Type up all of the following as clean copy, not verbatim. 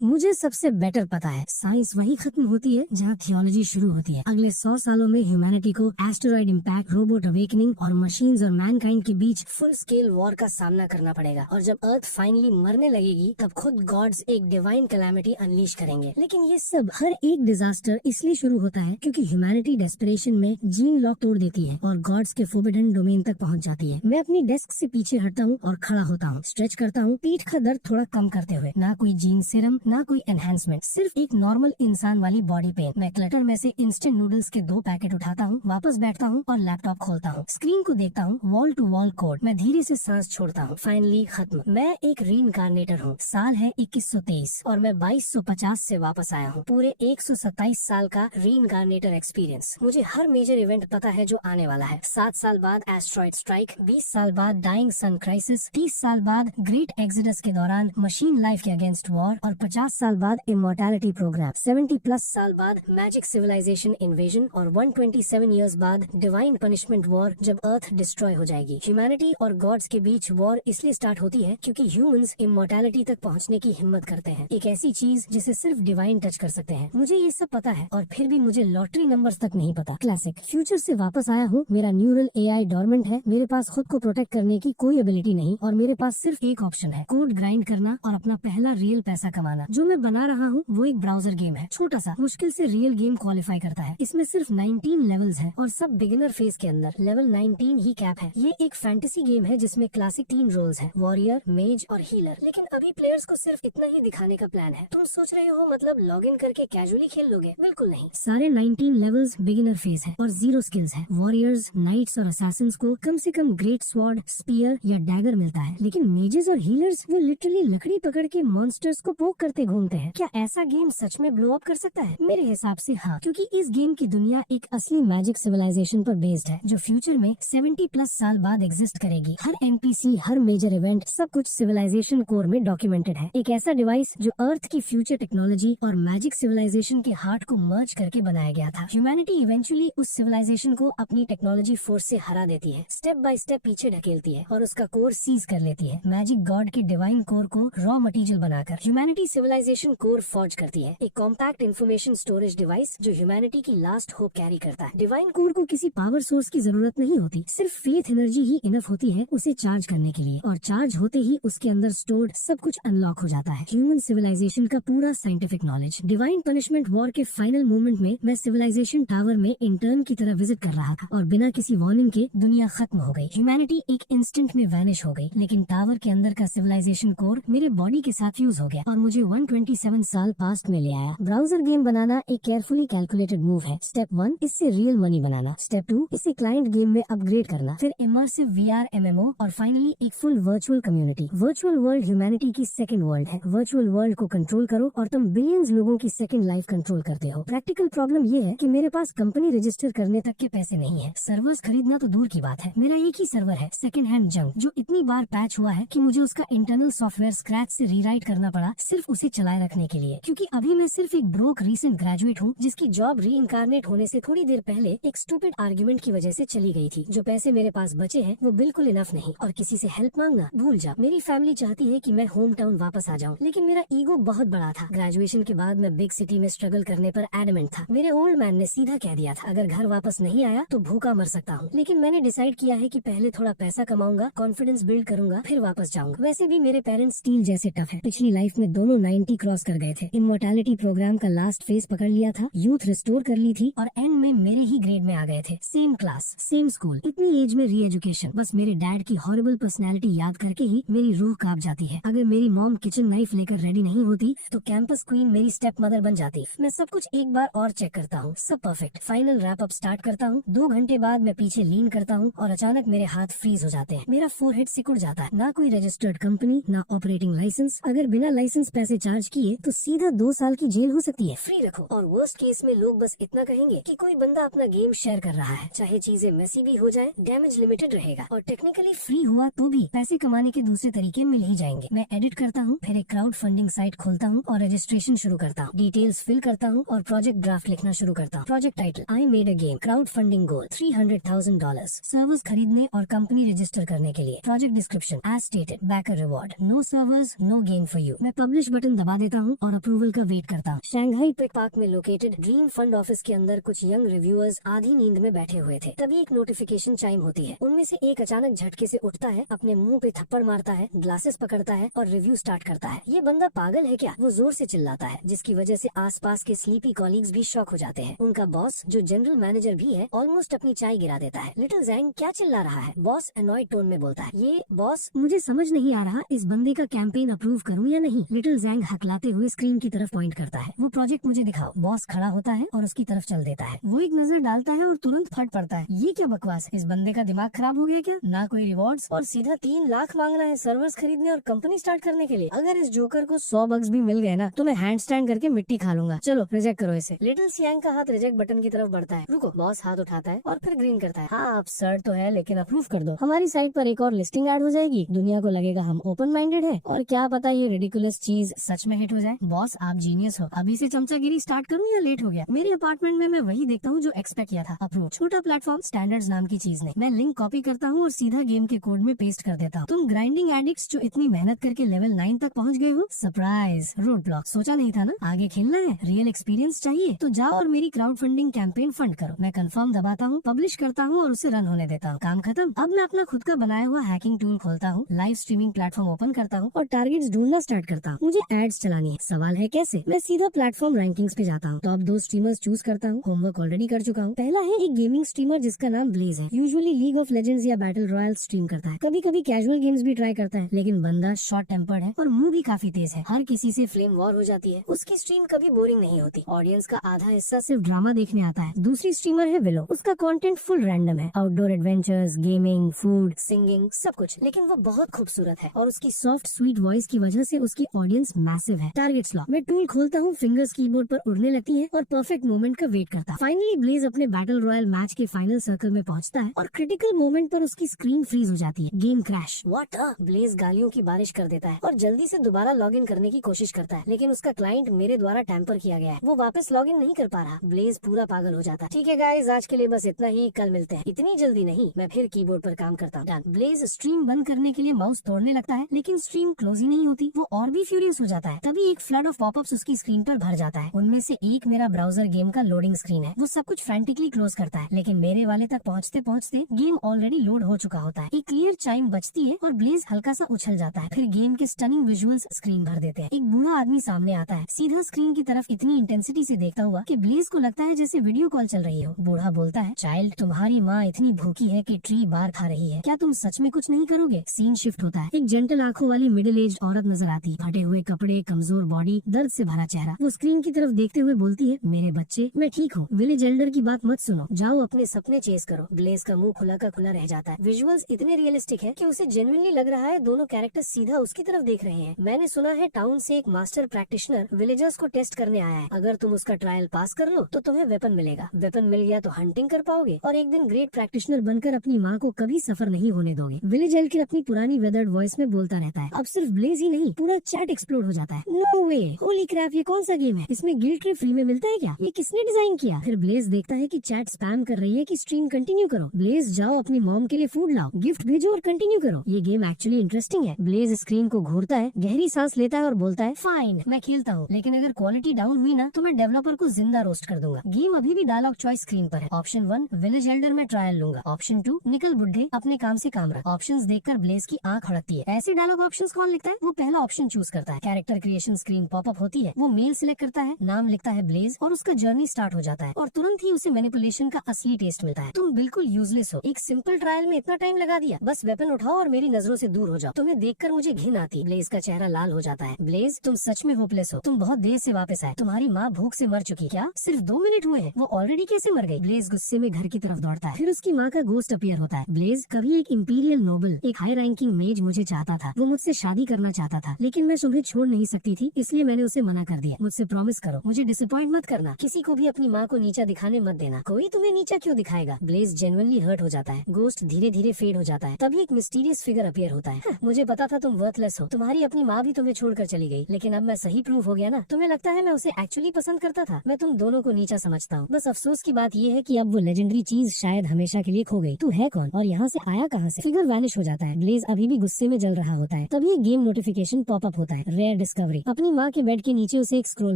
मुझे सबसे बेटर पता है, साइंस वहीं खत्म होती है जहाँ थियोलॉजी शुरू होती है। अगले 100 सालों में ह्यूमैनिटी को एस्टेरॉइड इम्पैक्ट, रोबोट अवेकनिंग और मशीन्स और मैनकाइंड के बीच फुल स्केल वॉर का सामना करना पड़ेगा। और जब अर्थ फाइनली मरने लगेगी तब खुद गॉड्स एक डिवाइन कैलामिटी अनलीश करेंगे। लेकिन ये सब, हर एक डिजास्टर इसलिए शुरू होता है क्योंकि ह्यूमैनिटी डेस्परेशन में जीन लॉक तोड़ देती है और गॉड्स के फोरबिडन डोमेन तक पहुँच जाती है। मैं अपनी डेस्क से पीछे हटता हूँ और खड़ा होता हूँ, स्ट्रेच करता हूँ, पीठ का दर्द थोड़ा कम करते हुए। ना कोई जीन सिरम, ना कोई एनहांसमेंट, सिर्फ एक नॉर्मल इंसान वाली बॉडी पेन। मैं क्लटर में से इंस्टेंट नूडल्स के 2 पैकेट उठाता हूँ, वापस बैठता हूँ और लैपटॉप खोलता हूँ। स्क्रीन को देखता हूँ, वॉल टू वॉल कोड। मैं धीरे से सांस छोड़ता हूँ। फाइनली खत्म। मैं एक रीइंकार्नेटर हूँ। साल है 2123 और मैं 2250 से वापस आया हूँ। पूरे 127 साल का रीइंकार्नेटर एक्सपीरियंस। मुझे हर मेजर इवेंट पता है जो आने वाला है। 7 साल बाद एस्ट्रॉइड स्ट्राइक, 20 साल बाद डाइंग सन क्राइसिस, 30 साल बाद ग्रेट एक्सिडस के दौरान मशीन लाइफ के अगेंस्ट वॉर और 50 साल बाद इमोर्टैलिटी प्रोग्राम, 70+ साल बाद मैजिक सिविलाइजेशन इन्वेजन और 127 इयर्स बाद डिवाइन पनिशमेंट वॉर जब अर्थ डिस्ट्रॉय हो जाएगी। ह्यूमैनिटी और गॉड्स के बीच वॉर इसलिए स्टार्ट होती है क्योंकि ह्यूमंस इमोर्टैलिटी तक पहुंचने की हिम्मत करते हैं, एक ऐसी चीज जिसे सिर्फ डिवाइन टच कर सकते हैं। मुझे ये सब पता है और फिर भी मुझे लॉटरी नंबर्स तक नहीं पता। क्लासिक। फ्यूचर से वापस आया हूँ, मेरा न्यूरल एआई डॉर्मेंट है, मेरे पास खुद को प्रोटेक्ट करने की कोई एबिलिटी नहीं और मेरे पास सिर्फ एक ऑप्शन है, कोड ग्राइंड करना और अपना पहला रियल पैसा कमाना। जो मैं बना रहा हूँ वो एक ब्राउजर गेम है, छोटा सा, मुश्किल से रियल गेम क्वालिफाई करता है। इसमें सिर्फ 19 लेवल्स हैं और सब बिगिनर फेज के अंदर। लेवल 19 ही कैप है। ये एक फैंटेसी गेम है जिसमें क्लासिक 3 रोल्स हैं, वॉरियर, मेज और हीलर। लेकिन अभी प्लेयर्स को सिर्फ इतना ही दिखाने का प्लान है। तुम सोच रहे हो मतलब लॉग इन करके कैजुअली खेल लोगे? बिल्कुल नहीं। सारे 19 लेवल्स बिगिनर फेज है और 0 स्किल्स है। वॉरियर्स, नाइट्स और असैसिन्स को कम से कम ग्रेट स्वॉर्ड, स्पीयर या डैगर मिलता है, लेकिन मेजेस और हीलर्स वो लिटरली लकड़ी पकड़ के मॉन्स्टर्स को पोक करते घूमते हैं। क्या ऐसा गेम सच में ब्लो अप कर सकता है? मेरे हिसाब से हाँ, क्योंकि इस गेम की दुनिया एक असली मैजिक सिविलाइजेशन पर बेस्ड है जो फ्यूचर में 70+ साल बाद एग्जिस्ट करेगी। हर एनपीसी, हर मेजर इवेंट, सब कुछ सिविलाइजेशन कोर में डॉक्यूमेंटेड है। एक ऐसा डिवाइस जो अर्थ की फ्यूचर टेक्नोलॉजी और मैजिक सिविलाइजेशन के हार्ट को मर्ज करके बनाया गया था। ह्यूमैनिटी इवेंचुअली उस सिविलाइजेशन को अपनी टेक्नोलॉजी फोर्स से हरा देती है, स्टेप बाय स्टेप पीछे ढकेलती है और उसका कोर सीज कर लेती है, मैजिक गॉड के डिवाइन कोर को रॉ मटेरियल बनाकर। ह्यूमैनिटी सिविलाइजेशन कोर फॉर्ज करती है, एक कॉम्पैक्ट इंफॉर्मेशन स्टोरेज डिवाइस जो ह्यूमैनिटी की लास्ट होप कैरी करता है। डिवाइन कोर को किसी पावर सोर्स की जरूरत नहीं होती, सिर्फ फेथ एनर्जी ही इनफ होती है उसे चार्ज करने के लिए, और चार्ज होते ही उसके अंदर स्टोर्ड सब कुछ अनलॉक हो जाता है। ह्यूमन सिविलाइजेशन का पूरा scientific knowledge. Divine punishment war के फाइनल मोमेंट में मैं सिविलाइजेशन टावर में इंटर्न की तरह विजिट कर रहा था और बिना किसी वार्निंग के दुनिया खत्म हो गई। ह्यूमैनिटी एक इंस्टेंट में वैनिश हो गई, लेकिन टावर के अंदर का सिविलाइजेशन कोर मेरे बॉडी के साथ फ्यूज हो गया और मुझे 127 साल पास्ट में ले आया। ब्राउजर गेम बनाना एक केयरफुली कैलकुलेटेड मूव है। स्टेप 1, इससे रियल मनी बनाना। स्टेप 2, इसे क्लाइंट गेम में अपग्रेड करना। फिर इमर्सिव वीआर एमएमओ और फाइनली एक full virtual community. Virtual world humanity की सेकंड वर्ल्ड है। वर्चुअल वर्ल्ड को कंट्रोल करो और तुम बिलियंस लोगों की सेकंड लाइफ कंट्रोल करते हो। प्रैक्टिकल प्रॉब्लम ये है कि मेरे पास कंपनी रजिस्टर करने तक के पैसे नहीं है। सर्वर्स खरीदना तो दूर की बात है, मेरा एक ही सर्वर है, सेकंड हैंड जंक, जो इतनी बार पैच हुआ है कि मुझे उसका इंटरनल सॉफ्टवेयर स्क्रैच से रीराइट करना पड़ा सिर्फ उसे चलाए रखने के लिए। क्योंकि अभी मैं सिर्फ एक ब्रोक रीसेंट ग्रेजुएट हूँ जिसकी जॉब रीइंकार्नेट होने से थोड़ी देर पहले एक स्टूपिड आर्ग्यूमेंट की वजह से चली गई थी। जो पैसे मेरे पास बचे हैं वो बिल्कुल इनफ नहीं, और किसी से हेल्प मांगना भूल जा। मेरी फैमिली चाहती है कि मैं होम टाउन वापस आ जाऊँ, लेकिन मेरा ईगो बहुत बड़ा था। ग्रेजुएशन के बाद मैं बिग सिटी में स्ट्रगल करने पर एडमेंट था। मेरे ओल्ड मैन ने सीधा कह दिया था अगर घर वापस नहीं आया तो भूखा मर सकता हूँ। लेकिन मैंने डिसाइड किया है कि पहले थोड़ा पैसा कमाऊंगा, कॉन्फिडेंस बिल्ड करूंगा, फिर वापस जाऊंगा। वैसे भी मेरे पेरेंट्स स्टील जैसे टफ है, पिछली लाइफ में दोनों 90 क्रॉस कर गए थे, इमोर्टैलिटी प्रोग्राम का लास्ट फेज पकड़ लिया था, यूथ रिस्टोर कर ली थी और एंड में मेरे ही ग्रेड में आ गए थे। सेम क्लास, सेम स्कूल, इतनी एज में री एजुकेशन। बस मेरे डैड की हॉरिबल पर्सनैलिटी याद करके ही मेरी रूह कांप जाती है। अगर मेरी मॉम किचन नाइफ लेकर रेडी नहीं होती तो कैंपस क्वीन मेरी स्टेप मदर बन जाती। मैं सब कुछ एक बार और चेक करता हूँ, सब perfect. Final wrap up start करता हूँ। 2 घंटे बाद मैं पीछे लीन करता हूँ और अचानक मेरे हाथ फ्रीज हो जाते हैं। मेरा फोरहेड सिकुड़ जाता है। ना कोई रजिस्टर्ड कंपनी, ना ऑपरेटिंग लाइसेंस। अगर बिना लाइसेंस पैसे चार्ज किए तो सीधा 2 साल की जेल हो सकती है। फ्री रखो। और वर्स्ट केस में लोग बस इतना कहेंगे कि कोई बंदा अपना गेम शेयर कर रहा है। चाहे चीजें मेसी भी हो जाए, डैमेज लिमिटेड रहेगा और टेक्निकली फ्री हुआ तो भी पैसे कमाने के दूसरे तरीके मिल ही जाएंगे। मैं एडिट करता हूँ, फिर एक क्राउड फंडिंग साइट खोलता हूँ और रजिस्ट्रेशन शुरू करता हूँ। डिटेल्स फिल करता हूँ और प्रोजेक्ट ड्राफ्ट लिखना शुरू करता हूँ। Project title, I made a game, crowd funding goal $300,000, servers खरीदने और कंपनी रजिस्टर करने के लिए। Project description, as stated, Baker reward, no servers no game for you. मैं पब्लिश बटन बटन दबा देता हूँ और अप्रूवल का वेट करता हूँ। शंघाई पिक पार्क में लोकेटेड ड्रीम फंड ऑफिस के अंदर कुछ यंग रिव्यूअर्स आधी नींद में बैठे हुए थे। तभी एक नोटिफिकेशन चाइम होती है। उनमें से एक अचानक झटके से उठता है, अपने मुंह पे थप्पड़ मारता है, ग्लासेस पकड़ता है और रिव्यू स्टार्ट करता है। ये बंदा पागल है क्या? वो जोर से चिल्लाता है, जिसकी वजह से आसपास के स्लीपी कॉलीग्स भी शॉक हो जाते हैं। उनका बॉस, जो जनरल मैनेजर भी है, ऑलमोस्ट अपनी चाय गिरा देता है। लिटिल जैंग क्या चिल्ला रहा है? बॉस अनॉयड टोन में बोलता है। ये बॉस, मुझे समझ नहीं आ रहा इस बंदे का कैंपेन अप्रूव करूं या नहीं। लिटिल जैंग हकलाते हुए स्क्रीन की तरफ पॉइंट करता है। वो प्रोजेक्ट मुझे दिखाओ। बॉस खड़ा होता है और उसकी तरफ चल देता है। वो एक नजर डालता है और तुरंत फट पड़ता है। ये क्या बकवास है? इस बंदे का दिमाग खराब हो गया क्या? ना कोई रिवॉर्ड्स और सीधा 3 लाख मांग रहा है सर्वर्स खरीदने और कंपनी स्टार्ट करने के लिए। अगर इस जोकर को 100 बग्स भी मिल गए ना तो मैं हैंड स्टैंड करके मिट्टी खा लूंगा। चलो रिजेक्ट करो इसे। लिटिल सियांग का हाथ रिजेक्ट बटन की तरफ बढ़ता है। रुको। बॉस हाथ उठाता है और फिर ग्रीन करता है। हाँ आप सर तो है, लेकिन अप्रूव कर दो। हमारी साइट पर एक और लिस्टिंग ऐड हो जाएगी। दुनिया को लगेगा हम ओपन माइंडेड है और क्या पता ये रिडिकुलस चीज सच में हिट हो जाए। बॉस आप जीनियस हो। अभी से चमचागिरी स्टार्ट करूँ या लेट हो गया? मेरे अपार्टमेंट में मैं वही देखता हूँ जो एक्सपेक्ट किया था। अप्रूव। छोटा प्लेटफॉर्म, स्टैंडर्ड्स नाम की चीज नहीं। मैं लिंक कॉपी करता हूँ और सीधा गेम के कोड में पेस्ट कर देता हूँ। तुम ग्राइंडिंग एडिक्ट्स जो इतनी मेहनत करके लेवल 9 तक पहुँच गए हो। Surprise, road block. सोचा नहीं था ना? आगे खेलना है, रियल एक्सपीरियंस चाहिए तो जाओ और मेरी क्राउड फंडिंग कैंपेन फंड करो। मैं कंफर्म दबाता हूँ, पब्लिश करता हूँ और उसे रन होने देता हूँ। काम खत्म। अब मैं अपना खुद का बनाया हुआ हैकिंग टूल खोलता हूँ, लाइव स्ट्रीमिंग प्लेटफॉर्म ओपन करता हूँ और टारगेट्स ढूंढना स्टार्ट करता हूँ। मुझे एड्स चलानी है। सवाल है कैसे? मैं सीधा प्लेटफॉर्म रैंकिंग्स पे जाता हूँ। टॉप 2 स्ट्रीमर्स चूज करता हूँ। होमवर्क ऑलरेडी कर चुका हूँ। पहला है एक गेमिंग स्ट्रीमर जिसका नाम ब्लेज है। यूजुअली लीग ऑफ लेजेंड्स या बैटल रॉयल स्ट्रीम करता है। कभी कभी कैजुअल गेम्स भी ट्राई करता है, लेकिन बंदा शॉर्ट टेम्पर्ड है और मुंह भी काफी तेज है। हर किसी से फ्लेम वॉर हो जाती है। उसकी स्ट्रीम कभी बोरिंग नहीं होती। ऑडियंस का आधा हिस्सा सिर्फ ड्रामा देखने आता है। दूसरी स्ट्रीमर है विलो। उसका कंटेंट फुल रैंडम है। Outdoor adventures, gaming, food, singing, सब कुछ। लेकिन वो बहुत खूबसूरत है और उसकी सॉफ्ट स्वीट वॉइस की वजह से उसकी ऑडियंस मैसिव है। Targets lock. मैं टूल खोलता हूँ, फिंगर्स कीबोर्ड पर उड़ने लगती है और परफेक्ट मोमेंट का वेट करता है। फाइनली ब्लेज अपने बैटल रॉयल मैच के फाइनल सर्कल में पहुंचता है और क्रिटिकल मोमेंट पर उसकी स्क्रीन फ्रीज हो जाती है। Game crash. What a. Blaze गालियों की बारिश कर देता है और जल्दी से दोबारा लॉग इन करने की कोशिश करता है, लेकिन उसका क्लाइंट मेरे द्वारा टैंपर किया गया है। वो वापस लॉग इन नहीं कर पा रहा। ब्लेज पूरा पागल हो जाता है। ठीक है गाइस, आज के लिए बस इतना ही। कल मिलते हैं। इतनी जल्दी नहीं, मैं फिर कीबोर्ड पर काम करता हूँ। ब्लेज स्ट्रीम बंद करने के लिए माउस तोड़ने लगता है, लेकिन स्ट्रीम क्लोज ही नहीं होती। वो और भी फ्यूरियस हो जाता है। तभी एक फ्लड ऑफ पॉपअप्स उसकी स्क्रीन पर भर जाता है। उनमें से एक मेरा ब्राउजर गेम का लोडिंग स्क्रीन है। वो सब कुछ फ्रैंटिकली क्लोज करता है, लेकिन मेरे वाले तक पहुँचते पहुँचते गेम ऑलरेडी लोड हो चुका होता है। एक क्लियर चाइम बजती है और ब्लेज हल्का सा उछल जाता है। फिर गेम के स्टनिंग विजुअल्स स्क्रीन भर देते हैं। एक बूढ़ा आदमी सामने आता है, सीधा स्क्रीन की तरफ इतनी इंटेंसिटी से देखता हुआ कि ब्लेज को लगता है जैसे वीडियो कॉल चल रही हो। बूढ़ा बोलता है, चाइल्ड, तुम्हारी माँ इतनी भूखी है कि ट्री बार खा रही है। क्या तुम सच में कुछ नहीं करोगे? सीन शिफ्ट होता है। एक जेंटल आंखों वाली मिडिल एज औरत नजर आती है। फटे हुए कपड़े, कमजोर बॉडी, दर्द से भरा चेहरा। वो स्क्रीन की तरफ देखते हुए बोलती है, मेरे बच्चे, मैं ठीक हूँ। विलेज एल्डर की बात मत सुनो, जाओ अपने सपने चेस करो। ब्लेज का मुंह खुला का खुला रह जाता है। विजुअल्स इतने रियलिस्टिक है कि उसे जेन्युइनली लग रहा है दोनों कैरेक्टर सीधा उसकी तरफ देख रहे हैं। मैंने सुना है टाउन से एक मास्टर प्रैक्टिशनर विलेजर्स को टेस्ट करने आया है। अगर तुम उसका ट्रायल पास कर लो तो तुम्हें वेपन मिलेगा। वेपन मिल गया तो हंटिंग कर पाओगे और एक दिन ग्रेट प्रैक्टिशनर बनकर अपनी माँ को कभी सफर नहीं होने दोगे। विलेज एल्डर अपनी पुरानी वेदर्ड वॉइस में बोलता रहता है। अब सिर्फ ब्लेज ही नहीं, पूरा चैट एक्सप्लोड हो जाता है। नो वे, होली क्रैप, ये कौन सा गेम है? इसमें गिल्ड ट्रिप फ्री में मिलता है क्या? ये किसने डिजाइन किया? फिर ब्लेज देखता है कि चैट स्पैम कर रही है कि स्ट्रीम कंटिन्यू करो। ब्लेज, जाओ अपनी मॉम के लिए फूड लाओ, गिफ्ट भेजो और कंटिन्यू करो। ये गेम एक्चुअली इंटरेस्टिंग है। ब्लेज स्क्रीन को घूरता है, गहरी सांस लेता है और बोलता है, फाइन, मैं खेलता हूँ, लेकिन अगर क्वालिटी डाउन हुई ना तो मैं डेवलपर को जिंदा रोस्ट कर दूंगा। गेम अभी भी डायलॉग चॉइस स्क्रीन पर है। ऑप्शन 1, विलेज एल्डर में ट्रायल लूंगा। ऑप्शन 2, निकल बुड्ढे, अपने काम से काम रख। ऑप्शंस देखकर ब्लेज की आंख हड़कती है। ऐसे डायलॉग ऑप्शंस कौन लिखता है? वो पहला ऑप्शन चूज करता है। कैरेक्टर क्रिएशन स्क्रीन पॉपअप होती है। वो मेल सिलेक्ट करता है, नाम लिखता है ब्लेज और उसका जर्नी स्टार्ट हो जाता है और तुरंत ही उसे मैनिपुलेशन का असली टेस्ट मिलता है। तुम बिल्कुल यूजलेस हो। एक सिंपल ट्रायल में इतना टाइम लगा दिया। बस वेपन उठाओ और मेरी नजरों से दूर हो जाओ। तुम्हें देखकर मुझे घिन आती। ब्लेज का चेहरा लाल हो जाता है। ब्लेज, तुम सच में होपलेस हो। तुम बहुत देर से वापस आए। तुम्हारी माँ भूख से मर चुकी। क्या सिर्फ 2 मिनट हुए हैं? वो ऑलरेडी कैसे मर गई? ब्लेज गुस्से में घर की तरफ दौड़ता है। फिर उसकी माँ का गोस्ट अपीयर होता है। ब्लेज, कभी एक इंपीरियल नोबल, एक हाई रैंकिंग मेज मुझे चाहता था। वो मुझसे शादी करना चाहता था, लेकिन मैं तुम्हें छोड़ नहीं सकती थी, इसलिए मैंने उसे मना कर दिया। मुझसे प्रॉमिस करो, मुझे डिसअपॉइंट मत करना। किसी को भी अपनी माँ को नीचा दिखाने मत देना। कोई तुम्हें नीचा क्यों दिखाएगा? ब्लेज जेन्युइनली हर्ट हो जाता है। गोस्ट धीरे धीरे फेड हो जाता है। तभी एक मिस्टीरियस फिगर अपीयर होता है। मुझे पता था तुम वर्थलेस हो। तुम्हारी अपनी माँ भी तुम्हें छोड़कर चली गई, लेकिन अब मैं सही प्रूव हो गया ना। तुम्हें लगता है मैं उसे एक्चुअली पसंद करता था? मैं तुम दोनों को नीचा समझता हूँ। बस अफसोस की बात ये है कि अब वो लेजेंडरी चीज शायद हमेशा के लिए खो गई। तू है कौन और यहाँ से आया कहाँ से? फिगर वैनिश हो जाता है। ब्लेज अभी भी गुस्से में जल रहा होता है। तभी एक गेम नोटिफिकेशन पॉपअप होता है। Rare discovery. अपनी माँ के बेड के नीचे उसे एक स्क्रोल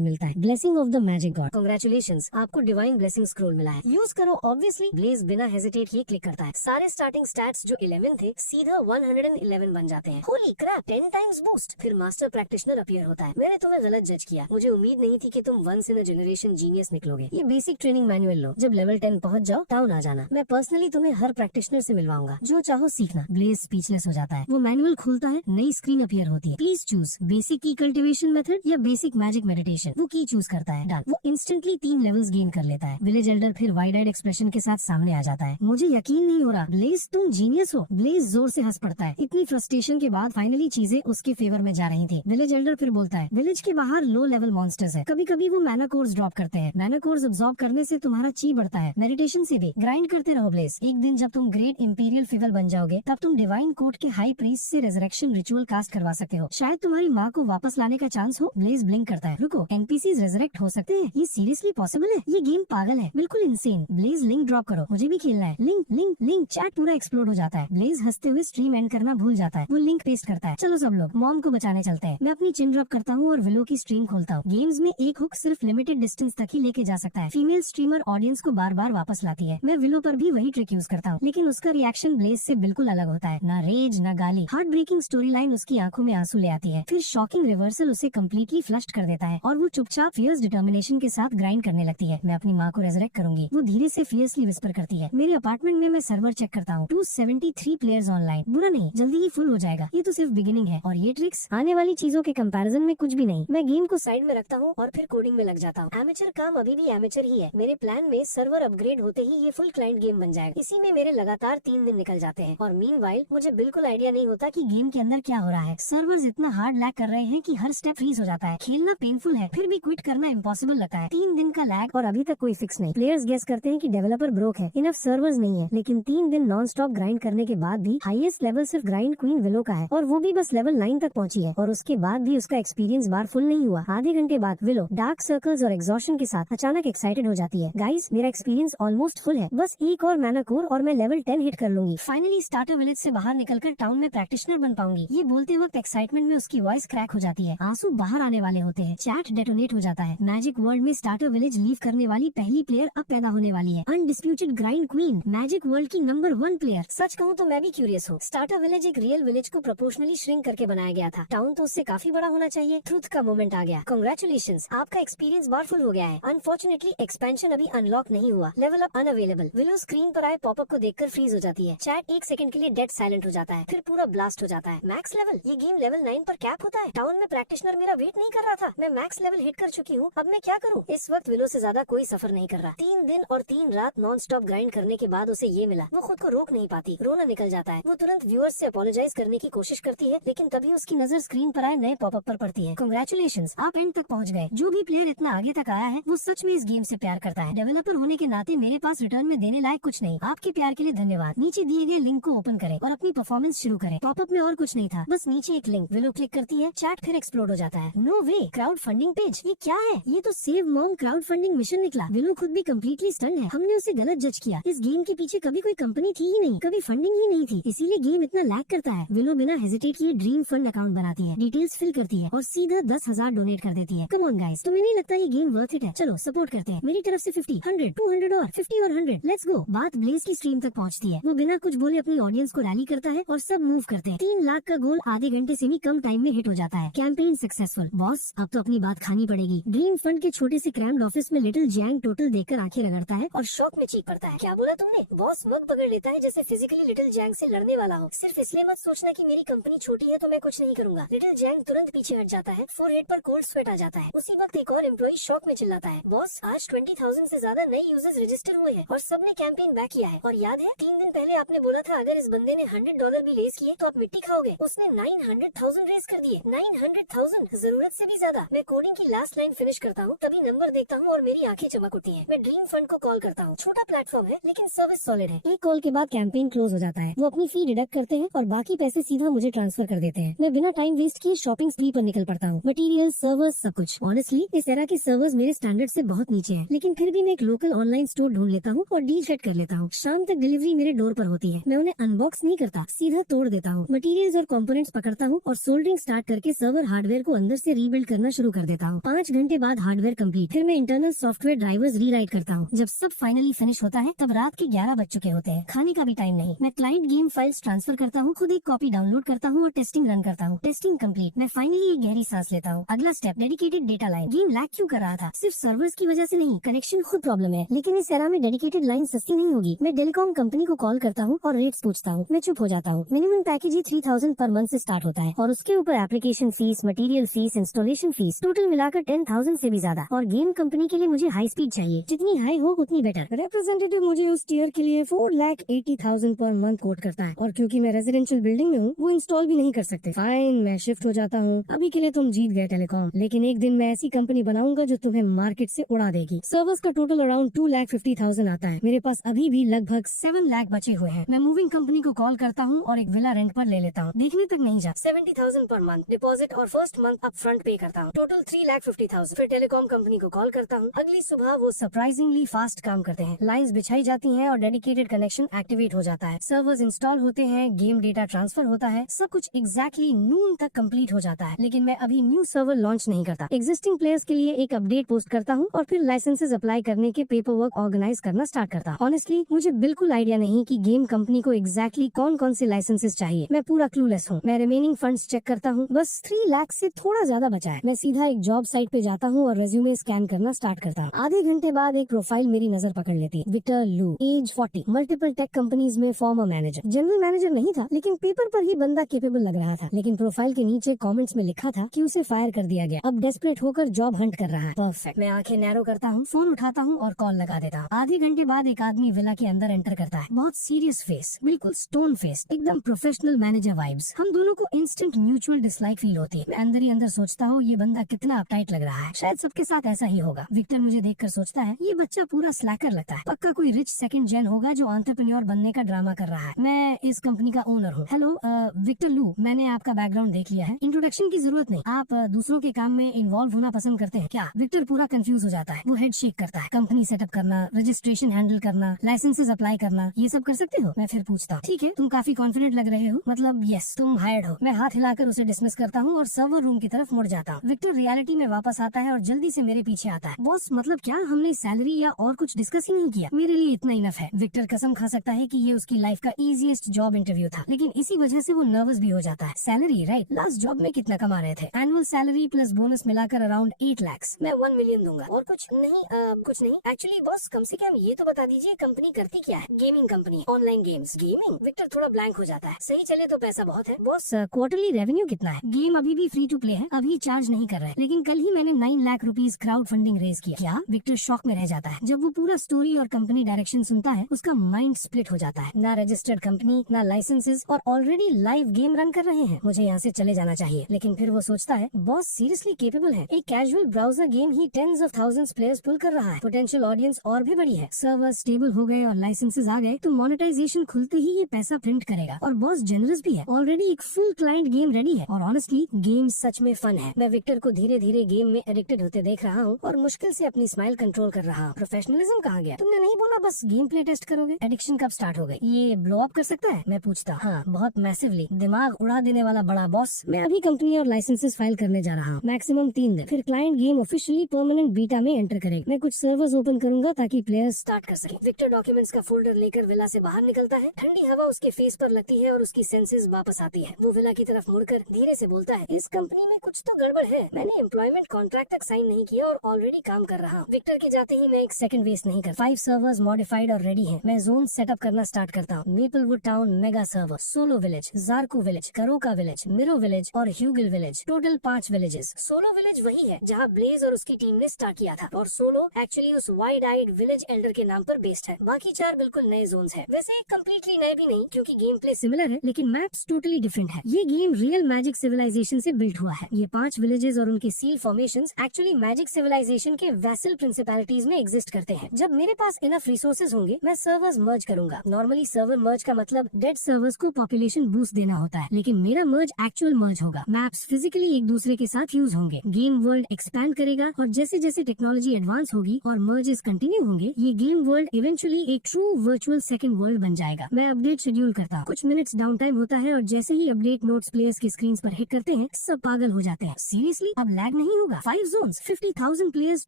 मिलता है, blessing of the magic God. Congratulations, आपको डिवाइन ब्लेसिंग स्क्रोल मिला है, यूज करो। ऑब्वियसली ब्लेज बिना हेजिटेट ये क्लिक करता है। सारे स्टार्टिंग स्टैट्स जो 11 थे सीधा 111 बन जाते हैं। Holi Krebs, 10 times boost. फिर मास्टर प्रैक्टिशनर अपीयर होता है। मैंने तुम्हें गलत जज किया, मुझे उम्मीद नहीं थी कि तुम once in a generation genius निकलोगे। ये बेसिक ट्रेनिंग मैनुअल लो, जब लेवल 10 पहुंच जाओ टाउन आ जाना। मैं पर्सनली तुम्हें हर प्रैक्टिशनर से मिलवाऊंगा, जो चाहो सीखना। ब्लेज स्पीचलेस हो जाता है। वो मैनुअल खुलता है, नई स्क्रीन अपीयर होती है। प्लीज चूज बेसिक की कल्टिवेशन मेथड या बेसिक मैजिक मेडिटेशन। वो की चूज करता है, डन। वो इंस्टेंटली 3 लेवल्स गेन कर लेता है। विलेज एल्डर फिर वाइड आइड एक्सप्रेशन के साथ सामने आ जाता है। मुझे यकीन नहीं हो रहा, ब्लेज तुम जीनियस हो। ब्लेज जोर से हंस पड़ता है। इतनी फ्रस्ट्रेशन के बाद फाइनली चीजें उसके फेवर में जा रही थी। विलेज एल्डर फिर बोलता है, विलेज के बाहर लो लेवल मॉन्स्टर्स है, कभी कभी वो मैना कोर्स ड्रॉप करते हैं। मैना कोर्स अब्सॉर्ब करने से तुम्हारा ची बढ़ता है। मेडिटेशन से भी ग्राइंड करते रहो ब्लेज। एक दिन जब तुम ग्रेट इंपीरियल फिवल बन जाओगे, तब तुम डिवाइन कोर्ट के हाई प्रीस्ट से रेजरेक्शन रिचुअल कास्ट करवा सकते हो। शायद तुम्हारी माँ को वापस लाने का चांस हो। ब्लेज ब्लिंक करता है, रुको, एनपीसीज रेजरेक्ट हो सकते हैं? ये सीरियसली पॉसिबल है? ये गेम पागल है, बिल्कुल इंसेन। ब्लेज लिंक ड्रॉप करो, मुझे भी खेलना है। Link link link. चैट पूरा एक्सप्लोड हो जाता है। ब्लेज हंसते हुए स्ट्रीम एंड करना भूल जाता है। वो लिंक पेस्ट करता है, चलो सब लोग मॉम को बचाने चलते हैं। मैं अपनी चिन ड्रॉप करता हूँ और विलो की स्ट्रीम खोलता हूँ। गेम्स में एक हुक सिर्फ लिमिटेड डिस्टेंस तक ही लेके जा सकता है। फीमेल स्ट्रीमर ऑडियंस को बार बार वापस लाती है। मैं विलो पर भी वही ट्रिक यूज करता हूँ, लेकिन उसका रिएक्शन ब्लेज से बिल्कुल अलग होता है। ना रेज ना गाली, हार्ट ब्रेकिंग स्टोरी लाइन उसकी आंखों में आंसू ले आती है। फिर शॉकिंग रिवर्सल उसे कम्प्लीटली फ्लश्ड कर देता है और वो चुपचाप फियर्स डिटर्मिनेशन के साथ ग्राइंड करने लगती है। मैं अपनी माँ को रेजरेक्ट करूंगी, वो धीरे से फियर्सली विस्पर करती है। मेरे अपार्टमेंट में मैं सर्वर चेक करता हूँ, 273 प्लेयर्स ऑनलाइन। बुरा नहीं, जल्दी ही फुल हो जाएगा। ये तो सिर्फ बिगिनिंग है और ये ट्रिक्स आने वाली चीजों के कंपैरिजन में कुछ भी नहीं। मैं गेम को साइड में रखता हूँ और फिर कोडिंग में लग जाता हूँ। एमेचर काम अभी भी एमेचर ही है। मेरे प्लान में सर्वर अपग्रेड होते ही ये फुल क्लाइंट गेम बन जाएगा। इसी में मेरे लगातार 3 दिन निकल जाते हैं और मीनवाइल मुझे बिल्कुल आइडिया नहीं होता कि गेम के अंदर क्या हो रहा है। सर्वर्स इतना हार्ड लैग कर रहे हैं कि हर स्टेप फ्रीज हो जाता है। खेलना पेनफुल है, फिर भी क्विट करना इम्पॉसिबल लगता है। 3 दिन का लैग और अभी तक कोई फिक्स नहीं। प्लेयर्स गेस करते हैं कि डेवलपर ब्रोक है, इनफ सर्वर्स नहीं है, लेकिन 3 दिन नॉन स्टॉप ग्राइंड करने के बाद भी हाईएस्ट लेवल सिर्फ ग्राइंड क्वीन विलो का है और वो भी बस लेवल 9 तक पहुंची है और उसके बाद भी उसका एक्सपीरियंस बार फुल नहीं हुआ। आधे घंटे बाद विलो डार्क सर्कल्स और एग्जॉशन के साथ अचानक एक्साइटेड हो जाती है। गाइस, मेरा एक्सपीरियंस ऑलमोस्ट फुल है, बस एक और मैना कोर और मैं लेवल 10 हिट कर लूंगी। फाइनली स्टार्टर विलेज से बाहर निकलकर टाउन में प्रैक्टिशनर बन पाऊंगी। ये बोलते वक्त एक्साइटमेंट में उसकी वॉइस क्रैक हो जाती है, आंसू बाहर आने वाले होते हैं। चैट डेटोनेट हो जाता है। मैजिक वर्ल्ड में स्टार्टर विलेज लीव करने वाली पहली प्लेयर अब पैदा होने वाली है। Undisputed grind queen, magic world की नंबर 1 प्लेयर। सच कहूँ तो मैं भी क्यूरियस हूँ। स्टार्टर विलेज एक रियल विलेज को प्रोपोर्शनली श्रिंक करके बनाया गया था। टाउन तो उससे काफी बड़ा होना चाहिए। ट्रुथ का मोमेंट आ गया। कांग्रेचुलेशंस, आपका एक्सपीरियंस बार फुल हो गया है। अनफॉर्चुनेटली एक्सपेंशन अभी अनलॉक नहीं हुआ। Level up unavailable. Willow screen पर आए पॉपअप को देखकर फ्रीज हो जाती है। चैट 1 सेकंड के लिए डेड साइलेंट हो जाता है, फिर पूरा ब्लास्ट हो जाता है। मैक्स लेवल, ये गेम लेवल 9 पर कैप होता है। टाउन में प्रैक्टिशनर मेरा वेट नहीं कर रहा था। मैं मैक्स लेवल हिट कर चुकी हूँ, अब मैं क्या करूँ? इस वक्त विलो से ज्यादा कोई सफर नहीं कर रहा। 3 दिन और 3 रात नॉन स्टॉप ग्राइंड करने के बाद उसे ये मिला। वो खुद को रोक नहीं पाती, रोना निकल जाता है। वो तुरंत व्यूअर्स से अपोलोजाइज करने की कोशिश करती है, लेकिन तभी उसकी नजर स्क्रीन पर आए नए पॉपअप पर पड़ती है। कांग्रेचुलेशंस, आप एंड तक पहुंच गए। जो भी प्लेयर इतना आगे तक आया है वो सच में इस गेम से प्यार करता है। डेवलपर होने के नाते मेरे पास रिटर्न में देने लायक कुछ नहीं। आपके प्यार के लिए धन्यवाद। नीचे दिए गए लिंक को ओपन करें और अपनी परफॉर्मेंस शुरू करें। पॉपअप में और कुछ नहीं था, बस नीचे एक लिंक। विलो क्लिक करती है, चैट फिर एक्सप्लोड हो जाता है। नो वे, क्राउड फंडिंग पेज, ये क्या है? ये तो save mom crowd funding mission निकला। विलो खुद भी कम्प्लीटली स्टन है। हमने उसे गलत जज किया। इस गेम के पीछे कभी कोई कंपनी थी ही नहीं, कभी फंडिंग ही नहीं थी, इसीलिए गेम इतना लैग करता है। विलो बिना हेजिटेट किए ड्रीम फंड अकाउंट बनाती है, डिटेल्स फिल करती है और सीधा 10,000 डोनेट कर देती है। कम ऑन गाइस, तुम्हें नहीं लगता ये गेम वर्थ इट है? चलो सपोर्ट करते हैं। मेरी तरफ से 50, 100, 200 और 50 और 100, लेट्स गो। बात ब्लेज की स्ट्रीम तक पहुंचती है। वो बिना कुछ बोले अपनी ऑडियंस को रैली करता है और सब मूव करते हैं। 3 लाख का गोल आधे घंटे से भी कम टाइम में हिट हो जाता है। Campaign successful. बॉस, अब तो अपनी बात खानी पड़ेगी। ड्रीम फंड के छोटे से क्रैम्ड ऑफिस में लिटिल जैंग टोटल देखकर आंखें रगड़ता है और शौक में चीख पड़ता है। क्या बोला तुमने? बॉस मग पकड़ लेता है जैसे फिजिकली लिटिल जैंग से लड़ने वाला हो। सिर्फ इसलिए मत सोचना कि मेरी कंपनी छोटी है तो मैं कुछ नहीं करूंगा। लिटिल जैंग तुरंत पीछे हट जाता है। फोरहेड पर कोल्ड स्वेट आ जाता है। उसी वक्त एक और एम्प्लॉई शौक में चिल्लाता है, बॉस आज 20,000 से ज्यादा नए यूजर्स रजिस्टर हुए हैं और सबने कैंपेन बैक किया है। और याद है 3 दिन पहले आपने बोला था अगर इस बंदे ने $100 भी रेज किए तो आप मिट्टी खाओगे। उसने 900,000 रेज कर दिए। 900,000, जरूरत से भी ज्यादा। मैं कोडिंग की लास्ट लाइन फिनिश करता हूँ, तभी नंबर देखता हूँ और मेरी आंखें चमक उठती है। मैं ड्रीम फंड को कॉल करता हूँ। छोटा प्लेटफॉर्म है लेकिन सर्विस सॉलिड है। एक कॉल के बाद कैंपेन क्लोज हो जाता है। वो अपनी फी डिडक्ट करते हैं और बाकी पैसे सीधा मुझे ट्रांसफर कर देते हैं। मैं बिना टाइम वेस्ट किए शॉपिंग स्प्री पर निकल पड़ता हूँ। मटेरियल, सर्वर्स, सब कुछ। ऑनेस्टली इस तरह के सर्वर्स मेरे स्टैंडर्ड से बहुत नीचे हैं, लेकिन फिर भी मैं एक लोकल ऑनलाइन स्टोर ढूंढ लेता हूँ और डील सेट कर लेता हूँ। शाम तक डिलीवरी मेरे डोर पर होती है। मैं उन्हें अनबॉक्स नहीं करता, सीधा तोड़ देता हूँ। मटेरियल्स और कंपोनेंट्स पकड़ता हूँ और सोल्डरिंग स्टार्ट करके सर्विस सर्वर हार्डवेयर को अंदर से रीबिल्ड करना शुरू कर देता हूँ। 5 घंटे बाद हार्डवेयर कंप्लीट। फिर मैं इंटरनल सॉफ्टवेयर ड्राइवर्स रीराइट करता हूँ। जब सब फाइनली फिनिश होता है तब रात के 11 बज चुके होते हैं। खाने का भी टाइम नहीं। मैं क्लाइंट गेम फाइल्स ट्रांसफर करता हूँ, खुद एक कॉपी डाउनलोड करता हूँ और टेस्टिंग रन करता हूँ। Testing complete. मैं फाइनली एक गहरी सांस लेता हूँ। अगला step, dedicated data line. Game lag क्यों कर रहा था? सिर्फ सर्वर्स की वजह से नहीं, कनेक्शन खुद प्रॉब्लम है। लेकिन इस एरा में डेडिकेटेड लाइन सस्ती नहीं होगी। मैं टेलीकॉम कंपनी को कॉल करता हूँ और रेट्स पूछता हूँ। मैं चुप हो जाता हूँ। मिनिमम पैकेज ही 3000 पर मंथ से स्टार्ट होता है और उसके ऊपर application fees, material fees, installation fees, total मिलाकर 10,000 से भी ज्यादा। और गेम कंपनी के लिए मुझे हाई स्पीड चाहिए, जितनी हाई हो उतनी बेटर। रिप्रेजेंटेटिव मुझे उस टीयर के लिए 4,80,000 पर मंथ कोट करता है और क्योंकि मैं रेजिडेंशियल बिल्डिंग में हूँ वो इंस्टॉल भी नहीं कर सकते। फाइन, मैं शिफ्ट हो जाता हूँ। अभी के लिए तुम जीत गए टेलीकॉम, लेकिन एक दिन मैं ऐसी कंपनी बनाऊंगा जो तुम्हें मार्केट से उड़ा देगी। सर्वर्स का टोटल अराउंड 2,50,000 आता है। मेरे पास अभी भी लगभग 7 लाख बचे हुए हैं। मैं मूविंग कंपनी को कॉल करता हूँ और एक विला रेंट पर ले लेता हूँ। देखने तक नहीं जा। 70,000 पर मंथ डिपॉजिट और फर्स्ट मंथ अप फ्रंट पे करता हूँ। टोटल 3,50,000। फिर टेलीकॉम कंपनी को कॉल करता हूँ। अगली सुबह वो सरप्राइजिंगली फास्ट काम करते हैं। लाइंस बिछाई जाती हैं और डेडिकेटेड कनेक्शन एक्टिवेट हो जाता है। सर्वर्स इंस्टॉल होते हैं, गेम डेटा ट्रांसफर होता है, सब कुछ एग्जैक्टली नून तक कंप्लीट हो जाता है। लेकिन मैं अभी न्यू सर्वर लॉन्च नहीं करता। एग्जिस्टिंग प्लेयर्स के लिए एक अपडेट पोस्ट करता हूँ और फिर लाइसेंसेस अप्लाई करने के पेपर वर्क ऑर्गेनाइज करना स्टार्ट करता हूँ। ऑनेस्टली मुझे बिल्कुल आइडिया नहीं कि गेम कंपनी को एग्जैक्टली कौन कौन से लाइसेंसेस चाहिए। मैं पूरा क्लूलेस हूँ। मैं रिमेनिंग फंड्स चेक करता हूँ। बस 3 लाख से थोड़ा ज्यादा बचा है। मैं सीधा एक जॉब साइट पे जाता हूँ और रेज्यूमे स्कैन करना स्टार्ट करता हूँ। आधे घंटे बाद एक प्रोफाइल मेरी नजर पकड़ लेती है। विक्टर लू, एज 40, मल्टीपल टेक कंपनीज में फॉर्मर मैनेजर। जनरल मैनेजर नहीं था, लेकिन पेपर पर ही बंदा केपेबल लग रहा था। लेकिन प्रोफाइल के नीचे कमेंट्स में लिखा था कि उसे फायर कर दिया गया, अब डेस्परेट होकर जॉब हंट कर रहा है। परफेक्ट। मैं आंखें नैरो करता हूँ, फोन उठाता हूँ और कॉल लगा देता हूँ। आधे घंटे बाद एक आदमी विला के अंदर एंटर करता है। बहुत सीरियस फेस, बिल्कुल स्टोन फेस, एकदम प्रोफेशनल मैनेजर वाइब्स। हम दोनों को इंस्टेंट म्यूचुअल डिसलाइक फील होती है। मैं अंदर ही अंदर सोचता हूँ ये बंदा कितना अपटाइट लग रहा है। शायद सबके साथ ऐसा ही होगा। विक्टर मुझे देखकर सोचता है ये बच्चा पूरा स्लैकर लगता है, पक्का कोई रिच सेकंड जेन होगा जो एंटरप्रेन्योर बनने का ड्रामा कर रहा है। मैं इस कंपनी का ओनर हूँ। हेलो विक्टर लू, मैंने आपका बैकग्राउंड देख लिया है, इंट्रोडक्शन की जरूरत नहीं। आप दूसरों के काम में इन्वॉल्व होना पसंद करते हैं क्या? विक्टर पूरा कंफ्यूज हो जाता है। वो हेड शेक करता है। कंपनी सेटअप करना, रजिस्ट्रेशन हैंडल करना, लाइसेंसेस अप्लाई करना, ये सब कर सकते हो? मैं फिर पूछता हूँ ठीक है, तुम काफी कॉन्फिडेंट लग रहे हो, मतलब यस तुम हायर्ड हो। मैं हाथ हिलाकर उसे डिसमिस करता हूँ और सर्वर रूम की तरफ मुड़ जाता हूँ। विक्टर रियलिटी में वापस आता है और जल्दी से मेरे पीछे आता है। बॉस मतलब क्या हमने सैलरी या और कुछ डिस्कस ही नहीं किया? मेरे लिए इतना इनफ है। विक्टर कसम खा सकता है कि ये उसकी लाइफ का इजीएस्ट जॉब इंटरव्यू था, लेकिन इसी वजह से वो नर्वस भी हो जाता है। सैलरी राइट, लास्ट जॉब में कितना कमा रहे थे? एनुअल सैलरी प्लस बोनस मिलाकर अराउंड 8 लाख। मैं 1 मिलियन दूंगा। और कुछ नहीं? कुछ नहीं एक्चुअली बॉस, कम से कम ये तो बता दीजिए कंपनी करती क्या है? Gaming company, online games. Gaming? Victor थोड़ा ब्लैंक हो जाता है। सही चले तो पैसा बहुत है। बॉस क्वार्टरली रेवेन्यू कितना है? गेम अभी भी फ्री टू प्ले है, अभी चार्ज नहीं कर रहे, लेकिन कल ही मैंने 9 lakh rupees crowd funding raise किया। क्या? विक्टर शॉक में रह जाता है। जब वो पूरा स्टोरी और कंपनी डायरेक्शन सुनता है उसका माइंड स्प्लिट हो जाता है। ना रजिस्टर्ड कंपनी, ना लाइसेंसेस और ऑलरेडी लाइव गेम रन कर रहे हैं। मुझे यहाँ से चले जाना चाहिए, लेकिन फिर वो सोचता है बॉस सीरियसली केपेबल है। एक casual browser game he tense of thousands players पुल कर रहा है। पोटेंशियल ऑडियंस और भी बड़ी है। सर्वर स्टेबल हो गए और लाइसेंसेस आ गए तो मोनेटाइजेशन खुलते ही ये पैसा प्रिंट करेगा। और बॉस जेनरस भी है, ऑलरेडी एक फुल क्लाइंट गेम रेडी है। और ऑनेस्टली गेम सच में फन है। मैं विक्टर को धीरे धीरे गेम में एडिक्टेड होते देख रहा हूँ और मुश्किल से अपनी स्माइल कंट्रोल कर रहा हूँ। प्रोफेशनलिज्म कहाँ गया? तुमने नहीं बोला बस गेम प्ले टेस्ट करोगे? एडिक्शन कब स्टार्ट हो गई? ये ब्लो अप कर सकता है? मैं पूछता। हाँ बहुत मैसिवली, दिमाग उड़ा देने वाला बड़ा बॉस। मैं अभी कंपनी और लाइसेंसेस फाइल करने जा रहा हूँ, मैक्सिमम 3 दिन। फिर client game officially permanent beta में एंटर करेगा। मैं कुछ सर्वर्स ओपन करूंगा ताकि प्लेयर्स स्टार्ट कर सके। विक्टर डॉक्यूमेंट्स का फोल्डर लेकर विला से बाहर निकलता है। ठंडी हवा उसके फेस पर लगती है और उसकी सेंसेस वापस आती है। वो विला की तरफ मुड़कर धीरे से बोलता है इस कंपनी में कुछ तो गड़बड़ है। मैंने एम्प्लॉयमेंट कॉन्ट्रैक्ट तक साइन नहीं किया और ऑलरेडी काम कर रहा हूँ। विक्टर के जाते ही मैं एक सेकंड वेस्ट नहीं कर। 5 सर्वर्स मॉडिफाइड और रेडी हैं। मैं जोन सेटअप करना स्टार्ट करता हूँ। Maplewood town mega server, solo village, जारकू village, करोका village, Miró village और ह्यूगिल village. Total 5 villages. Solo village वही है जहाँ ब्लेज और उसकी टीम ने स्टार्ट किया था और सोलो एक्चुअली उस वाइड आइड विलेज एल्डर के नाम पर बेस्ड है। बाकी 4 बिल्कुल नए जोन्स हैं। वैसे कम्प्लीटली नए भी नहीं क्योंकि गेम प्ले सिमिलर है, लेकिन मैप्स टोटली डिफरेंट है। ये गेम रियल मैजिक सिविलाइजेशन से बिल्ट हुआ है। ये 5 विलेजेस और उनके seal formations actually magic civilisation के वैसल प्रिंसिपैलिटीज में एग्जिस्ट करते हैं। जब मेरे पास इनफ रिसोर्सेज होंगे मैं सर्वर्स मर्ज करूंगा। नॉर्मली सर्वर मर्ज का मतलब डेड सर्वर्स को पॉपुलेशन बूस्ट देना होता है, लेकिन मेरा मर्ज एक्चुअल मर्ज होगा। मैप्स फिजिकली एक दूसरे के साथ फ्यूज होंगे। गेम वर्ल्ड एक्सपैंड करेगा और जैसे जैसे टेक्नोलॉजी एडवांस होगी और मर्जेस कंटिन्यू होंगे ये गेम वर्ल्ड इवेंचुअली एक ट्रू वर्चुअल सेकंड वर्ल्ड बन जाएगा। मैं अपडेट शेड्यूल करता हूँ। कुछ मिनट्स डाउन टाइम होता है और जैसे ही अपडेट नोट्स प्लेयर्स की स्क्रीन पर हिट करते हैं हैं सब पागल हो जाते हैं। सीरियसली अब लैग नहीं होगा। 5 Jones, 50,000 players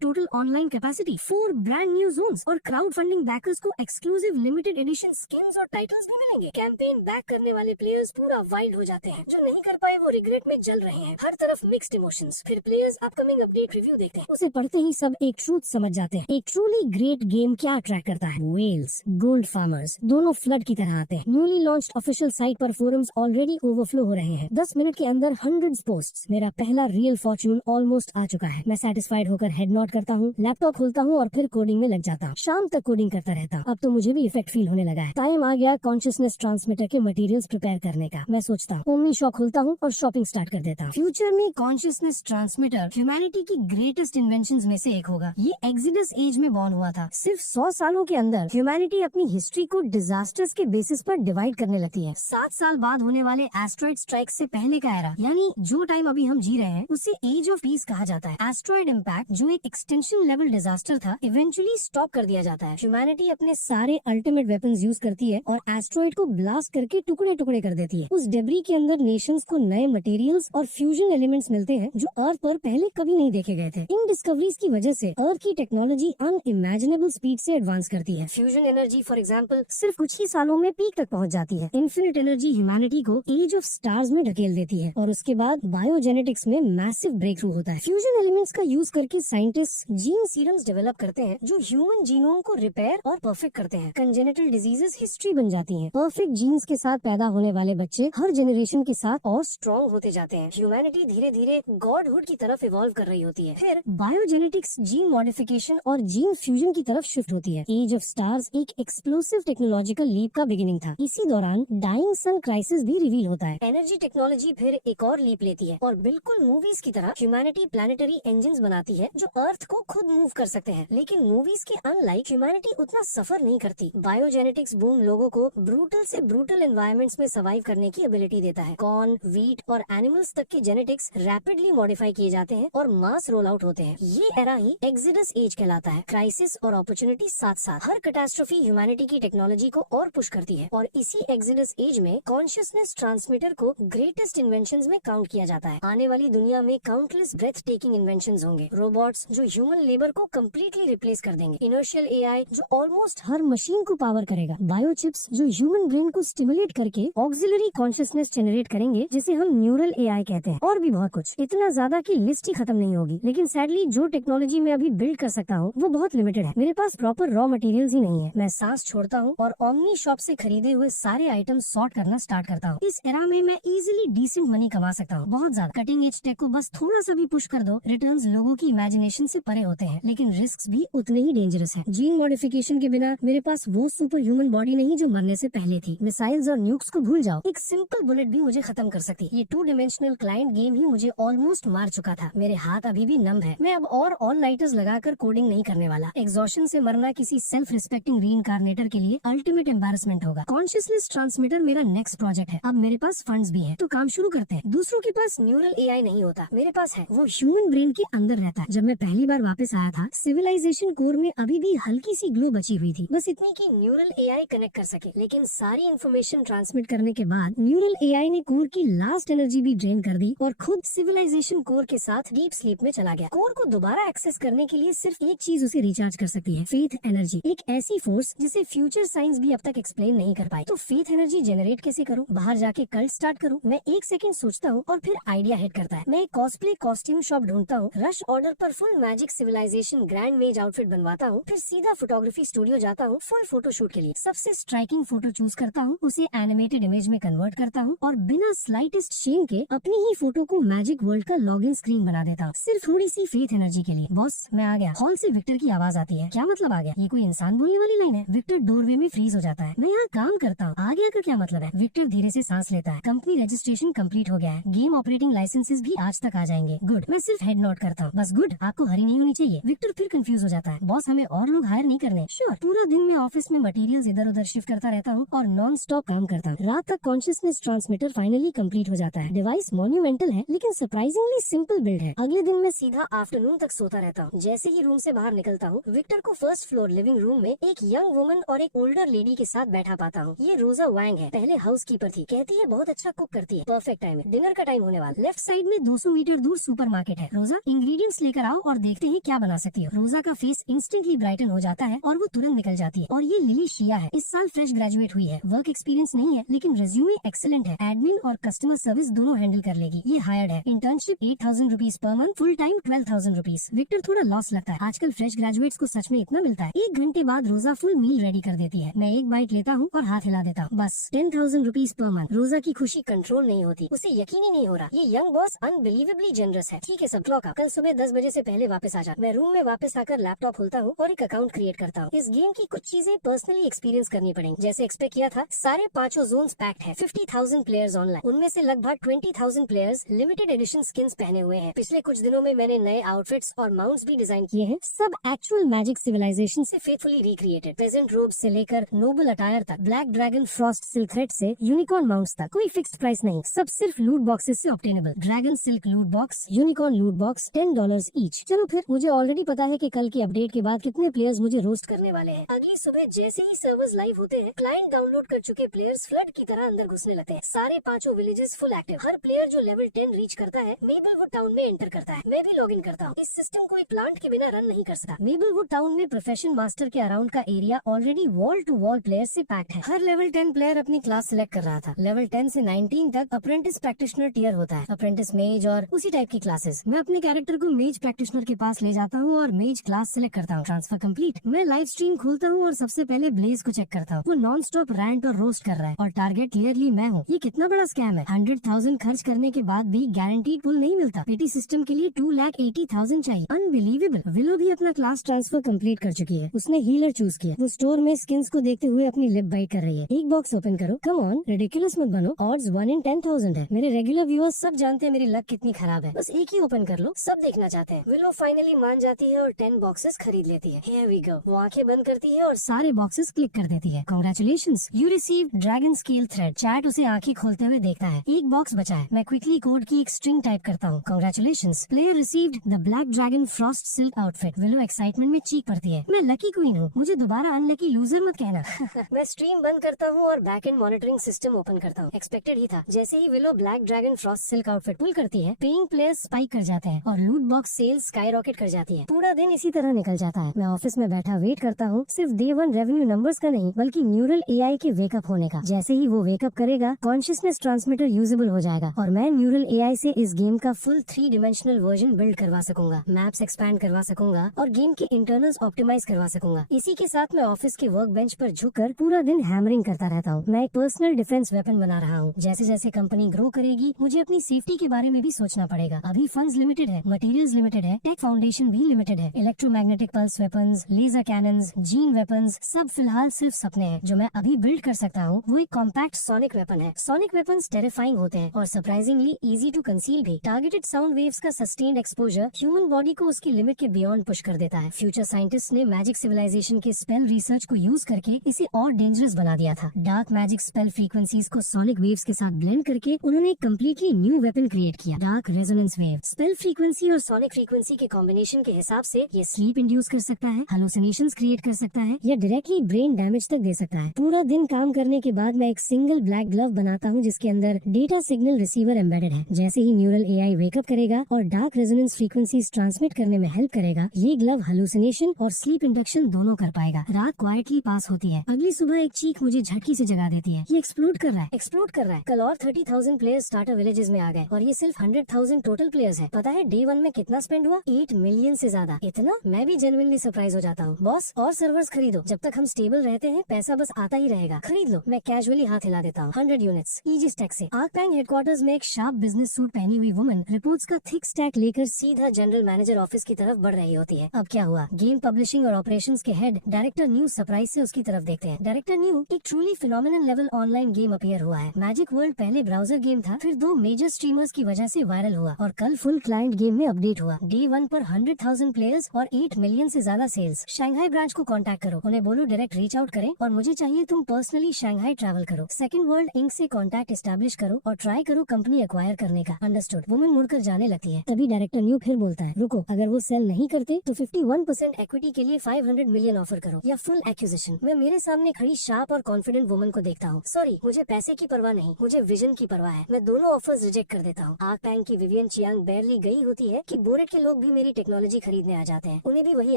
total online capacity, 4 brand new Jones और क्राउड फंडिंग बैकर्स को एक्सक्लूसिव लिमिटेड एडिशन स्किन्स और टाइटल्स भी मिलेंगे। कैंपेन बैक करने वाले प्लेयर्स पूरा वाइल्ड हो जाते हैं, जो नहीं कर पाए वो रिग्रेट में जल रहे हैं। हर तरफ मिक्स्ड इमोशंस। फिर प्लेयर्स अपकमिंग अपडेट रिव्यू देखते हैं, उसे पढ़ते ही सब एक ट्रूथ समझ जाते हैं। एक ट्रूली ग्रेट गेम क्या अट्रैक्ट करता है? वेल्स, गोल्ड फार्मर्स दोनों फ्लड की तरह आते हैं। न्यूली लॉन्च्ड ऑफिशियल साइट पर फोरम्स ऑलरेडी ओवरफ्लो हो रहे हैं। 10 मिनट के अंदर हंड्रेड्स पोस्ट्स। मेरा पहला रियल फॉर्च्यून ऑलमोस्ट आ चुका है। मैं सेटिस्फाइड होकर हेड नॉट करता हूँ, लैपटॉप खोलता हूँ और फिर कोडिंग में लग जाता हूँ। शाम तक कोडिंग करता रहता हूँ। अब तो मुझे भी इफेक्ट फील होने लगा है। टाइम आ गया कॉन्शियसनेस ट्रांसमीटर के मटेरियल्स प्रिपेयर करने का। मैं सोचता हूँ ओमनी शॉप खोलता हूँ और शॉपिंग स्टार्ट कर देता हूँ। फ्यूचर में कॉन्शियसनेस ट्रांसमीटर ह्यूमैनिटी की ग्रेटेस्ट इन्वेंशंस में से एक होगा। ये एक्सिडस एज में बॉर्न हुआ था। सिर्फ 100 सालों के अंदर ह्यूमैनिटी अपनी हिस्ट्री को डिजास्टर्स के बेसिस पर डिवाइड करने लगती है। 7 साल बाद होने वाले एस्ट्रॉइड स्ट्राइक से पहले का एरा, यानी जो टाइम अभी हम जी रहे हैं, उसे एज ऑफ पीस कहा जाता है। एस्ट्रॉइड इम्पैक्ट, जो एक एक्सटेंशन लेवल डिजास्टर था, इवेंचुअली स्टॉप कर दिया जाता है। ह्यूमैनिटी अपने सारे अल्टीमेट वेपन्स यूज करती है और एस्ट्रॉइड को ब्लास्ट करके टुकड़े टुकड़े कर देती है। उस डेब्री के अंदर नेशंस को नए मटेरियल्स और फ्यूजन एलिमेंट्स मिलते हैं जो अर्थ पर पहले कभी नहीं देखे गए थे। इन डिस्कवरीज की वजह से अर्थ की टेक्नोलॉजी अनइमेजिनेबल स्पीड से एडवांस करती है। फ्यूजन एनर्जी फॉर एग्जांपल सिर्फ कुछ ही सालों में पीक तक पहुंच जाती है। इन्फिनिट एनर्जी ह्यूमैनिटी को एज ऑफ स्टार्स में ढकेल देती है और उसके बाद बायोजेनेटिक्स में मैसिव ब्रेक थ्रू होता है। फ्यूजन एलिमेंट्स का यूज करके साइंटिस्ट जीन सीरम्स डेवलप करते हैं जो ह्यूमन जीनोम को रिपेयर और परफेक्ट करते हैं। कंजेनिटल डिजीजेस हिस्ट्री बन जाती हैं। परफेक्ट जीन्स के साथ पैदा होने वाले बच्चे हर जनरेशन के साथ और स्ट्रॉन्ग होते जाते हैं। ह्यूमैनिटी धीरे धीरे गॉडहुड की तरफ इवॉल्व कर रही होती है। फिर बायोजेनेटिक्स, जीन मॉडिफिकेशन और जीन फ्यूजन की तरफ शिफ्ट होती है। एज ऑफ स्टार्स एक एक्सप्लोसिव टेक्नोलॉजिकल लीप का बिगिनिंग था। इसी दौरान डाइंग सन क्राइसिस भी रिवील होता है। एनर्जी टेक्नोलॉजी फिर एक और लीप लेती है और बिल्कुल मूवीज की तरह ह्यूमैनिटी प्लानिटरी इंजन्स बनाती है जो अर्थ को खुद मूव कर सकते हैं। लेकिन मूवीज के अनलाइक ह्यूमैनिटी उतना सफर नहीं करती। बायोजेनेटिक्स बूम लोगों को ब्रूटल से ब्रूटल एनवायरमेंट्स में सर्वाइव करने की एबिलिटी देता है। कॉर्न, व्हीट और एनिमल्स तक के जेनेटिक्स रैपिडली मॉडिफाई किए जाते हैं और मास रोल आउट होते हैं। ये एरा ही एक्सिडस एज कहलाता है। क्राइसिस और अपॉर्चुनिटी साथ साथ। हर कैटास्ट्रोफी ह्यूमैनिटी की टेक्नोलॉजी को और पुश करती है और इसी एक्सिडस एज में कॉन्शियसनेस ट्रांसमीटर को ग्रेटेस्ट इन्वेंशंस में काउंट किया जाता है। आने वाली दुनिया में काउंटलेस ब्रेथ टेकिंग इन्वेंशंस होंगे। रोबोट्स जो ह्यूमन लेबर को कम्प्लीटली रिप्लेस कर देंगे। इनर्शियल एआई जो ऑलमोस्ट हर मशीन को पावर करेगा। बायोचिप्स जो ह्यूमन ब्रेन को स्टिमुलेट करके ऑक्सिलरी कॉन्शियसनेस जनरेट करेंगे, जिसे हम न्यूरल एआई कहते हैं। और भी बहुत कुछ, इतना ज्यादा कि लिस्ट ही खत्म नहीं होगी। लेकिन सैडली जो टेक्नोलॉजी मैं अभी बिल्ड कर सकता हूँ वो बहुत लिमिटेड है। मेरे पास प्रॉपर रॉ मटेरियल्स ही नहीं है। मैं सांस छोड़ता हूँ और ओमनी शॉप से खरीदे हुए सारे आइटम सॉर्ट करना स्टार्ट करता हूँ। इस एरा में मैं इजीली डिसेंट मनी कमा सकता हूँ। बहुत ज्यादा। कटिंग एज टेक को बस थोड़ा सा भी पुश कर दो, रिटर्न्स लोगों की इमेजिनेशन से परे होते हैं, लेकिन रिस्क भी उतने ही डेंजरस है। जीन मॉडिफिकेशन के बिना मेरे पास वो सुपर ह्यूमन बॉडी नहीं जो मरने से पहले थी। मिसाइल्स और न्यूक्स को भूल जाओ, एक सिंपल बुलेट भी मुझे खत्म कर सकती। ये 2 डायमेंशनल क्लाइंट गेम ही मुझे ऑलमोस्ट मार चुका था। मेरे हाथ अभी भी नम है। मैं अब और ऑल नाइटर्स लगाकर कोडिंग नहीं करने वाला। एग्जॉशन से मरना किसी सेल्फ रिस्पेक्टिंग रीइंकार्नेटर के लिए अल्टीमेट एम्बैरेसमेंट होगा। कॉन्शियसनेस ट्रांसमीटर मेरा नेक्स्ट प्रोजेक्ट है। अब मेरे पास फंड्स भी हैं, तो काम शुरू करते हैं। दूसरों के पास न्यूरल एआई नहीं होता, मेरे पास है। वो ह्यूमन ब्रेन के अंदर रहता है। जब मैं पहली बार वापस आया था, सिविलाइजेशन कोर में अभी भी हल्की सी ग्लो बची हुई थी, बस इतनी कि न्यूरल एआई कनेक्ट कर सके। लेकिन सारी इन्फॉर्मेशन ट्रांसमिट करने के बाद न्यूरल एआई ने कोर की लास्ट एनर्जी भी ड्रेन कर दी और खुद सिविलाइजेशन कोर के साथ डीप स्लीप में चला गया। कोर को दोबारा एक्सेस करने के लिए सिर्फ एक चीज उसे रिचार्ज कर सकती है, फेथ एनर्जी। एक ऐसी फोर्स जिसे फ्यूचर साइंस भी अब तक एक्सप्लेन नहीं कर पाई। तो फेथ एनर्जी जनरेट कैसे करूं? बाहर जाके कल्ट स्टार्ट करूं? मैं 1 सेकंड सोचता हूं और फिर आइडिया हिट करता है। मैं एक कॉस्प्ले कॉस्ट्यूम शॉप ढूंढता हूं, रश ऑर्डर पर फुल मैजिक सिविलाइजेशन ग्रैंड मेज आउटफिट बनवाता हूं, फिर सीधा फोटोग्राफी स्टूडियो जाता हूं फुल फोटो शूट के लिए। सबसे स्ट्राइकिंग फोटो चूज करता हूं, उसे एनिमेटेड इमेज में कन्वर्ट करता हूं और बिना स्लाइटेस्ट शेम के अपनी ही फोटो को मैजिक वर्ल्ड का लॉगिन स्क्रीन बना देता हूं, सिर्फ थोड़ी सी फेथ एनर्जी के लिए। बॉस मैं आ गया। हॉल से विक्टर की आवाज आती है। क्या मतलब आ गया? ये कोई इंसान बोलने वाली लाइन है? विक्टर डोरवे में फ्रीज हो जाता है। मैं यहाँ काम करता हूँ, आ गया का क्या मतलब है? विक्टर धीरे से सांस लेता है। कंपनी रजिस्ट्रेशन कंप्लीट हो गया है, गेम ऑपरेटिंग लाइसेंसेस भी आज तक आ जाएंगे। गुड। मैं सिर्फ हेड नोट करता हूँ, बस गुड। आपको हरी नहीं होनी चाहिए। विक्टर फिर कंफ्यूज हो जाता है। बॉस हमें और लोग हायर नहीं करने। श्योर। पूरा दिन मैं ऑफिस में मटेरियल्स इधर उधर शिफ्ट करता रहता हूँ और नॉन स्टॉप काम करता हूँ। रात तक कॉन्शियसनेस ट्रांसमीटर फाइनली कंप्लीट हो जाता है। डिवाइस मॉन्यूमेंटल है लेकिन सरप्राइजिंगली सिंपल बिल्ड है। अगले दिन मैं सीधा आफ्टरनून तक सोता रहता हूँ। जैसे ही रूम से बाहर निकलता हूँ, विक्टर को फर्स्ट फ्लोर लिविंग रूम में एक यंग वुमन और एक ओल्डर लेडी के साथ बैठा पाता हूँ। ये रोजा वैंग है, पहले हाउस कीपर थी। कहती है बहुत अच्छा कुक करती है। परफेक्ट टाइम है। डिनर का टाइम होने वाला। लेफ्ट साइड में 200 मीटर दूर सुपरमार्केट है। रोजा, इंग्रेडिएंट्स लेकर आओ और देखते हैं क्या बना सकती हो। रोजा का फेस इंस्टेंटली ब्राइटन हो जाता है और वो तुरंत निकल जाती है। और ये लिली शिया है, इस साल फ्रेश ग्रेजुएट हुई है। वर्क एक्सपीरियंस नहीं है लेकिन रेज्यूमे एक्सीलेंट है। एडमिन और कस्टमर सर्विस दोनों हैंडल कर लेगी। ये हायर्ड है। Internship 8,000 rupees per month, full time 12,000 rupees. Victor थोड़ा लॉस लगता है, आजकल फ्रेश ग्रेजुएट्स को सच में इतना मिलता है। 1 घंटे बाद रोजा फुल मील रेडी कर देती है। मैं एक बाइट लेता हूँ और हाथ हिला देता हूँ। बस 10,000 रुपीज पर मंथ। रोजा की खुशी कंट्रोल नहीं होती, उसे यकीन ही नहीं हो रहा। ये यंग बॉस अनबिलीवेबली जनरस है। ठीक है सब, क्लॉक कल सुबह 10 बजे से पहले वापस आ जा। मैं रूम में वापस आकर लैपटॉप खोलता हूँ और एक अकाउंट क्रिएट करता हूँ। इस गेम की कुछ चीजें पर्सनली एक्सपीरियंस करनी पड़ेंगी। जैसे एक्सपेक्ट किया था, सारे 5 जोन्स पैक्ड है। 50,000 प्लेयर्स ऑनलाइन, उनमें से लगभग 20,000 प्लेयर्स लिमिटेड एडिशन स्किन्स पहने हुए हैं। पिछले कुछ दिनों में मैंने नए आउटफिट्स और माउंट्स भी डिजाइन किए हैं, सब एक्चुअल मैजिक सिविलाइजेशन से फेथफुली रिक्रिएटेड। प्रेजेंट रोब से लेकर नोबल अटायर तक, black dragon Frost silk thread से यूनिकॉर्न माउंट्स तक, कोई फिक्स्ड प्राइस नहीं, सब सिर्फ लूट बॉक्सेस से ऑब्टेनेबल। ड्रैगन सिल्क लूट बॉक्स, यूनिकॉर्न लूट बॉक्स, $10 ईच। चलो फिर, मुझे ऑलरेडी पता है कि कल की अपडेट के बाद कितने प्लेयर्स मुझे रोस्ट करने वाले हैं। अगली सुबह जैसे ही सर्वर्स लाइव होते हैं, क्लाइंट डाउनलोड कर चुके प्लेयर्स फ्लड की तरह अंदर घुसने लगते हैं। सारे 5 विलेजेस फुल एक्टिव। हर प्लेयर जो लेवल 10 रीच करता है, मेबलवुड टाउन में एंटर करता है। मैं भी लॉग इन करता हूँ। इस सिस्टम को एक प्लांट के बिना रन नहीं कर सकता। मेबलवुड टाउन में प्रोफेशन मास्टर के अराउंड का area already wall to wall player से पैक्ड है। हर लेवल 10 प्लेयर अपनी क्लास सिलेक्ट कर रहा था। लेवल 10 से 19 तक अप्रेंटिस प्रैक्टिशनर टियर होता है, अप्रेंटिस मेज और उसी टाइप की क्लासेस। मैं अपने कैरेक्टर को मेज प्रैक्टिशनर के पास ले जाता हूँ और मेज क्लास सिलेक्ट करता हूँ। Transfer complete. मैं लाइव स्ट्रीम खोलता हूँ और सबसे पहले ब्लेज को चेक करता हूँ। वो नॉन स्टॉप रैंट और रोस्ट कर रहा है और टारगेट क्लियरली मैं हूँ। ये कितना बड़ा स्कैम है। 100,000 खर्च करने के बाद भी गारंटीड पुल नहीं मिलता। पेटी सिस्टम के लिए 2,80,000 चाहिए। अनबिलीवेबल। विलो भी अपना क्लास ट्रांसफर कंप्लीट कर चुकी है। उसने हीलर चूज किया। वो स्टोर में स्किन्स को देखते हुए अपनी लिप बाइट कर रही है। एक बॉक्स ओपन करो। कम ऑन, रिडिकुलस मत बनो। ऑड्स 1 in 10,000 है। मेरे रेगुलर व्यूअर्स सब जानते हैं मेरी लक कितनी खराब है। बस एक ही ओपन कर लो, सब देखना चाहते हैं। विलो फाइनली मान जाती है और 10 बॉक्सेस खरीद लेती है। Here we go। वो आंखें बंद करती है और सारे बॉक्सेस क्लिक कर देती है। Congratulations, you received dragon scale thread. Chat उसे आंखें खोलते हुए देखता है। एक बॉक्स बचा है। मैं क्विकली कोड की एक स्ट्रिंग टाइप करता हूँ। Congratulations, player received the black dragon frost silk outfit। Willow excitement में चीख पड़ती है। मैं लकी क्वीन हूँ, मुझे दोबारा अनलकी लूजर मत कहना। मैं स्ट्रीम बंद करता हूँ और back and monitoring system open करता हूँ। एक्सपेक्टेड ही था। जैसे ही willow black dragon Frost silk outfit पुल करती है, पेइंग प्लेयर्स स्पाइक कर जाते हैं और लूट बॉक्स सेल्स स्काई रॉकेट कर जाती है। पूरा दिन इसी तरह निकल जाता है। मैं ऑफिस में बैठा वेट करता हूँ, सिर्फ डे 1 रेवेन्यू नंबर्स का नहीं बल्कि न्यूरल एआई के वेकअप होने का। जैसे ही वो वेकअप करेगा, कॉन्शियसनेस ट्रांसमीटर यूजेबल हो जाएगा और मैं न्यूरल एआई से इस गेम का फुल 3 डिमेंशनल वर्जन बिल्ड करवा सकूंगा, मैप्स एक्सपैंड करवा सकूंगा और गेम के इंटरनल्स ऑप्टिमाइज करवा सकूंगा। इसी के साथ मैं ऑफिस के वर्क बेंच पर झुककर पूरा दिन हैमरिंग करता रहता हूँ। मैं एक पर्सनल डिफेंस वेपन बना रहा हूँ। जैसे जैसे कंपनी ग्रो करेगी, मुझे अपनी सेफ्टी के बारे में भी सोचना पड़ेगा। अभी फंड्स लिमिटेड है, मटेरियल्स लिमिटेड है, टेक फाउंडेशन भी लिमिटेड है। Electromagnetic pulse weapons, laser cannons, gene weapons सब फिलहाल सिर्फ सपने हैं। जो मैं अभी बिल्ड कर सकता हूँ वो एक कॉम्पैक्ट सोनिक वेपन है। सोनिक वेपन्स टेरिफाइंग होते हैं और सरप्राइजिंगली इजी टू कंसील भी। टारगेटेड साउंड वेव्स का सस्टेन्ड एक्सपोजर ह्यूमन बॉडी को उसकी लिमिट के बियॉन्ड पुश कर देता है। फ्यूचर साइंटिस्ट ने मैजिक सिविलाइजेशन के स्पेल रिसर्च को यूज करके इसे और डेंजरस बना दिया था। डार्क मैजिक स्पेल फ्रीक्वेंसीज को सोनिक वेव्स के साथ ब्लेंड करके उन्होंने एक कम्प्लीटली न्यू वेपन क्रिएट किया, dark resonance wave. Spell frequency और सोनिक फ्रीक्वेंसी के कॉम्बिनेशन के हिसाब से ये स्लीप इंड्यूस कर सकता है, हेलुसिनेशंस क्रिएट कर सकता है या डायरेक्टली ब्रेन डैमेज तक दे सकता है। पूरा दिन काम करने के बाद मैं एक सिंगल ब्लैक ग्लव बनाता हूँ जिसके अंदर डेटा सिग्नल रिसीवर एम्बेडेड है। जैसे ही न्यूरल एआई वेकअप करेगा और डार्क रेजोनेंस फ्रीक्वेंसीज ट्रांसमिट करने में हेल्प करेगा, ये ग्लव हेलुसिनेशन और स्लीप इंडक्शन दोनों कर पाएगा। रात क्वाइटली पास होती है। अगली सुबह एक चीख मुझे झटकी से जगा देती है। ये एक्सप्लोड कर रहा है, एक्सप्लोड कर रहा है। कल और 30,000 प्लेयर्स स्टार्टर विलेजेस में आ गए और ये सिर्फ 100,000 टोटल प्लेयर्स है। पता है डे 1 में कितना स्पेंड हुआ? 8 मिलियन से ज्यादा। इतना? मैं भी जेन्युइनली सरप्राइज हो जाता हूँ। बॉस और सर्वर्स खरीदो, जब तक हम स्टेबल रहते हैं पैसा बस आता ही रहेगा। खरीद लो। मैं कैजुअली हाथ हिला देता हूँ। 100 यूनिट्स ईजी स्टैक से। आर्कटैंग हेडक्वार्टर्स में एक शार्प बिजनेस सूट पहनी हुई वुमन रिपोर्ट्स का थिक स्टैक लेकर सीधा जनरल मैनेजर ऑफिस की तरफ बढ़ रही होती है। अब क्या हुआ? गेम पब्लिशिंग और ऑपरेशंस के हेड डायरेक्टर न्यू सरप्राइज से उसकी तरफ देखते हैं। डायरेक्टर न्यू, एक truly phenomenal level online game appear हुआ है। मैजिक वर्ल्ड पहले ब्राउजर गेम था, फिर 2 मेजर स्ट्रीमर्स की वजह से वायरल हुआ और कल फुल क्लाइंट गेम में अपडेट हुआ। डे 1 पर 100,000 प्लेयर्स और 8 मिलियन से ज्यादा सेल्स। शंघाई ब्रांच को कांटेक्ट करो, उन्हें बोलो डायरेक्ट रीच आउट करें और मुझे चाहिए तुम पर्सनली शंघाई ट्रैवल करो। सेकंड वर्ल्ड इंक से कांटेक्ट एस्टैब्लिश करो और ट्राई करो कंपनी एक्वायर करने का। अंडरस्टूड। वुमन मुड़कर जाने लगती है। तभी डायरेक्टर न्यू फिर बोलता है, रुको, अगर वो सेल नहीं करते तो 51% इक्विटी के लिए 500 मिलियन ऑफर करो या फुल एक्विजिशन। मैं मेरे सामने खड़ी शार्प और कॉन्फिडेंट वुमन को देखता हूँ। सॉरी, मुझे पैसे की परवाह नहीं, मुझे विजन की परवाह है। मैं दोनों दोनों ऑफर्स रिजेक्ट कर देता हूँ। आग टैंक की विवियन चियांग बैरली गई होती है कि बोरेट के लोग भी मेरी टेक्नोलॉजी खरीदने आ जाते हैं, उन्हें भी वही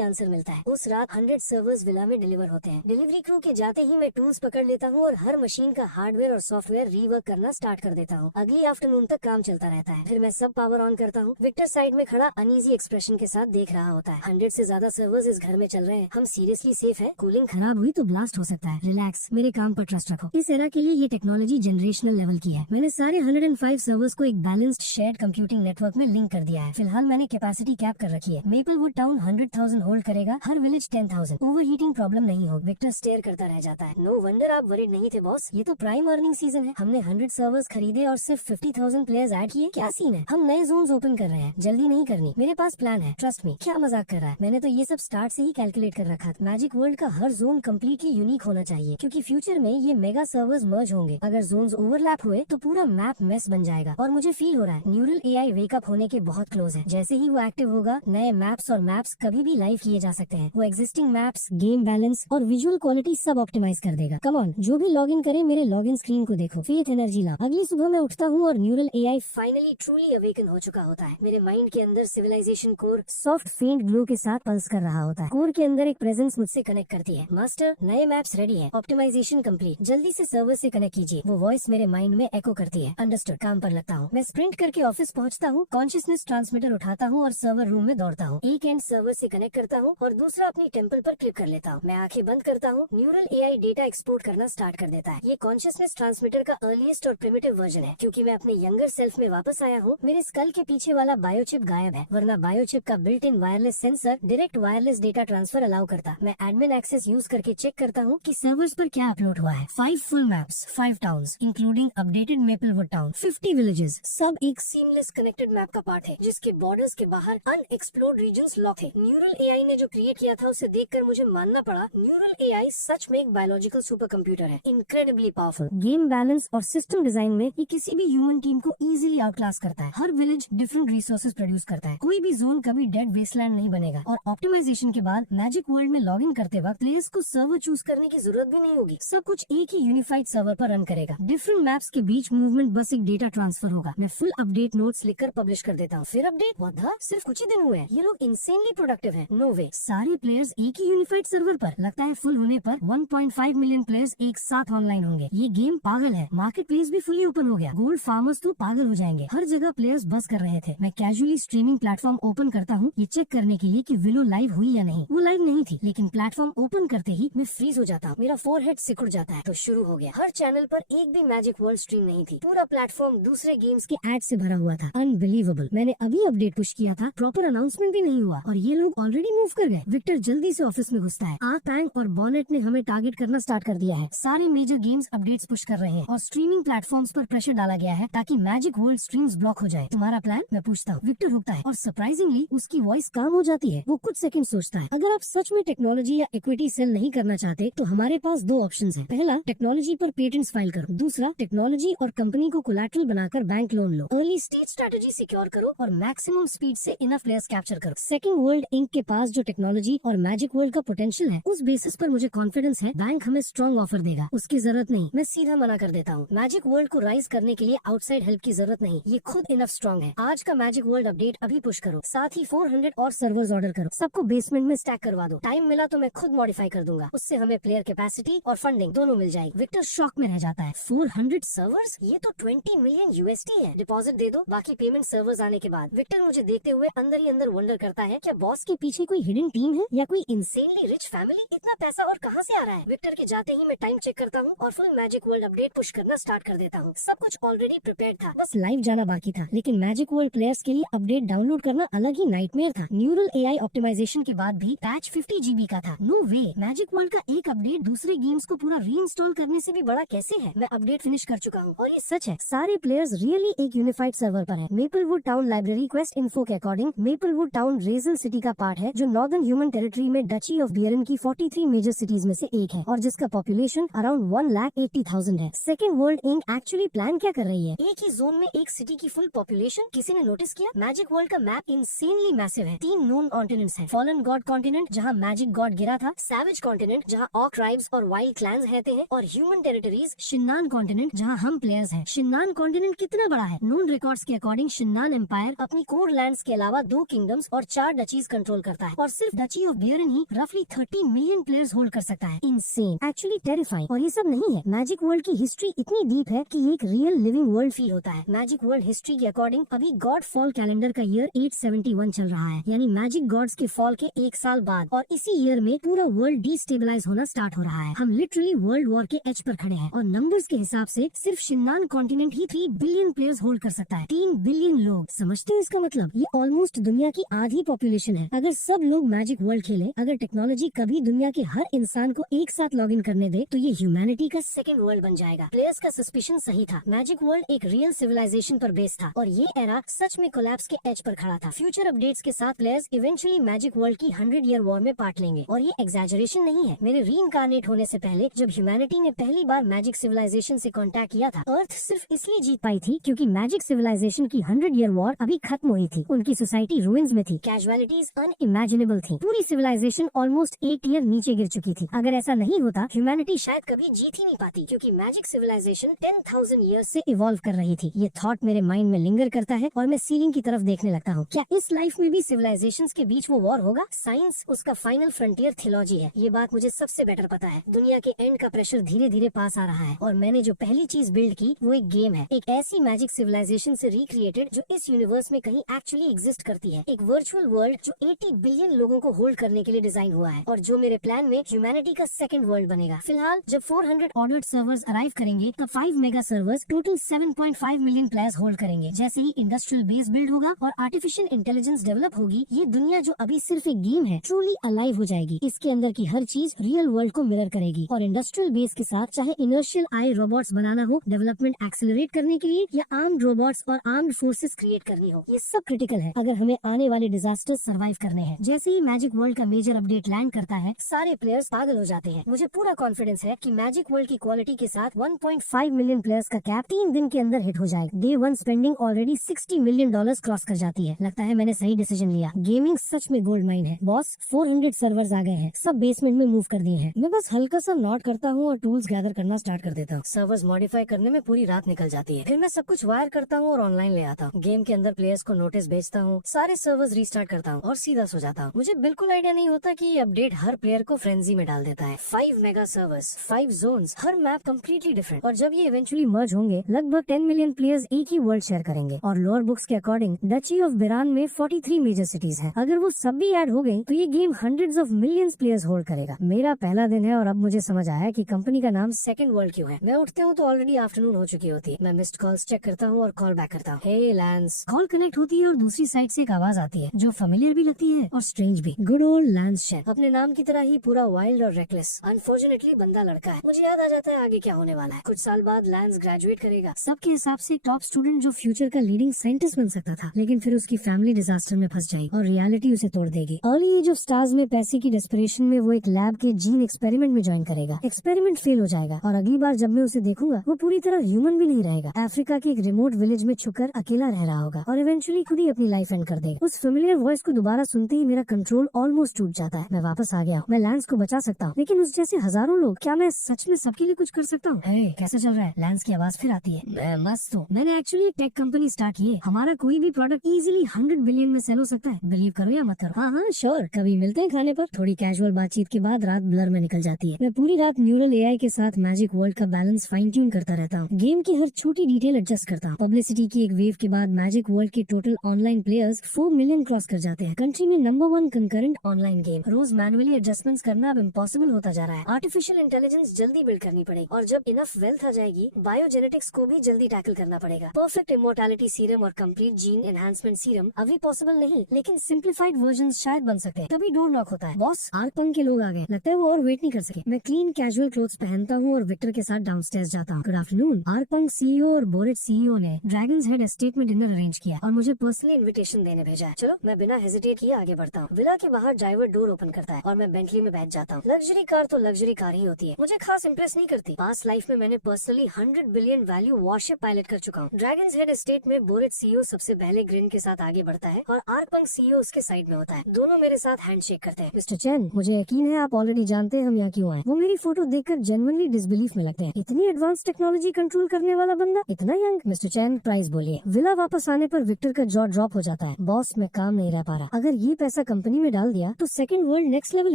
आंसर मिलता है। उस रात 100 सर्वर्स विला में डिलीवर होते हैं। डिलीवरी क्रू के जाते ही मैं टूल्स पकड़ लेता हूँ और हर मशीन का हार्डवेयर और सॉफ्टवेयर रीवर्क करना स्टार्ट कर देता हूँ। अगली आफ्टरनून तक काम चलता रहता है। फिर मैं सब पावर ऑन करता हूँ। विक्टर साइड में खड़ा अनईजी एक्सप्रेशन के साथ देख रहा होता है। 100 से ज्यादा सर्वर्स इस घर में चल रहे हैं। हम सीरियसली सेफ है? कूलिंग खराब हुई तो ब्लास्ट हो सकता है। रिलैक्स, मेरे काम पर ट्रस्ट रखो। इस एरा के लिए ये टेक्नोलॉजी जनरेशनल लेवल की है। मैंने सारे 105 सर्वर्स को एक बैलेंस्ड शेयर्ड कंप्यूटिंग नेटवर्क में लिंक कर दिया है। फिलहाल मैंने कैपेसिटी कैप कर रखी है। मेपलवुड टाउन 100,000 होल्ड करेगा, हर विलेज 10,000। ओवरहीटिंग प्रॉब्लम नहीं हो। विक्टर स्टेयर करता रह जाता है। नो वंडर आप वरीड नहीं थे बॉस, ये तो प्राइम अर्निंग सीजन है। हमने 100 सर्वर्स खरीदे और सिर्फ 50,000 प्लेयर्स ऐड किए। क्या सीन है? हम नए जोन्स ओपन कर रहे हैं, जल्दी नहीं करनी। मेरे पास प्लान है, ट्रस्ट मी। क्या मजाक कर रहा है? मैंने तो ये सब स्टार्ट से ही कैलकुलेट कर रखा था। मैजिक वर्ल्ड का हर जोन कम्प्लीटली यूनिक होना चाहिए, क्योंकि फ्यूचर में ये मेगा सर्वर्स मर्ज होंगे। अगर जोन्स ओवरलैप हुए तो पूरा मैप मेस बन जाएगा। और मुझे फील हो रहा है न्यूरल एआई वेकअप होने के बहुत क्लोज है। जैसे ही वो एक्टिव होगा, नए मैप्स और मैप्स कभी भी लाइव किए जा सकते हैं। वो एग्जिस्टिंग मैप्स, गेम बैलेंस और विजुअल क्वालिटी सब ऑप्टिमाइज कर देगा। कम ऑन, जो भी लॉग इन करे मेरे लॉग इन स्क्रीन को देखो। फेथ एनर्जी ला। अगली सुबह मैं उठता हूँ और neural AI finally truly awaken हो चुका होता है। मेरे माइंड के अंदर सिविलाइजेशन कोर सॉफ्ट फेंट ग्लो के साथ पल्स कर रहा होता है। कोर के अंदर एक प्रेजेंस मुझसे कनेक्ट करती है। मास्टर, नए मैप्स रेडी हैं, ऑप्टिमाइजेशन कंप्लीट, जल्दी से सर्वर से कनेक्ट कीजिए। वो वॉइस मेरे माइंड में एको करती है। अंडरस्टूड, काम पर लगता हूँ। मैं स्प्रिंट करके ऑफिस पहुँचता हूँ, कॉन्शियसनेस ट्रांसमीटर उठाता हूँ और सर्वर रूम में दौड़ता हूँ। एक एंड सर्वर से कनेक्ट करता हूँ और दूसरा अपनी टेम्पल पर क्लिक कर लेता हूँ। मैं आंखें बंद करता हूँ। न्यूरल एआई डेटा एक्सपोर्ट करना स्टार्ट कर देता है। ये कॉन्शियसनेस ट्रांसमीटर का अर्लीस्ट और प्रिमिटिव वर्जन है। क्योंकि मैं अपने यंगर सेल्फ में वापस आया हूँ, मेरे स्कल के पीछे वाला बायोचिप गायब है, वरना बायोचिप का built in wireless sensor direct wireless data transfer allow करता। मैं एडमिन एक्सेस यूज करके चेक करता हूँ कि सर्वर्स पर क्या अपलोड हुआ है। 5 full maps, 5 towns including updated maplewood town, 50 villages, सब एक सीमलेस कनेक्टेड मैप का पार्ट है, जिसके बॉर्डर्स के बाहर अनएक्सप्लोर्ड रीजन्स लॉक है। न्यूरल एआई ने जो क्रिएट किया था उसे देखकर मुझे मानना पड़ा, न्यूरल एआई सच में एक बायोलॉजिकल सुपर कंप्यूटर है। Incredibly powerful. गेम बैलेंस और सिस्टम डिजाइन में ये किसी भी ह्यूमन टीम को इजीली आउटक्लास करता है। हर विलेज डिफरेंट रिसोर्सेज प्रोड्यूस करता है। कोई भी जोन कभी डेड वेस्टलैंड नहीं बनेगा। और ऑप्टिमाइजेशन के बाद मैजिक वर्ल्ड में लॉग इन करते वक्त प्लेयर्स को सर्वर चूज करने की जरूरत भी नहीं होगी। सब कुछ एक ही यूनिफाइड सर्वर पर रन करेगा। डिफरेंट मैप्स के बीच मूवमेंट बस एक डेटा ट्रांसफर होगा। मैं फुल अपडेट नोट्स लिखकर पब्लिश कर देता हूँ। फिर अपडेट वधा, सिर्फ कुछ ही दिन हुए हैं। ये लोग इंसेनली प्रोडक्टिव हैं। नो वे, सारे प्लेयर्स एक ही यूनिफाइड सर्वर पर। लगता है फुल होने पर 1.5 मिलियन प्लेयर्स एक साथ ऑनलाइन होंगे। ये गेम पागल है। मार्केट प्लेस भी फुली ओपन हो गया। गोल्ड फार्मर्स तो पागल हो जाएंगे। हर जगह प्लेयर्स बस कर रहे थे। मैं कैजुअली स्ट्रीमिंग प्लेटफॉर्म ओपन करता हूँ, ये चेक करने के लिए कि विलो लाइव हुई या नहीं। वो लाइव नहीं थी, लेकिन प्लेटफॉर्म ओपन करते ही मैं फ्रीज हो जाता हूँ। मेरा फोरहेड सिकुड़ जाता है। तो शुरू हो गया। हर चैनल पर एक भी मैजिक वर्ल्ड स्ट्रीम नहीं थी। पूरा प्लेटफॉर्म दूसरे गेम्स के एड से भरा हुआ था। अनबिलीवेबल। मैंने अभी अपडेट पुश किया था, प्रॉपर अनाउंसमेंट भी नहीं हुआ और ये लोग ऑलरेडी मूव कर गए। विक्टर जल्दी से ऑफिस में घुसता है। टैंक और बॉनेट ने हमें टारगेट करना स्टार्ट कर दिया है। सारे मेजर गेम्स अपडेट्स पुश कर रहे हैं और स्ट्रीमिंग प्लेटफॉर्म्स पर प्रेशर डाला गया है ताकि मैजिक वर्ल्ड स्ट्रीम्स ब्लॉक हो जाए। तुम्हारा प्लान? मैं पूछता हूँ। विक्टर रुकता है और सरप्राइजिंगली उसकी वॉइस काम हो जाती है। वो कुछ सेकंड सोचता है। अगर आप सच में टेक्नोलॉजी या इक्विटी सेल नहीं करना चाहते तो हमारे पास 2 ऑप्शंस हैं। पहला, टेक्नोलॉजी पर पेटेंट्स फाइल करो। दूसरा, टेक्नोलॉजी और कंपनी को कोलैटरल बनाकर बैंक लोन लो। अर्ली स्टेज स्ट्रेटेजी सिक्योर करो और मैक्सिमम स्पीड से इनफ प्लेयर्स कैप्चर करो। सेकंड वर्ल्ड इंक के पास जो टेक्नोलॉजी और मैजिक वर्ल्ड का पोटेंशियल है, उस बेसिस पर मुझे कॉन्फिडेंस है बैंक हमें स्ट्रॉन्ग ऑफर देगा। उसकी जरूरत नहीं। मैं सीधा मना कर देता हूँ। मैजिक वर्ल्ड को राइज करने के लिए आउटसाइड हेल्प की जरूरत नहीं। ये खुद इनफ स्ट्रॉन्ग है। आज का मैजिक वर्ल्ड अपडेट अभी पुश करो। साथ ही 400 और सर्वर्स ऑर्डर करो। सबको बेसमेंट में स्टैक करवा दो। टाइम मिला तो मैं खुद मॉडिफाई कर दूंगा। उससे हमें प्लेयर कैपेसिटी और फंडिंग दोनों मिल जाएगी। विक्टर शॉक में रह जाता है। 400 सर्वर्स? ये तो 20 मिलियन यूएसडी है। डिपॉजिट दे दो, बाकी पेमेंट सर्वर्स आने के बाद। विक्टर मुझे देखते हुए अंदर ही अंदर वंडर करता है, क्या बॉस के पीछे कोई हिडन टीम है या कोई इंसेनली रिच फैमिली? इतना पैसा और कहां से आ रहा है? विक्टर के जाते ही मैं टाइम चेक करता हूँ और full magic world update push करना स्टार्ट कर देता हूँ। सब कुछ ऑलरेडी प्रिपेयर्ड था, बस लाइव जाना बाकी था। लेकिन मैजिक वर्ल्ड प्लेयर्स के लिए अपडेट डाउनलोड करना अलग ही नाइटमेयर था। न्यूरल एआई ऑप्टिमाइजेशन के बाद भी पैच 50 GB का था। नो वे, मैजिक वर्ल्ड का एक अपडेट दूसरे गेम्स को पूरा रीइंस्टॉल करने से भी बड़ा कैसे है? मैं अपडेट फिनिश कर चुका हूँ और ये सच है। सारे प्लेयर्स रियली एक यूनिफाइड सर्वर पर हैं। Maplewood town library quest info के according maplewood town resale city का पार्ट है, जो नॉर्दर्न ह्यूमन टेरिटरी में डची ऑफ बियरन की 43 मेजर सिटीज में से एक है और जिसका पॉपुलेशन अराउंड 1,80,000 है। Second world ink actually plan क्या कर रही है? एक ही जोन में एक सिटी की फुल पॉपुलेशन? किसी ने नोटिस किया? मैजिक वर्ल्ड का मैप इंसेनली मैसिव है। 3 नोन कॉन्टिनेंट्स हैं। फॉलन गॉड कॉन्टिनेंट जहाँ मैजिक गॉड गिरा था, सैवेज कॉन्टिनेंट जहाँ ऑक ट्राइब्स और वाइल्ड क्लैंस रहते हैं, और ह्यूमन टेरिटरीज शिन्नान कॉन्टिनेंट जहाँ हम प्लेयर्स हैं। शिन्नान कॉन्टिनेंट कितना बड़ा है। नोन रिकॉर्ड्स के अकॉर्डिंग शिन्नान एम्पायर अपनी कोर लैंड्स के अलावा 2 किंगडम्स और 4 डचीज कंट्रोल करता है और सिर्फ डची ऑफ बेयरन ही रफली 30 मिलियन प्लेयर्स होल्ड कर सकता है। Insane, actually terrifying. और ये सब नहीं है, मैजिक वर्ल्ड की हिस्ट्री इतनी डीप है कि ये एक रियल लिविंग वर्ल्ड फील होता है। मैजिक वर्ल्ड हिस्ट्री के अकॉर्डिंग अभी गॉड फॉल कैलेंडर का ईयर 871 चल रहा है, यानी मैजिक गॉड्स के फॉल के 1 साल बाद, और इसी ईयर में पूरा वर्ल्ड डिस्टेबलाइज होना स्टार्ट हो रहा है। हम लिटरली वर्ल्ड वॉर के एज पर खड़े हैं और नंबर्स के हिसाब से सिर्फ शिन्नान कॉन्टिनेंट ही 3 बिलियन प्लेयर्स होल्ड कर सकता है। 3 बिलियन लोग, समझते हैं इसका मतलब? ये ऑलमोस्ट दुनिया की आधी पॉपुलेशन है। अगर सब लोग मैजिक वर्ल्ड खेले, अगर टेक्नोलॉजी कभी दुनिया के हर इंसान को एक साथ लॉग इन करने दे, तो ये ह्यूमैनिटी का सेकंड वर्ल्ड बन जाएगा। प्लेयर्स का सस्पिशन सही था, मैजिक वर्ल्ड एक रियल सिविलाइजेशन पर बेस था और ये एरा सच में कोलैप्स के एज पर खड़ा था। फ्यूचर अपडेट्स के साथ प्लेयर्स इवेंचुअली मैजिक वर्ल्ड की 100 ईयर वॉर में पार्ट लेंगे और ये एग्जैजरेशन नहीं है। मेरे रीइंकार्नेट होने से पहले जब ह्यूमैनिटी ने पहली बार मैजिक सिविलाइजेशन से कांटेक्ट किया था, अर्थ सिर्फ इसलिए जीत पाई थी क्योंकि मैजिक सिविलाइजेशन की 100 ईयर वॉर अभी खत्म हुई थी। उनकी सोसाइटी रूइंस में थी, कैजुअलिटीज अनइमेजिनेबल थी, पूरी सिविलाइजेशन ऑलमोस्ट 8 ईयर नीचे गिर चुकी थी। अगर ऐसा नहीं होता, ह्यूमैनिटी शायद कभी जीत ही नहीं पाती, क्योंकि मैजिक सिविलाइजेशन 10,000 ईयर्स से इवॉल्व कर रही थी। ये थॉट मेरे माइंड में लिंगर करता है और मैं सीलिंग की तरफ देखने लगता हूँ। क्या इस लाइफ में भी सिविलाइजेशंस के बीच वो वॉर होगा? साइंस उसका फाइनल फ्रंटियर थियोलॉजी है, ये बात मुझे सबसे बेटर पता है। दुनिया के एंड का प्रेशर धीरे धीरे पास आ रहा है और मैंने जो पहली चीज बिल्ड की वो एक गेम है, एक ऐसी मैजिक सिविलाइजेशन से रिक्रिएटेड जो इस यूनिवर्स में कहीं एक्चुअली एग्जिस्ट करती है। एक वर्चुअल वर्ल्ड जो 80 बिलियन लोगों को होल्ड करने के लिए डिजाइन हुआ है और जो मेरे प्लान में ह्यूमैनिटी का सेकंड वर्ल्ड बनेगा। फिलहाल जब 400 ऑर्डर्ड सर्वर्स अराइव करेंगे तब 5 mega servers total 7.5 million players hold करेंगे। जैसे ही इंडस्ट्रियल बेस बिल्ड होगा और आर्टिफिशियल इंटेलिजेंस डेवलप होगी, ये दुनिया जो अभी सिर्फ एक गेम है ट्रूली अलाइव हो जाएगी। इसके अंदर की हर चीज रियल वर्ल्ड को मिरर करेगी और इंडस्ट्रियल बेस के साथ चाहे इनर्शियल आई रोबोट्स बनाना हो डेवलपमेंट एक्सेलरेट करने के लिए, या आर्म्ड रोबोट्स और आर्म्ड फोर्सेस क्रिएट करनी हो, ये सब क्रिटिकल है अगर हमें आने वाले डिजास्टर सर्वाइव करने हैं। जैसे ही मैजिक वर्ल्ड का मेजर अपडेट लैंड करता है, सारे प्लेयर्स पागल हो जाते हैं। मुझे पूरा कॉन्फिडेंस है कि मैजिक वर्ल्ड की क्वालिटी के साथ 1.5 मिलियन प्लेयर्स का कैप 3 दिन के अंदर हिट हो जाएगा। Day 1 spending already $60 million cross कर जाती है। लगता है मैंने सही डिसीजन लिया। गेमिंग सच में गोल्ड माइन है बॉस। 400 सर्वर्स आ गए हैं, सब बेसमेंट में मूव कर दिए हैं। मैं बस हल्का सा नॉट करता हूँ और टूल्स गैदर करना स्टार्ट कर देता हूँ। सर्वर्स मॉडिफाई करने में पूरी रात निकल जाती है, फिर मैं सब कुछ वायर करता हूँ और ऑनलाइन ले आता हूँ। गेम के अंदर प्लेयर्स को नोटिस भेजता हूँ, सारे सर्वर्स रीस्टार्ट करता हूँ और सीधा सो जाता हूँ। मुझे बिल्कुल आइडिया नहीं होता कि ये अपडेट हर प्लेयर को फ्रेंजी में डाल देता है। 5 मेगा सर्वर्स, 5 जोन्स, हर मैप कम्प्लीटली डिफरेंट, और जब ये इवेंचुअली मर्ज होंगे लगभग 10 मिलियन प्लेयर्स एक ही वर्ल्ड शेयर करेंगे। और लोअर बुक्स के अकॉर्डिंग डची ऑफ बेरान में 43 मेजर सिटीज हैं। अगर वो सब भी ऐड हो गई तो ये game hundreds of millions players hold करेगा। मेरा पहला दिन है और अब मुझे समझ आया कि कंपनी का नाम सेकंड वर्ल्ड क्यों है। मैं उठते हूँ तो ऑलरेडी आफ्टरनून हो चुकी होती है। मैं मिस्ड कॉल्स चेक करता हूँ और कॉल बैक करता हूँ। हे लैंस। कॉल कनेक्ट होती है और दूसरी साइड से एक आवाज आती है जो फेमिलियर भी लगती है और स्ट्रेंज भी। गुड ओल्ड लैंस शेन, अपने नाम की तरह ही पूरा वाइल्ड और रेकलेस। अनफॉर्चुनेटली बंदा लड़का है। मुझे याद आ जाता है आगे क्या होने वाला है। कुछ साल बाद लैंस ग्रेजुएट करेगा। सबके हिसाब से टॉप स्टूडेंट जो फ्यूचर का लीडिंग साइंटिस्ट बन सकता था, लेकिन फिर उसकी फैमिली डिजास्टर में फंस जाएगी और रियलिटी उसे तोड़ देगी। अर्ली एज ऑफ स्टार्स में पैसे की डेस्परेशन में वो एक लैब के जीन एक्सपेरिमेंट में ज्वाइन करेगा। एक्सपेरिमेंट फेल हो जाएगा और अगली बार जब मैं उसे देखूंगा वो पूरी तरह ह्यूमन भी नहीं रहेगा। अफ्रीका के एक रिमोट विलेज में छुपकर अकेला रह रहा होगा और इवेंचुअली खुद ही अपनी लाइफ एंड कर देगा। उस फेमिलियर वॉइस को दोबारा सुनते ही मेरा कंट्रोल ऑलमोस्ट टूट जाता है। मैं वापस आ गया हूँ, मैं लैंस को बचा सकता हूँ, लेकिन उस जैसे हजारों लोग, क्या मैं सच में सबके लिए कुछ कर सकता हूँ? कैसा चल रहा है? लैंस की आवाज फिर आती है। मैं मस्त हूँ। मैंने एक्चुअली एक टेक कंपनी स्टार्ट की है। हमारा कोई भी प्रोडक्ट इजीली 100 बिलियन में सेल हो सकता है। बिलीव करो या मत करो। हाँ श्योर, कभी मिलते हैं खाने पर। थोड़ी कैजुअल बातचीत के बाद रात ब्लर में निकल जाती है। मैं पूरी रात न्यूरल एआई के साथ मैजिक वर्ल्ड का बैलेंस फाइन ट्यून करता रहता हूँ। गेम की हर छोटी डिटेल एडजस्ट करता हूँ। पब्लिसिटी की एक वेव के बाद मैजिक वर्ल्ड के total online players 4 million cross कर जाते हैं। कंट्री में नंबर 1 कंकरेंट ऑनलाइन गेम। रोज मैनुअली एडजस्टमेंट्स करना अब इम्पॉसिबल होता जा रहा है। आर्टिफिशियल इंटेलिजेंस जल्दी बिल्ड करनी पड़ेगी और जब इनफ वेल्थ आ जाएगी, बायोजेनेटिक्स को भी जल्दी टैकल करना पड़ेगा। परफेक्ट इमोर्टैलिटी सीरम और कंप्लीट जीन एनहांसमेंट सीरम अभी पॉसिबल नहीं, लेकिन सिंप्लीफाइड वर्जन शायद बन सकते हैं। तभी डोर नॉक होता है। बॉस, आर्कपंक के लोग आ गए। लगता है वो और वेट नहीं कर सके। मैं क्लीन कैजुअल क्लोथ्स पहनता हूँ और विक्टर के साथ डाउनस्टेयर्स जाता हूँ। Good afternoon. आर्कपंक सीईओ और बोरेट सीईओ ने ड्रैगन्स हेड एस्टेट में डिनर अरेंज किया और मुझे पर्सनली इन्विटेशन देने भेजा है। चलो, मैं बिना हेजिटेट किए आगे बढ़ता हूँ। विला के बाहर ड्राइवर डोर ओपन करता है और मैं बेंटली में बैठ जाता हूँ। लग्जरी कार तो लग्जरी कार ही होती है, मुझे खास इंप्रेस नहीं करती। पास्ट लाइफ में मैंने personally 100 billion value worship pilot कर चुका हूँ। ड्रैगन्स हेड एस्टेट में बोरेट सीईओ सबसे पहले ग्रिन के साथ आगे बढ़ता है और आर्कपंक सीईओ उसके साइड में होता है। दोनों मेरे साथ हैंडशेक करते हैं। मिस्टर चैन, मुझे यकीन है आप ऑलरेडी जानते हैं हम यहाँ क्यों आए। वो मेरी फोटो देखकर जेन्युइनली डिसबिलीफ में लगते हैं। इतनी एडवांस टेक्नोलॉजी कंट्रोल करने वाला बंदा बंदा इतना यंग। मिस्टर चैन प्राइस बोलिए। विला वापस आने पर विक्टर का जॉ ड्रॉप हो जाता है। बॉस मैं काम नहीं रह पा रहा, अगर ये पैसा कंपनी में डाल दिया तो second world next level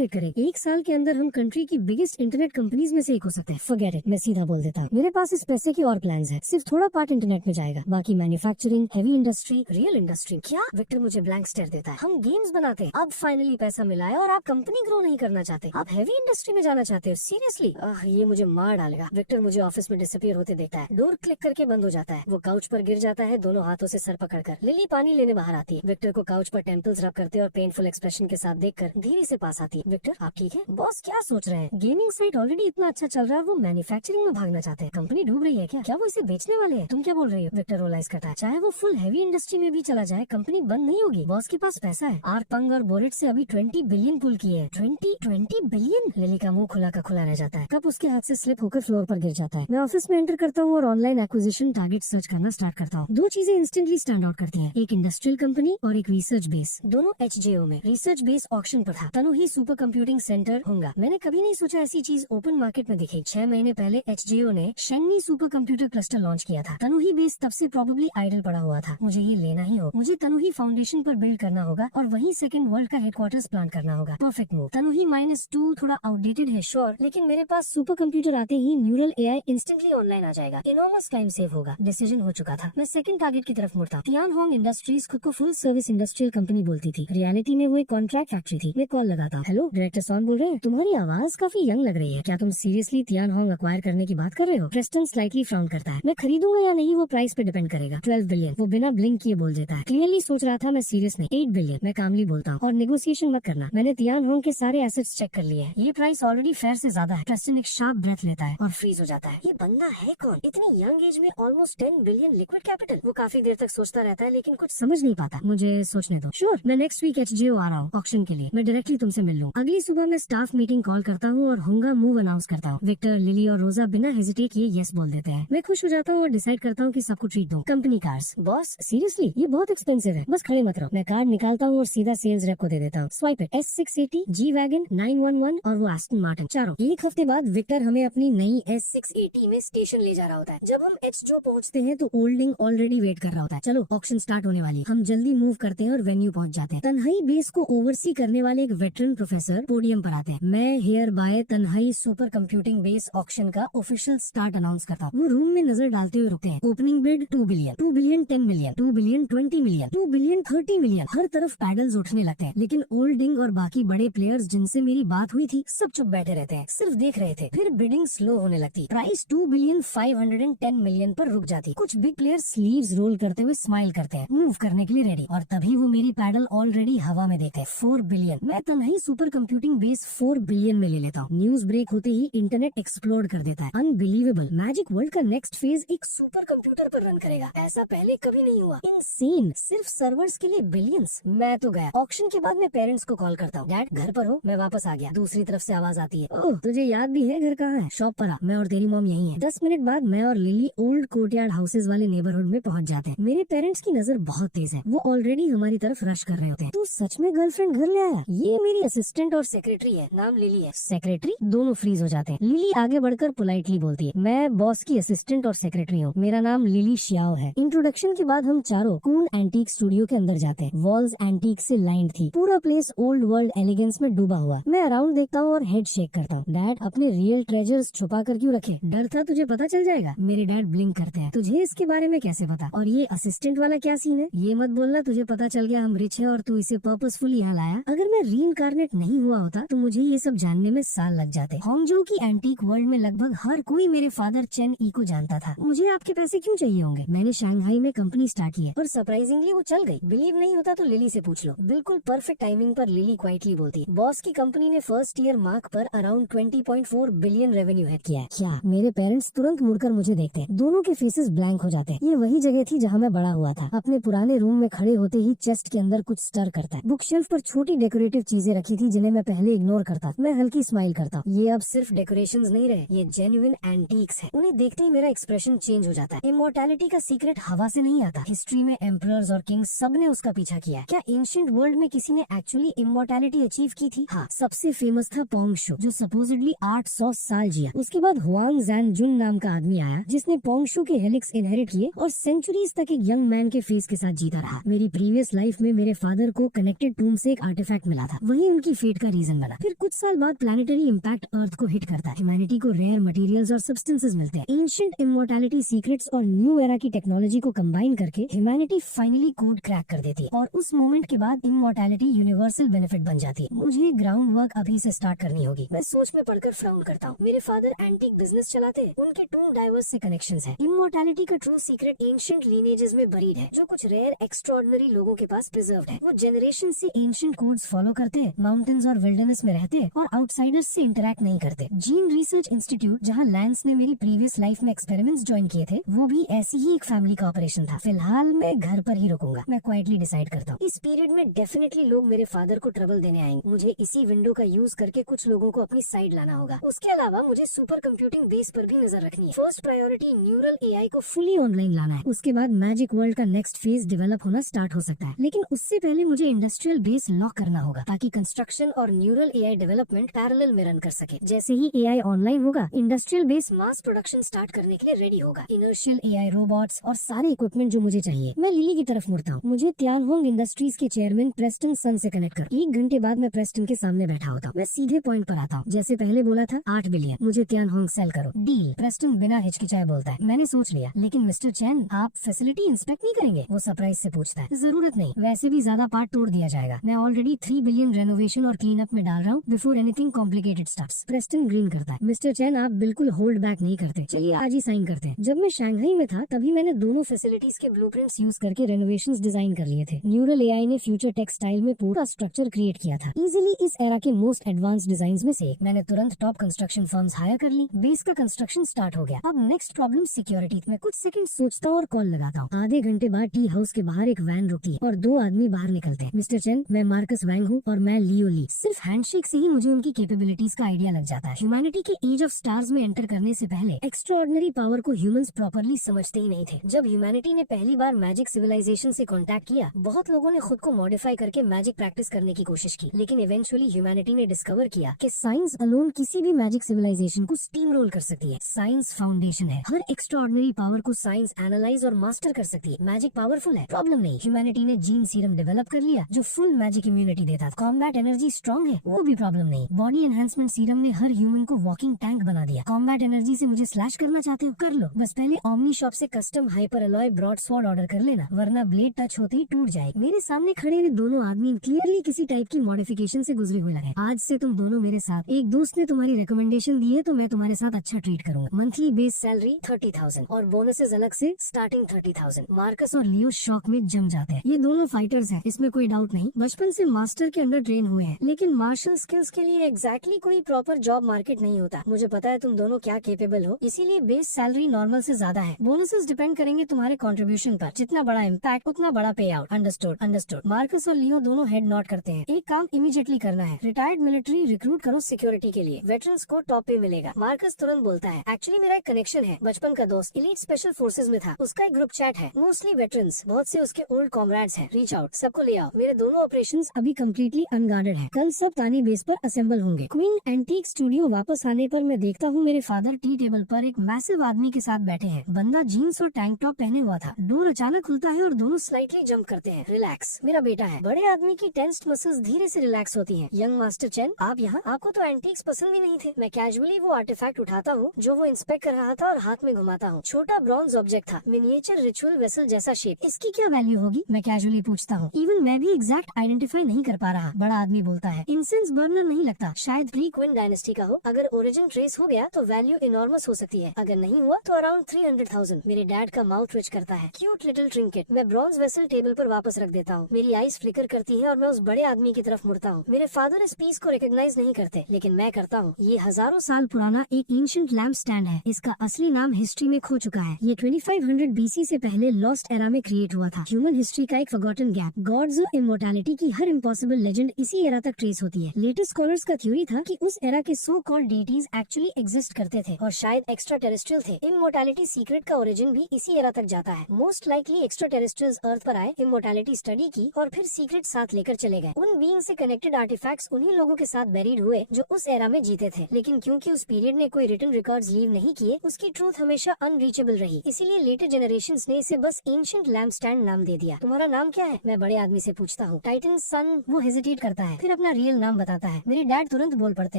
hit करेगी। 1 साल के अंदर हम कंट्री की बिगेस्ट इंटरनेट कंपनीज में से एक हो सकते हैं। फॉरगेट इट, मैं सीधा बोल देता हूँ, मेरे पास इस पैसे की और प्लान्स है। सिर्फ थोड़ा पार्ट इंटरनेट में जाएगा, बाकी manufacturing, heavy industry, real industry. क्या? विक्टर मुझे ब्लैंक स्टेयर देता है। हम गेम्स बनाते हैं, अब फाइनली पैसा मिला है और आप कंपनी ग्रो नहीं करना चाहते, आप हेवी इंडस्ट्री में जाना चाहते हो। सीरियसली? ये मुझे मार डालेगा। विक्टर मुझे ऑफिस में डिसअपीयर होते देखता है। डोर क्लिक करके बंद हो जाता है। वो काउच पर गिर जाता है, दोनों हाथों से सर पकड़कर। लिली पानी लेने बाहर आती है। विक्टर को काउच पर टेम्पल्स रब करते और पेनफुल एक्सप्रेशन के साथ देखकर धीरे से पास आती है। विक्टर आप ठीक है? बॉस क्या सोच रहे हैं? गेमिंग साइट ऑलरेडी इतना अच्छा चल रहा है, वो मैन्युफैक्चरिंग में भागना चाहते हैं। कंपनी डूब रही है क्या वो इसे बेचने वाले हैं? तुम क्या बोल रही हो? विक्टर रोलाइज करता है। चाहे वो फुल हेवी इंडस्ट्री में भी चला जाए, कंपनी बंद नहीं होगी। बॉस के पास पैसा है। आर पंग और बोरिट से अभी 20 बिलियन पुल किए हैं। 20 बिलियन? लिली का मुंह खुला का खुला रह जाता है। कप उसके हाथ से स्लिप होकर फ्लोर पर गिर जाता है। मैं ऑफिस में एंटर करता हूँ और ऑनलाइन एक्विजिशन टारगेट सर्च करना स्टार्ट करता हूँ। 2 चीजें इंस्टेंटली स्टैंड आउट करती हैं, एक इंडस्ट्रियल कंपनी और एक रिसर्च बेस। दोनों HJO में। रिसर्च बेस ऑक्शन पर था, तनुही सुपर कंप्यूटिंग सेंटर होगा। मैंने कभी नहीं सोचा ऐसी चीज ओपन मार्केट में दिखेगी। 6 महीने पहले HJO ने शेंगनी सुपर कंप्यूटर क्लस्टर लॉन्च किया था। तनुही बेस तब से प्रोबेबली आइडल पड़ा हुआ था। मुझे ये लेना ही हो। मुझे तनुही फाउंडेशन पर बिल्ड करना होगा और वहीं सेकंड वर्ल्ड का हेडक्वार्टर्स प्लान करना होगा। Perfect move. तनुही -2 थोड़ा आउटडेटेड है श्योर, लेकिन मेरे पास सुपर कंप्यूटर आते ही न्यूरल AI इंस्टेंटली ऑनलाइन आ जाएगा। इनॉर्मस टाइम सेव होगा। डिसीजन हो चुका था। मैं सेकंड टारगेट की तरफ मुड़ता। तियानहोंग इंडस्ट्रीज खुद को फुल सर्विस इंडस्ट्रियल कंपनी बोलती थी, रियलिटी में वो एक कॉन्ट्रैक्ट फैक्ट्री थी। मैं कॉल लगाता। हेलो, डायरेक्टर सॉन बोल रहे हैं। तुम्हारी आवाज काफी यंग लग रही है, क्या तुम सीरियसली तियानहोंग अक्वायर करने की बात कर रहे हो? प्रेस्टन स्लाइटली फ्राउन करता है। मैं खरीदूंगा या नहीं वो प्राइस पे डिपेंड करेगा। 12 बिलियन। वो बिना ब्लिंक किए बोल देता है। क्लियरली सोच रहा था मैं सीरियस नहीं। 8 बिलियन। मैं कामली बोलता हूँ। और नेगोशिएशन मत करना, मैंने तियानहोंग के सारे एसेट्स चेक कर लिए हैं। ये प्राइस ऑलरेडी फेयर से ज्यादा है। प्रेस्टन एक शार्प ब्रेथ लेता है और फ्रीज हो जाता है। ये बंदा है कौन? इतनी यंग एज में ऑलमोस्ट 10 बिलियन लिक्विड कैपिटल। वो काफी देर तक सोचता रहता है लेकिन कुछ समझ नहीं पाता। मुझे सोचने दो। श्योर, मैं नेक्स्ट वीक HJO आ रहा हूँ ऑक्शन के लिए। मैं डायरेक्टली तुमसे मिल लूँ। अगली सुबह मैं स्टाफ मीटिंग कॉल करता हूँ और होंगा मूव अनाउंस करता हूँ। विक्टर, लिली और रोजा बिना हेजिटेट किए यस बोल देते हैं। मैं खुश हो जाता हूँ और डिसाइड करता हूँ कि सबको ट्रीट दूं। Company cars. बॉस सीरियसली ये बहुत एक्सपेंसिव है, बस खड़े मत रहो। मैं कार्ड निकालता हूँ और सीधा सेल्स रेप को दे देता हूँ। Swipe it. S680, G wagon, 911 और वो एस्टन मार्टिन, चारों। 1 हफ्ते बाद विक्टर हमें अपनी नई S680 में स्टेशन ले जा रहा होता है। जब हम HJO पहुँचते हैं तो ओल्डिंग ऑलरेडी वेट कर रहा होता है। चलो ऑक्शन स्टार्ट होने वाली। हम जल्दी मूव करते हैं और वेन्यू पहुँच जाते हैं। तन्हाई बेस को ओवरसी करने वाले एक वेटरन प्रोफेसर पोडियम पर आते हैं। मैं हियर बाय तन्हाई सुपर कंप्यूटिंग बेस ऑक्शन का ऑफिशियल स्टार्ट अनाउंस करता हूँ। वो रूम में नजर डालते हुए रुकते हैं। Opening bid 2 billion, 2 billion 10 million, 2 billion 20 million, 2 billion 30 million. हर तरफ पैडल्स उठने लगते हैं, लेकिन ओल्डिंग और बाकी बड़े प्लेयर्स जिनसे मेरी बात हुई थी सब चुप बैठे रहते हैं, सिर्फ देख रहे थे। फिर बिडिंग स्लो होने लगती। प्राइस 2 बिलियन 510 मिलियन पर रुक जाती। कुछ बिग प्लेयर्स स्लीव्स रोल करते हुए स्माइल करते हैं, मूव करने के लिए रेडी। और तभी वो मेरी पैडल ऑलरेडी हवा में देखते हैं। 4 बिलियन। मैं तन्हाई सुपर कंप्यूटिंग बेस 4 बिलियन में ले लेता हूँ। न्यूज ब्रेक होते ही इंटरनेट एक्सप्लोड कर देता है। अनबिलीवेबल, मैजिक वर्ल्ड का नेक्स्ट फेज एक सुपर कंप्यूटर पर रन करेगा, ऐसा पहले कभी नहीं हुआ। इनसेन, सिर्फ सर्वर्स के लिए बिलियंस। मैं तो गया। ऑक्शन के बाद मैं पेरेंट्स को कॉल करता हूँ। डैड घर पर हो? मैं वापस आ गया। दूसरी तरफ से आवाज आती है, ओह तुझे याद भी है घर कहाँ है? शॉप पर आ, मैं और तेरी मॉम यही है। 10 मिनट बाद मैं और लिली ओल्ड कोर्टयार्ड हाउसेज वाले नेबरहुड में पहुंच जाते हैं। मेरे पेरेंट्स की नजर बहुत तेज है, वो ऑलरेडी हमारी तरफ रश कर रहे होते हैं। तू सच में गर्लफ्रेंड घर ले आया? ये मेरी असिस्टेंट और सेक्रेटरी है, नाम लिली है। सेक्रेटरी? दोनों फ्रीज हो जाते हैं। लिली आगे बढ़कर पोलाइटली बोलती है, मैं बॉस की असिस्टेंट और सेक्रेटरी हूँ, मेरा नाम लिली शियाओ है। इंट्रोडक्शन के बाद हम चारों कून एंटीक स्टूडियो के अंदर जाते हैं। वॉल्स एंटीक से लाइंड थी, पूरा प्लेस ओल्ड वर्ल्ड एलिगेंस में डूबा हुआ। मैं अराउंड देखता हूँ और हेड शेक करता हूँ। डैड अपने रियल ट्रेजर्स छुपा कर क्यों रखे? डर था तुझे पता चल जाएगा। मेरे डैड ब्लिंक करते हैं। तुझे इसके बारे में कैसे पता? और ये असिस्टेंट वाला क्या सीन है? ये मत बोलना तुझे पता चल गया हम रिच है और तू इसे पर्पसफुली यहाँ लाया। अगर मैं रीइंकार्नेट नहीं हुआ होता तो मुझे ये सब जानने में साल लग जाते। हांगझोउ की एंटीक वर्ल्ड में लगभग हर कोई मेरे फादर चेन ई को जानता था। मुझे आपके पैसे क्यों चाहिए होंगे? मैंने शंघाई में कंपनी स्टार्ट की है और सरप्राइजिंगली वो चल गई। बिलीव नहीं होता तो लिली से पूछ लो। बिल्कुल परफेक्ट टाइमिंग पर लिली क्वाइटली बोलती, बॉस की कंपनी ने फर्स्ट ईयर मार्क पर अराउंड 20.4 बिलियन रेवेन्यू है किया है। क्या? मेरे पेरेंट्स तुरंत मुड़कर मुझे देखते हैं। दोनों के फेसेस ब्लैंक हो जाते हैं। ये वही जगह थी जहाँ मैं बड़ा हुआ था। अपने पुराने रूम में खड़े होते ही चेस्ट के अंदर कुछ स्टर करता है। बुक शेल्फ पर छोटी डेकोरेटिव चीजें रखी थी जिन्हें मैं पहले इग्नोर करता। मैं हल्की स्माइल करता। ये अब सिर्फ डेकोरेशंस नहीं रहे, ये जेन्युइन एंटीक्स है। उन्हें देखते ही मेरा एक्सप्रेशन चेंज हो जाता है। इमोर्टैलिटी का सीक्रेट हवा से नहीं आता। हिस्ट्री में एम्परर्स और किंग्स सब ने उसका पीछा किया। क्या एंशिएंट वर्ल्ड में किसी ने एक्चुअली इमोर्टैलिटी अचीव की थी? हाँ, सबसे फेमस था पोंग शो, जो सपोजिडली 800 साल जिया। उसके बाद हुआंग जैन जुन नाम का आदमी आया जिसने पोंगशू के हेलिक्स इनहेरिट किए और सेंचुरीज तक एक यंग मैन के फेस के साथ जीता रहा। मेरी प्रीवियस लाइफ में मेरे फादर को कनेक्टेड टूम से एक आर्टिफैक्ट मिला था, वही उनकी फेट का रीजन बना। फिर कुछ साल बाद प्लैनेटरी इम्पैक्ट अर्थ को हिट करता है। ह्यूमैनिटी को रेयर मटेरियल्स और सब्सटेंसेस मिलते हैं। एंशिएंट इमॉर्टैलिटी सीक्रेट्स और न्यू एरा की टेक्नोलॉजी को कंबाइन करके ह्यूमैनिटी फाइनली कोड क्रैक कर देती है और उस मोमेंट के बाद इमॉर्टैलिटी यूनिवर्सल बेनिफिट बन जाती है। मुझे ग्राउंड वर्क अभी से स्टार्ट करनी होगी। मैं सोच में पढ़कर फ्राउन करता हूँ। मेरे फादर एंटीक बिजनेस चलाते हैं, उनके टू डाइवर्स से कनेक्शंस हैं। इमॉर्टैलिटी का ट्रू सीक्रेट एंशिएंट लीनेजेस में बरीड है, जो कुछ रेयर एक्स्ट्राऑर्डिनरी लोगों के पास प्रिजर्व्ड है। वो जनरेशन से एंशिएंट कोड्स फॉलो करते हैं, माउंटेन्स और विल्डरनेस में रहते हैं और आउटसाइडर्स से इंटरैक्ट नहीं करते। जीन रिसर्च इंस्टीट्यूट, जहाँ लैंस ने मेरी प्रीवियस लाइफ में एक्सपेरिमेंट्स ज्वाइन किए थे, वो भी ऐसी ही एक फैमिली का ऑपरेशन था। फिलहाल मैं घर पर ही रुकूंगा। मैं क्वाइटली डिसाइड करता हूँ। इस पीरियड में डेफिनेटली लोग मेरे फादर को ट्रबल देने आएंगे। मुझे इसी विंडो का यूज करके कुछ लोगों को अपनी साइड लाना होगा। उसके अलावा मुझे सुपर कंप्यूटिंग बेस पर भी नजर रखनी है। फर्स्ट प्रायोरिटी न्यूरल एआई को फुली ऑनलाइन लाना है। उसके बाद मैजिक वर्ल्ड का नेक्स्ट फेज डेवलप होना स्टार्ट हो सकता है, लेकिन उससे पहले मुझे इंडस्ट्रियल बेस लॉक करना होगा ताकि कंस्ट्रक्शन और न्यूरल एआई डेवलपमेंट पैरेलल में रन कर सके। जैसे ही एआई ऑनलाइन होगा, industrial base mass production start करने के लिए रेडी होगा। इनर्शियल एआई रोबोट्स और सारे इक्विपमेंट जो मुझे चाहिए। मैं लिली की तरफ मुड़ता हूँ। मुझे त्यानहोंग इंडस्ट्रीज के चेयरमैन प्रेस्टन सन से कनेक्ट कर। 1 घंटे बाद मैं प्रेस्टन के सामने बैठा होता हूँ। मैं सीधे पॉइंट पर आता हूँ। जैसे पहले बोला था 8 बिलियन मुझे त्यानहोंग सेल करो। डील। प्रेस्टन बिना हिचकिचाए बोलता है, मैंने सोच लिया। लेकिन मिस्टर चैन, आप फैसिलिटी इंस्पेक्ट नहीं करेंगे? वो सरप्राइज से पूछता है। जरूरत नहीं, वैसे भी ज्यादा पार्ट तोड़ दिया जाएगा। मैं ऑलरेडी 3 बिलियन रेनोवेशन और क्लीन अप में डाल रहा हूँ before anything complicated starts. Preston green करता है। मिस्टर चैन, आप बिल्कुल होल्ड बैक नहीं करते। चलिए आज ही साइन करते हैं। जब मैं शंघाई में था तभी मैंने दोनों फैसिलिटीज के ब्लूप्रिंट्स यूज करके रेनोवेशंस डिजाइन कर लिए थे। न्यूरल एआई ने फ्यूचर टेक्सटाइल में पूरा स्ट्रक्चर क्रिएट किया था। इजीली इस एरा के मोस्ट एडवांस डिजाइन्स में से। मैंने तुरंत टॉप कंस्ट्रक्शन फर्म्स हायर कर ली। बेस का कंस्ट्रक्शन स्टार्ट हो गया। अब नेक्स्ट प्रॉब्लम सिक्योरिटी। मैं कुछ सेकंड सोचता हूँ और कॉल लगाता हूँ। आधे घंटे बाद टी हाउस के बाहर एक वैन रुकती है और 2 आदमी बाहर निकलते हैं। मिस्टर चैन, मैं मार्कस वैंग हूँ और मैं लियो ली। सिर्फ हैंडशेक से ही मुझे उनकी कैपेबिलिटीज का आइडिया लग जाता है। ह्यूमैनिटी के एज ऑफ स्टार्स में एंटर करने से पहले एक्स्ट्राऑर्डिनरी पावर को ह्यूमंस प्रॉपर्ली समझते ही नहीं थे। जब ह्यूमैनिटी ने पहली बार मैजिक सिविलाइजेशन से कांटेक्ट किया, बहुत लोगों ने खुद को मॉडिफाई करके मैजिक प्रैक्टिस करने की कोशिश की, लेकिन इवेंचुअली ह्यूमैनिटी ने डिस्कवर किया कि साइंस अलोन किसी भी मैजिक सिविलाइजेशन को स्टीम रोल कर सकती है। साइंस फाउंडेशन है। हर एक्स्ट्राऑर्डिनरी पावर को साइंस एनालाइज और मास्टर कर सकती है। मैजिक पावरफुल है, प्रॉब्लम नहीं। ह्यूमैनिटी ने जीन सीरम डेवलप कर लिया जो फुल मैजिक इम्यूनिटी देता। कॉम्बैट एनर्जी स्ट्रॉन्ग है, वो भी प्रॉब्लम नहीं। बॉडी एनहांसमेंट सीरम ने हर ह्यूमन को वॉकिंग टैंक बना दिया। कॉम्बैट एनर्जी से मुझे स्लैश करना चाहते हो, कर लो। बस पहले ओमनी शॉप से custom hyper alloy broad sword order कर लेना, वरना ब्लेड टच होते ही टूट जाएगी। मेरे सामने खड़े हुए दोनों आदमी क्लियरली किसी टाइप की मॉडिफिकेशन से गुजरे हुए लगे। आज से तुम दोनों मेरे साथ। एक दोस्त ने तुम्हारी रिकमेंडेशन दी है तो मैं तुम्हारे साथ अच्छा ट्रीट करूंगा। मंथली बेस सैलरी 30,000 और बोनसेस अलग से स्टार्टिंग 30,000। मार्कस और लियो शॉक में जम जाते हैं। ये दोनों फाइटर्स हैं, इसमें कोई डाउट नहीं। बचपन से मास्टर के अंडर ट्रेन हुए हैं, लेकिन मार्शल स्किल्स के लिए एग्जैक्टली कोई प्रॉपर जॉब मार्केट नहीं होता। मुझे पता है तुम दोनों क्या केपेबल हो, इसीलिए बेस सैलरी नॉर्मल से ज्यादा है। बोनसेस डिपेंड करेंगे तुम्हारे कंट्रीब्यूशन पर। जितना बड़ा इम्पैक्ट उतना बड़ा पे आउट। Understood understood. मार्कस और लियो दोनों हेड नॉट करते हैं। एक काम इमीडिएटली करना है, रिटायर्ड मिलिट्री रिक्रूट करो सिक्योरिटी के लिए। वेटरन्स को टॉप पे मिलेगा। मार्कस तुरंत बोलता है, एक्चुअली मेरा एक कनेक्शन है, बचपन का दोस्त इलीट स्पेशल फोर्सेज में था, उसका एक ग्रुप चैट है, मोस्टली वेटरन्स, बहुत से उसके ओल्ड कॉमरेड्स हैं। रीच आउट, सबको ले आओ। मेरे दोनों ऑपरेशंस अभी कम्प्लीटली अनगार्डेड है। कल सब तानी बेस पर असेंबल होंगे। क्वीन एंटीक स्टूडियो वापस आने पर मैं देखता हूँ मेरे फादर टी टेबल पर एक मैसिव आदमी के साथ बैठे हैं। बंदा जीन्स और टैंक टॉप पहने हुआ था। डोर अचानक खुलता है और दोनों स्लाइटली जंप करते हैं। रिलैक्स, मेरा बेटा है। बड़े आदमी की टेंस्ड मसल्स धीरे से रिलैक्स होती हैं। यंग मास्टर चैन, आप यहाँ? आपको तो एंटीक्स पसंद भी नहीं थे। मैं कैजुअली वो आर्टिफैक्ट उठाता हूँ जो वो इंस्पेक्ट कर रहा था और हाथ में घुमाता हूँ। छोटा ब्रॉन्ज ऑब्जेक्ट था, मिनिएचर रिचुअल वेसल जैसा शेप। इसकी क्या वैल्यू होगी? मैं कैजुअली पूछता हूँ। इवन मैं भी एग्जैक्ट आइडेंटिफाई नहीं कर पा रहा। बड़ा आदमी बोलता है, इंसेंस बर्नर नहीं लगता, शायद प्री क्वीन डायनेस्टी का हो। अगर ओरिजिन ट्रेस हो गया तो वैल्यू इनॉर्मस हो सकती है, अगर नहीं हुआ तो अराउंड 300,000। मेरे डैड का माउथ ट्विच करता है। Cute little trinket. मैं ब्रॉन्ज वेसल टेबल पर वापस रख देता हूँ। मेरी आईज फ्लिकर करती है और मैं उस बड़े आदमी की तरफ मुड़ता हूँ। मेरे फादर इस पीस को रिकॉग्नाइज नहीं करते, लेकिन मैं करता हूँ। ये हजारों साल पुराना एक एंशिएंट लैम्प स्टैंड है। इसका असली नाम हिस्ट्री में खो चुका है। ये 2500 BC से पहले लॉस्ट एरा में क्रिएट हुआ था। ह्यूमन हिस्ट्री का एक फॉरगॉटन गैप। गॉड्स और इमोर्टैलिटी की हर इम्पॉसिबल लेजेंड इसी एरा तक ट्रेस होती है। लेटेस्ट स्कॉलर्स का थ्योरी था कि उस एरा के so called deities actually exist करते थे और शायद एक्स्ट्रा टेरेस्ट्रियल थे। इमोर्टैलिटी सीक्रेट का ओरिजिन भी इसी एरा तक जाता है। मोस्ट लाइकली एक्स्ट्रा टेरेस्ट्रियल्स अर्थ पर आए, इमोर्टैलिटी स्टडी की और फिर सीक्रेट साथ लेकर चले गए। उन बीइंग से कनेक्टेड आर्टिफैक्ट्स उन्हीं लोगों के साथ बेरीड हुए जो उस एरा में जीते थे। लेकिन क्योंकि उस पीरियड ने कोई रिटन रिकॉर्ड्स लीव नहीं किए, उसकी ट्रूथ हमेशा अनरीचेबल रही, इसीलिए लेटर जनरेशंस ने इसे बस एंशिएंट लैम्पस्टैंड नाम दे दिया। तुम्हारा नाम क्या है? मैं बड़े आदमी से पूछता हूँ। टाइटन सन। वो हेजिटेट करता है, फिर अपना रियल नाम बताता है। मेरे डैड तुरंत बोल पड़ते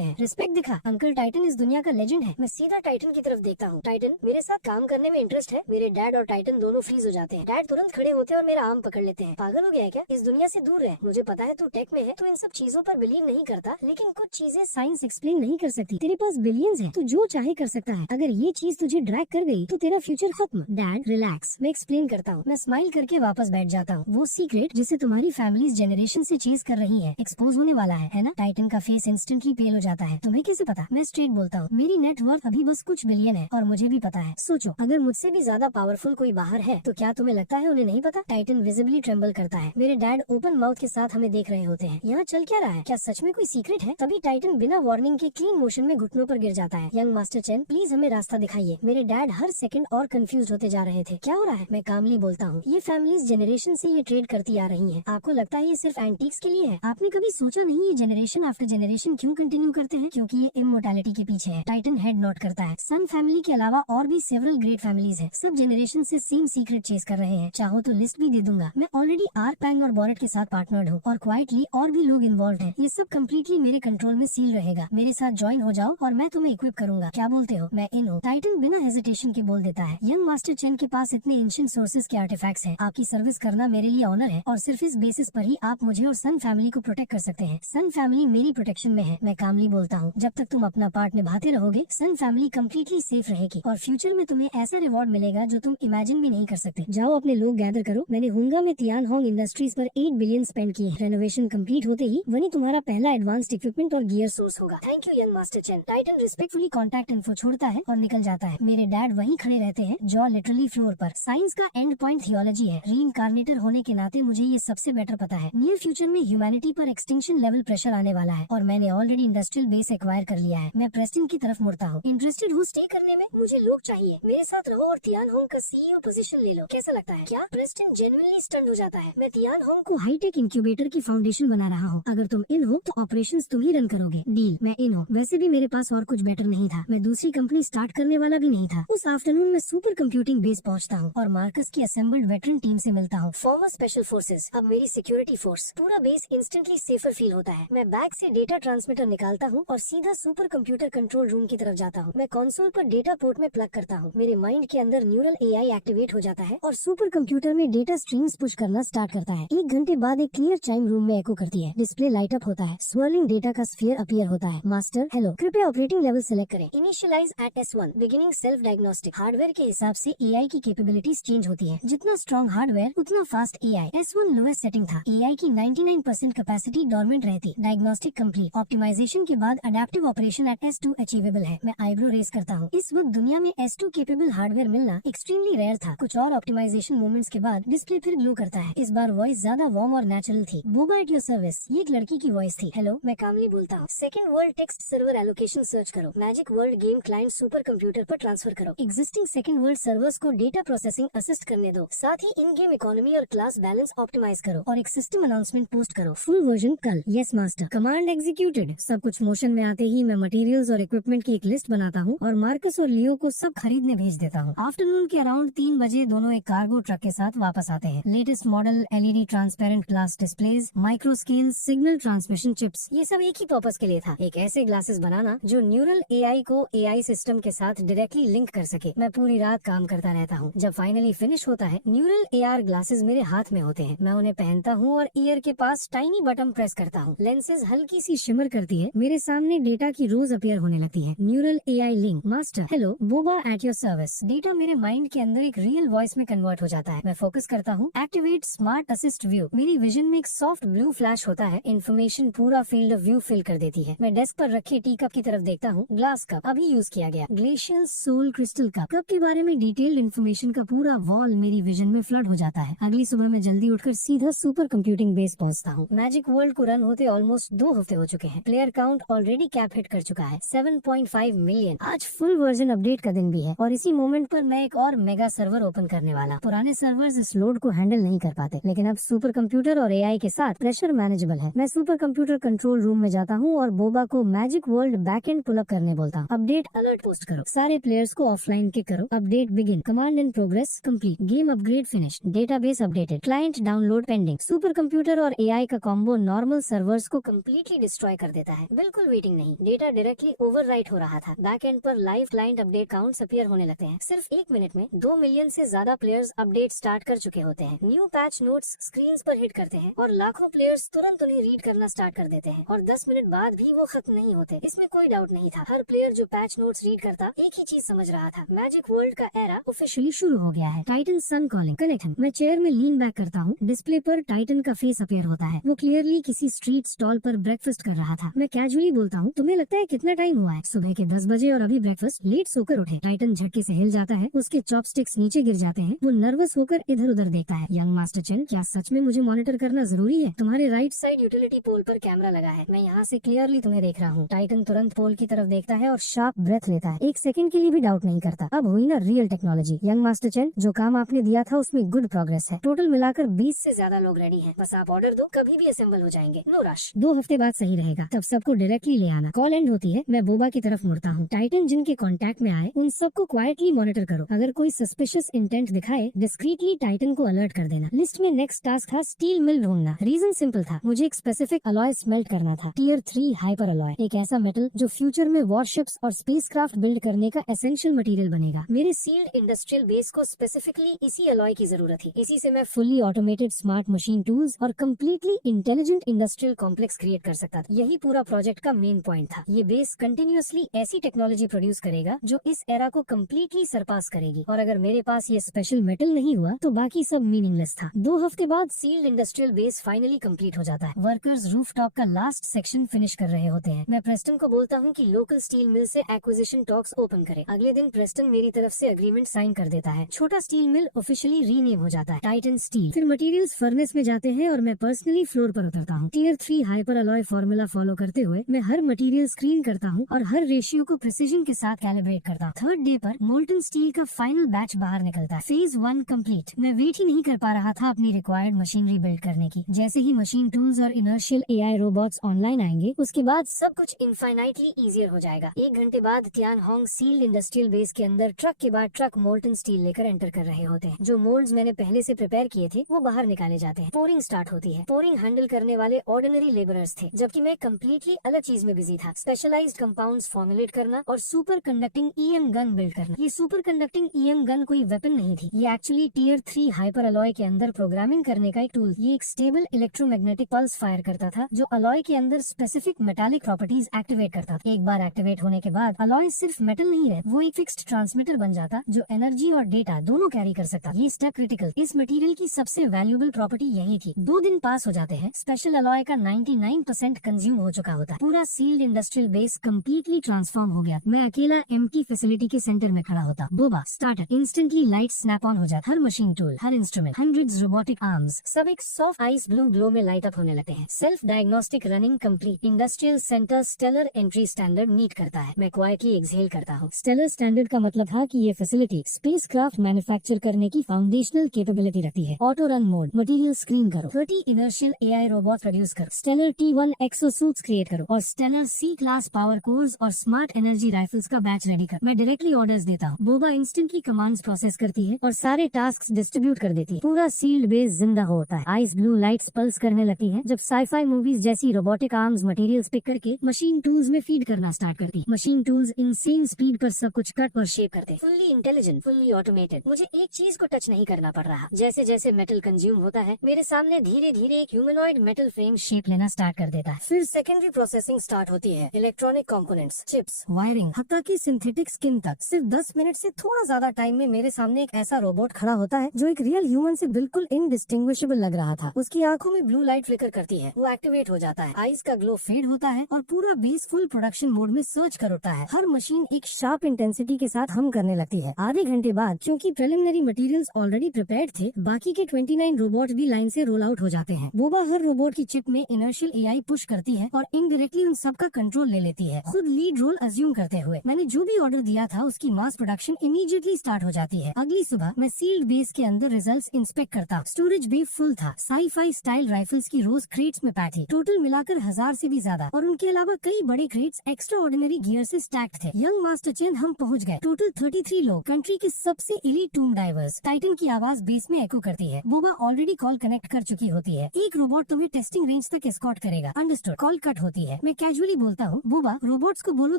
हैं, रिस्पेक्ट दिखा, अंकल टाइटन इस दुनिया का लेजेंड है। मैं सीधा टाइटन की तरफ देखता हूँ। टाइटन, मेरे साथ काम करने में इंटरेस्ट है? मेरे डैड और टाइटन दोनों फ्रीज हो जाते हैं। डैड तुरंत खड़े होते हैं और मेरा आर्म पकड़ लेते हैं। पागल हो गया है क्या? इस दुनिया से दूर रह। मुझे पता है तू टेक में है, तो इन सब चीजों पर बिलीव नहीं करता, लेकिन कुछ चीजें साइंस एक्सप्लेन नहीं कर सकती। तेरे पास बिलियंस है, तू जो चाहे कर सकता है। अगर ये चीज तुझे ड्रैग कर गई तो तेरा फ्यूचर खत्म। डैड रिलैक्स, मैं एक्सप्लेन करता हूँ। मैं स्माइल करके वापस बैठ जाता हूँ। वो सीक्रेट जिसे तुम्हारी फैमिली जनरेशन से चेज कर रही है एक्सपोज होने वाला है ना? टाइटन का फेस इंस्टेंटली पेल हो जाता है। तुम्हें कैसे पता? मैं स्ट्रेट बोलता हूँ, मेरी नेटवर्थ अभी बस कुछ बिलियन है और मुझे भी पता है। सोचो, अगर मुझसे भी ज्यादा पावरफुल कोई बाहर है तो क्या तुम्हें लगता है उन्हें नहीं पता? टाइटन विजिबली ट्रेम्बल करता है। मेरे डैड ओपन माउथ के साथ हमें देख रहे होते हैं। यहाँ चल क्या रहा है? क्या सच में कोई सीक्रेट है? तभी टाइटन बिना वार्निंग के क्लीन मोशन में घुटनों पर गिर जाता है। यंग मास्टर चेन, प्लीज हमें रास्ता दिखाइए। मेरे डैड हर सेकंड और कंफ्यूज होते जा रहे थे। क्या हो रहा है? मैं कामली बोलता हूँ, ये फैमिलीज जनरेशन से ये ट्रेड करती आ रही है। आपको लगता है ये सिर्फ एंटीक्स के लिए है? आपने कभी सोचा नहीं ये जनरेशन आफ्टर जनरेशन क्यों कंटिन्यू करते हैं? क्योंकि ये इमोर्टैलिटी के पीछे है। टाइटन हेड नोट करता है। सन फैमिली के अलावा और भी सेवरल ग्रेट फैमिलीज है, सब जनरेशन से सेम सीक्रेट चेस कर रहे हैं। चाहो तो लिस्ट भी दे दूंगा। मैं ऑलरेडी आर्क पैंग और बॉरेट के साथ पार्टनर्ड हूँ और क्वाइटली और भी लोग इन्वॉल्व हैं। ये सब कम्प्लीटली मेरे कंट्रोल में सील रहेगा। मेरे साथ ज्वाइन हो जाओ और मैं तुम्हें इक्विप करूंगा। क्या बोलते हो? मैं इन हूँ। टाइटन बिना हेजिटेशन के बोल देता है। यंग मास्टर चेन के पास इतने एंशिएंट सोर्सेज के आर्टिफैक्ट्स हैं। आपकी सर्विस करना मेरे लिए ऑनर है और सिर्फ इस बेसिस पर ही आप मुझे और सन फैमिली को प्रोटेक्ट कर सकते हैं। सन फैमिली मेरी प्रोटेक्शन में है। मैं कामली बोलता हूँ, जब तक तुम अपना पार्ट निभाते रहोगे सन फैमिली कम्प्लीटली सेफ रहेगी और फ्यूचर में तुम्हें ऐसा रिवॉर्ड मिलेगा जो तुम इमेजिन भी नहीं कर सकते। जाओ अपने लोग गैदर करो। मैंने हुंगा में तियान होंग इंडस्ट्रीज पर 8 बिलियन स्पेंड किए। रेनोवेशन कंप्लीट होते ही वही तुम्हारा पहला एडवांस्ड इक्विपमेंट और गियर सोर्स होगा। Thank you young master chain. Titan respectfully contact info छोड़ता है और निकल जाता है। मेरे डैड वहीं खड़े रहते हैं, जॉ लिटरली फ्लोर पर। साइंस का एंड पॉइंट थियोलॉजी है। रीइंकार्नेटर होने के नाते मुझे ये सबसे बेटर पता है। नियर फ्यूचर में ह्यूमैनिटी पर एक्सटिंक्शन लेवल प्रेशर आने वाला है और मैंने ऑलरेडी इंडस्ट्रियल बेस एक्वायर कर लिया है। मैं प्रेस्टन की तरफ मुड़ता हूँ। इंटरेस्टेड हो स्टे करने में? मुझे लोग चाहिए, मेरे साथ रहो और तियान होंग का सीईओ पोजीशन ले लो। कैसा लगता है? क्या प्रेस्टन जेन्युइनली स्टन्ड हो जाता है। मैं तियान होंग को हाईटेक इंक्यूबेटर की फाउंडेशन बना रहा हूँ। अगर तुम इन हो तो ऑपरेशंस तुम ही रन करोगे। डील? मैं इन हूँ। वैसे भी मेरे पास और कुछ बेटर नहीं था। मैं दूसरी कंपनी स्टार्ट करने वाला भी नहीं था। उस आफ्टरनून में सुपर कंप्यूटिंग बेस पहुँचता हूँ और मार्कस की असेंबल्ड वेटरन टीम से मिलता हूँ। फॉर्मर स्पेशल फोर्सेस, अब मेरी सिक्योरिटी फोर्स। पूरा बेस इंस्टेंटली सेफर फील होता है। मैं बैग से डेटा ट्रांसमीटर निकालता हूँ और सीधा सुपर कंप्यूटर कंट्रोल रूम की तरफ जाता हूँ। मैं कंसोल पर डेटा पोर्ट में प्लग करता हूँ। मेरे माइंड के अंदर न्यूरल एआई एक्टिवेट हो जाता है और सुपर कंप्यूटर में डेटा स्ट्रीम्स पुश करना स्टार्ट करता है। 1 घंटे बाद एक क्लियर चाइम रूम में एको करती है। डिस्प्ले लाइट अप होता है। स्वर्लिंग डेटा का स्फीयर अपीयर होता है। मास्टर हेलो, कृपया ऑपरेटिंग लेवल सिलेक्ट करें। Initialise eight S1, beginning self diagnostic. Hardware के हिसाब से एआई की कैपेबिलिटीज चेंज होती है। जितना स्ट्रॉन्ग हार्डवेयर उतना fast AI. S1 lowest setting था। एआई की 99% कैपेसिटी डोरमेंट रहती। Diagnostic complete. ऑप्टिमाइजेशन के बाद adaptive operation at S2 achievable है। मैं आईब्रो रेस करता हूँ। इस वक्त दुनिया में S2 केपेबल हार्डवेयर मिलना एक्सट्रीमली रेयर था। कुछ और ऑप्टिमाइजेशन मूवमेंट्स के बाद डिस्प्ले फिर ग्लो करता है। इस बार वॉइस ज्यादा वार्म और नेचुरल थी। Boba at your service. ये एक लड़की की वॉइस थी। हेलो, मैं कामली बोलता हूँ। Second world text server allocation search करो। Magic world game client super computer पर ट्रांसफर करो। एग्जिस्टिंग सेकंड वर्ल्ड सर्वर्स को डेटा प्रोसेसिंग असिस्ट करने दो। साथ ही इन गेम इकोनॉमी और क्लास बैलेंस ऑप्टिमाइज करो और एक सिस्टम अनाउंसमेंट पोस्ट करो। फुल वर्जन कल। Yes master. Command executed. सब कुछ मोशन में आते ही मैं मटेरियल्स और इक्विपमेंट की एक लिस्ट बनाता हूँ और मार्कस और लियो को सब खरीदने भेज देता हूँ। आफ्टरनून के अराउंड 3 बजे दोनों एक कार्गो ट्रक के साथ वापस आते हैं। Latest model LED transparent glass displays, micro scale signal transmission chips, ये सब एक ही पर्पस के लिए था। एक ऐसे ग्लासेस बनाना जो न्यूरल एआई को एआई सिस्टम के साथ डायरेक्टली लिंक कर सके। मैं पूरी रात काम करता रहता हूँ। जब फाइनली फिनिश होता है, न्यूरल एआर ग्लासेस मेरे हाथ में होते हैं। मैं उन्हें पहनता हूँ और ईयर के पास टाइनी बटन प्रेस करता हूँ। लेंसेज हल्की सी शिमर करती है। मेरे सामने डेटा की रोज अपीयर होने लगती है। Neural AI link. Master hello, Boba at your service. Data मेरे माइंड के अंदर एक रियल वॉइस में कन्वर्ट हो जाता है। मैं फोकस करता हूँ। Activate smart assist view. मेरी विजन में एक सॉफ्ट ब्लू फ्लैश होता है। इन्फॉर्मेशन पूरा फील्ड ऑफ व्यू फिल कर देती है। मैं डेस्क पर रखे टी कप की तरफ देखता हूँ। ग्लास कप, अभी यूज किया गया। ग्लेशियल सोल क्रिस्टल कप के बारे में डिटेल्ड इन्फॉर्मेशन का पूरा वॉल मेरी विजन में फ्लड हो जाता है। अगली सुबह मैं जल्दी उठकर सीधा सुपर कंप्यूटिंग बेस पहुंचता हूँ। मैजिक वर्ल्ड को रन होते ऑलमोस्ट 2 हफ्ते हो चुके हैं। Player count already cap hit कर चुका है, 7.5 मिलियन। आज फुल वर्जन अपडेट का दिन भी है और इसी मोमेंट पर मैं एक और मेगा सर्वर ओपन करने वाला। पुराने सर्वर्स इस लोड को हैंडल नहीं कर पाते, लेकिन अब सुपर कंप्यूटर और एआई के साथ प्रेशर मैनेजेबल है। मैं सुपर कंप्यूटर कंट्रोल रूम में जाता हूँ और बोबा को magic world backend pull up करने बोलता हूँ। अपडेट अलर्ट पोस्ट करो। सारे प्लेयर्स को ऑफलाइन के करो। Update begin, command in progress complete, game upgrade finish, database updated, client download pending. Super computer और एआई का कॉम्बो नॉर्मल सर्वर्स को कम्प्लीटली डिस्ट्रॉय कर देता है। बिल्कुल वेटिंग नहीं, डेटा डायरेक्टली ओवरराइट हो रहा था। बैकएंड पर live client update counts appear होने लगते हैं। सिर्फ 1 मिनट में 2 मिलियन से ज्यादा प्लेयर्स अपडेट स्टार्ट कर चुके होते हैं। न्यू पैच नोट्स स्क्रीन पर हिट करते हैं और लाखों प्लेयर्स तुरंत उन्हें रीड करना स्टार्ट कर देते हैं और 10 मिनट बाद भी वो खत्म नहीं होते। इसमें कोई डाउट नहीं था। हर प्लेयर जो पैच नोट्स रीड करता एक ही चीज समझ रहा था, मैजिक वर्ल्ड का एरा ऑफिशियली शुरू हो गया है। टाइटन सन कॉलिंग कनेक्शन। मैं चेयर में लीन बैक करता हूँ, डिस्प्ले पर टाइटन का फेस अपीयर होता है। वो क्लियरली किसी स्ट्रीट स्टॉल पर ब्रेकफास्ट कर रहा था। मैं कैजुअली बोलता हूँ, तुम्हें लगता है कितना टाइम हुआ है? सुबह के 10 बजे और अभी ब्रेकफास्ट। लेट सोकर उठे। टाइटन झटके से हिल जाता है, उसके चॉपस्टिक्स नीचे गिर जाते हैं। वो नर्वस होकर इधर उधर देखता है। यंग मास्टर चेन, क्या सच में मुझे मॉनिटर करना जरूरी है? तुम्हारे राइट साइड यूटिलिटी पोल पर कैमरा लगा है, मैं यहाँ से क्लियरली तुम्हें देख रहा हूँ। टाइटन तुरंत पोल की तरफ देखता है और शार्प ब्रेथ लेता है। 1 सेकंड के लिए भी डाउट नहीं करता। अब हुई ना real technology. Young master chain, जो काम आपने दिया था उसमें गुड प्रोग्रेस है। टोटल मिलाकर 20 से ज्यादा लोग रेडी हैं। बस आप ऑर्डर दो, कभी भी असेंबल हो जाएंगे। No rush. 2 हफ्ते बाद सही रहेगा, तब सबको डायरेक्टली ले आना। कॉल एंड होती है। मैं बोबा की तरफ मुड़ता हूँ। टाइटन जिनके कॉन्टैक्ट में आए उन सबको क्वाइटली मॉनिटर करो। अगर कोई सस्पिशियस इंटेंट दिखाए डिस्क्रीटली टाइटन को अलर्ट कर देना। लिस्ट में नेक्स्ट टास्क था स्टील मिल ढूंढना। रीजन सिंपल था, मुझे एक स्पेसिफिक अलॉय स्मेल्ट करना था। टियर 3 हाइपर अलॉय, एक ऐसा मेटल जो फ्यूचर में वॉरशिप्स और स्पेसक्राफ्ट बिल्ड करने का एसेंशियल मटेरियल बनेगा। मेरे सील्ड इंडस्ट्रियल बेस को स्पेसिफिकली इसी अलॉय की जरूरत थी। इसी से मैं fully automated smart machine tools और completely intelligent industrial complex create कर सकता था। यही पूरा प्रोजेक्ट का मेन पॉइंट था। ये बेस कंटिन्यूअसली ऐसी टेक्नोलॉजी प्रोड्यूस करेगा जो इस एरा को कम्प्लीटली सरपास करेगी, और अगर मेरे पास ये स्पेशल मेटल नहीं हुआ तो बाकी सब मीनिंगलेस था। 2 हफ्ते बाद sealed industrial base finally complete हो जाता है। वर्कर्स रूफटॉप का लास्ट सेक्शन फिनिश कर रहे होते हैं। मैं प्रेस्टन को बोलता हूँ कि लोकल स्टील मिल से एक्विजिशन टॉक्स ओपन करे। अगले दिन प्रेस्टन मेरी तरफ से एग्रीमेंट साइन कर देता है। छोटा स्टील मिल ऑफिशियली रीनेम हो जाता है टाइटन स्टील। फिर मटेरियल्स फर्नेस में जाते हैं और मैं पर्सनली फ्लोर पर उतरता हूँ। Tier 3 hyper alloy formula follow करते हुए मैं हर मटेरियल स्क्रीन करता हूँ और हर रेशियो को प्रिसीजन के साथ कैलिब्रेट करता हूँ। 3rd डे पर मोल्टन स्टील का फाइनल बैच बाहर निकलता है। Phase 1 complete. मैं वेट ही नहीं कर पा रहा था अपनी रिक्वायर्ड मशीनरी बिल्ड करने की। जैसे ही मशीन टूल्स और इनर्शियल एआई रोबोट्स ऑनलाइन आएंगे उसके बाद सब कुछ इनफाइनाइटली इजियर हो जाएगा। 1 घंटे बाद Tian Hong sealed industrial base के अंदर ट्रक के बाद ट्रक मोल्टन स्टील लेकर एंटर कर रहे होते हैं। जो मोल्ड्स मैंने पहले से प्रिपेयर किए थे वो बाहर निकाले जाते हैं। पोरिंग स्टार्ट होती है। पोरिंग हैंडल करने वाले ऑर्डिनरी लेबरर्स थे, जबकि मैं कम्प्लीटली अलग चीज में बिजी था। स्पेशलाइज्ड कंपाउंड्स फॉर्मुलेट करना और super conducting EM gun build करना। ये सुपर कंडक्टिंग ईएम गन कोई वेपन नहीं थी, ये एक्चुअली टियर 3 हाइपर अलॉय के अंदर प्रोग्रामिंग करने का एक टूल। ये एक स्टेबल इलेक्ट्रोमैग्नेटिक पल्स फायर करता था जो अलॉय के अंदर स्पेसिफिक मेटालिक प्रॉपर्टीज एक्टिवेट करता था। एक बार एक्टिवेट होने के बाद अलॉय सिर्फ मेटल नहीं रहे, वो एक फिक्स्ड ट्रांसमीटर बन जाता जो एनर्जी और डेटा दोनों कैरी कर सकता। ये स्टेप क्रिटिकल। इस मटेरियल की सबसे वैल्यूएबल प्रॉपर्टी यही थी। 2 दिन पास हो जाते हैं, स्पेशल अलॉय का 99% कंज्यूम हो चुका होता है। पूरा sealed industrial base completely transform हो गया। मैं अकेला एम्प्टी फैसिलिटी के सेंटर में खड़ा होता। Boba starter. Instantly light snap on हो जाता। हर मशीन टूल, हर इंस्ट्रूमेंट, हंड्रेड्स रोबोटिक आर्म्स सब एक सॉफ्ट आइस ब्लू ग्लो में लाइट अप होने लगते हैं। Self diagnostic running complete. Industrial centre stellar entry standard meet करता है। मैं क्वाइटली एक्सहेल करता हूँ। स्टेलर स्टैंडर्ड का मतलब था कि ये फैसिलिटी स्पेसक्राफ्ट मैन्युफैक्चर करने की फाउंडेशनल कैपेबिलिटी रखती है। Auto run mode. Material screen करो। 30 इनर्शियल एआई रोबोट प्रोड्यूस करो। स्टेलर T1 एक्सोसूट्स क्रिएट करो और stellar C class power course और स्मार्ट एनर्जी राइफल्स का बैच रेडी कर। मैं डायरेक्टली ऑर्डर्स देता हूँ। बोबा इंस्टेंटली कमांड्स प्रोसेस करती है और सारे टास्क डिस्ट्रीब्यूट कर देती है। पूरा सील्ड बेस जिंदा होता है। आइस ब्लू लाइट्स पल्स करने लगती है जब साईफाई मूवीज जैसी रोबोटिक आर्म्स मटेरियल्स पिक करके मशीन टूल्स में फीड करना स्टार्ट करती। मशीन टूल्स इंसेन स्पीड पर सब कुछ कट और शेप करते। Fully intelligent, fully automated. मुझे एक चीज को टच नहीं करना पड़ रहा। जैसे जैसे मेटल कंज्यूम होता है मेरे सामने धीरे धीरे एक ह्यूमनॉइड मेटल फ्रेम शेप लेना स्टार्ट कर देता है। फिर सेकेंडरी प्रोसेसिंग स्टार्ट होती है। इलेक्ट्रॉनिक कंपोनेंट्स, चिप्स, वायरिंग, हत्ता की सिंथेटिक स्किन तक। सिर्फ 10 मिनट से थोड़ा ज्यादा टाइम में मेरे सामने एक ऐसा रोबोट खड़ा होता है जो एक रियल ह्यूमन से बिल्कुल इनडिस्टिंग्विशेबल लग रहा था। उसकी आंखों में ब्लू लाइट फ्लिकर करती है, वो एक्टिवेट हो जाता है। आइज का ग्लो फेड होता है और पूरा बेस फुल प्रोडक्शन मोड में सर्च कर उठता है। हर मशीन एक शार्प इंटेंसिटी के साथ हम करने लगती है। आधे घंटे बाद क्योंकि प्रिलिमिनरी मटेरियल्स ऑलरेडी प्रिपेयर्ड थे, बाकी के 29 रोबोट भी लाइन से रोल आउट हो जाते हैं। बोबा हर रोबोट की चिप में इनर्शियल एआई पुश करती है और इनडायरेक्टली उन सब का कंट्रोल ले लेती है, खुद लीड रोल अज्यूम करते हुए। मैंने जो भी ऑर्डर दिया था उसकी मास प्रोडक्शन इमीडिएटली स्टार्ट हो जाती है। अगली सुबह मैं सील्ड बेस के अंदर रिजल्ट्स इंस्पेक्ट करता हूँ। स्टोरेज बे फुल था। साईफाई स्टाइल राइफल्स की रोज क्रेट्स में पैक थी। टोटल मिलाकर 1000 से भी ज्यादा, और उनके अलावा कई बड़े क्रेट्स एक्स्ट्रा ऑर्डिनरी गियर से स्टैक्ड थे। यंग मास्टर चेन, हम पहुंच गए। टोटल 33 लोग, कंट्री के सबसे एलीट टूम डाइवर्स। टाइटन की आवाज बेस में एको करती है। बोबा ऑलरेडी कॉल कनेक्ट कर चुकी होती है। एक रोबोट तुम्हें टेस्टिंग रेंज तक एस्कॉर्ट करेगा। अंडरस्टूड। कॉल कट होती है। मैं कैजुअली बोलता हूँ, बोबा रोबोट्स को बोलो